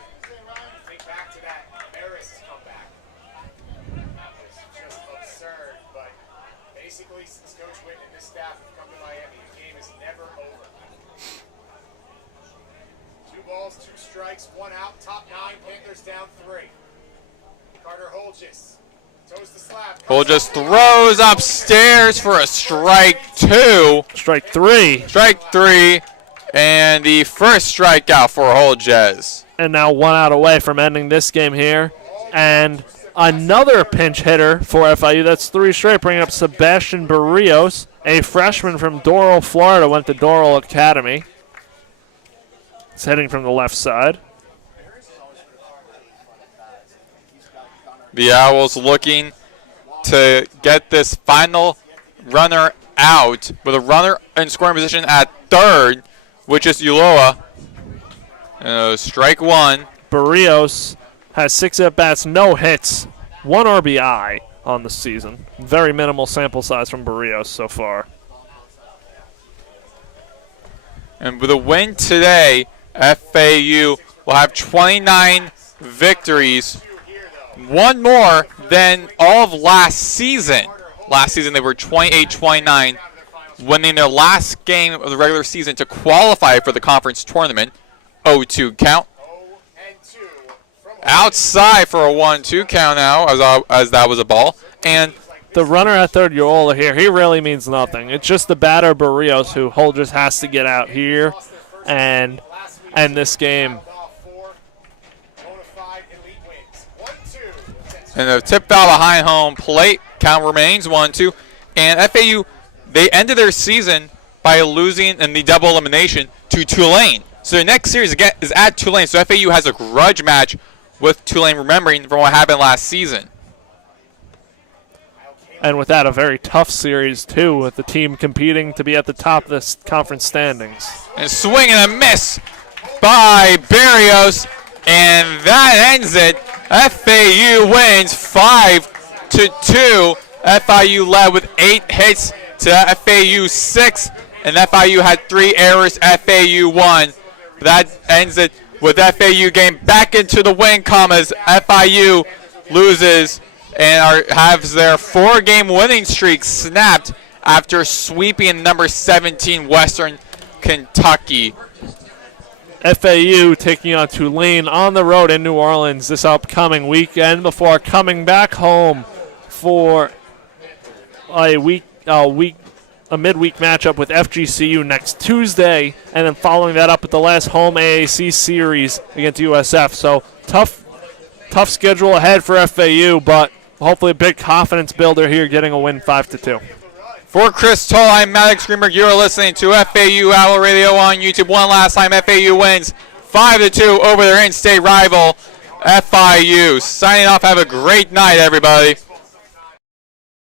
Think back to that Maris comeback. It's just absurd, but basically since Coach Whitten and his staff have come to Miami, the game is never over. 2 balls, 2 strikes, 1 out, top 9, Panthers down 3. Carter Holgis toes the slab. Holgis throws upstairs for a strike 2. Strike 3. Strike 3. And the first strikeout for Holgis. And now 1 out away from ending this game here. And another pinch hitter for FIU. That's 3 straight, bringing up Sebastian Barrios, a freshman from Doral, Florida, went to Doral Academy. It's hitting from the left side. The Owls looking to get this final runner out with a runner in scoring position at third, which is Ulloa. Strike 1. Barrios has 6 at-bats, no hits, 1 RBI on the season. Very minimal sample size from Barrios so far. And with a win today, FAU will have 29 victories, 1 more than all of last season. Last season they were 28-29, winning their last game of the regular season to qualify for the conference tournament. 0-2 count. Outside for a 1-2 count now, as that was a ball. And the runner at third, Yola here, he really means nothing. It's just the batter, Barrios, who Holgis has to get out here and end this game. And the tip foul behind home plate. Count remains 1-2. And FAU, they ended their season by losing in the double elimination to Tulane. So their next series again is at Tulane. So FAU has a grudge match with Tulane, remembering from what happened last season. And with that, a very tough series, too, with the team competing to be at the top of the conference standings. And swing and a miss by Barrios. And that ends it. FAU wins 5-2. FIU led with 8 hits to FAU 6. And FIU had 3 errors. FAU won. That ends it with FAU game back into the win column as FIU loses and has their 4-game winning streak snapped after sweeping number 17 Western Kentucky. FAU taking on Tulane on the road in New Orleans this upcoming weekend before coming back home for a midweek matchup with FGCU next Tuesday, and then following that up with the last home AAC series against USF. So tough schedule ahead for FAU, but hopefully a big confidence builder here, getting a win 5-2. For Chris Talt, I'm Maddox Greenberg. You're listening to FAU Owl Radio on YouTube. One last time, FAU wins 5-2 over their in-state rival, FIU. Signing off. Have a great night, everybody.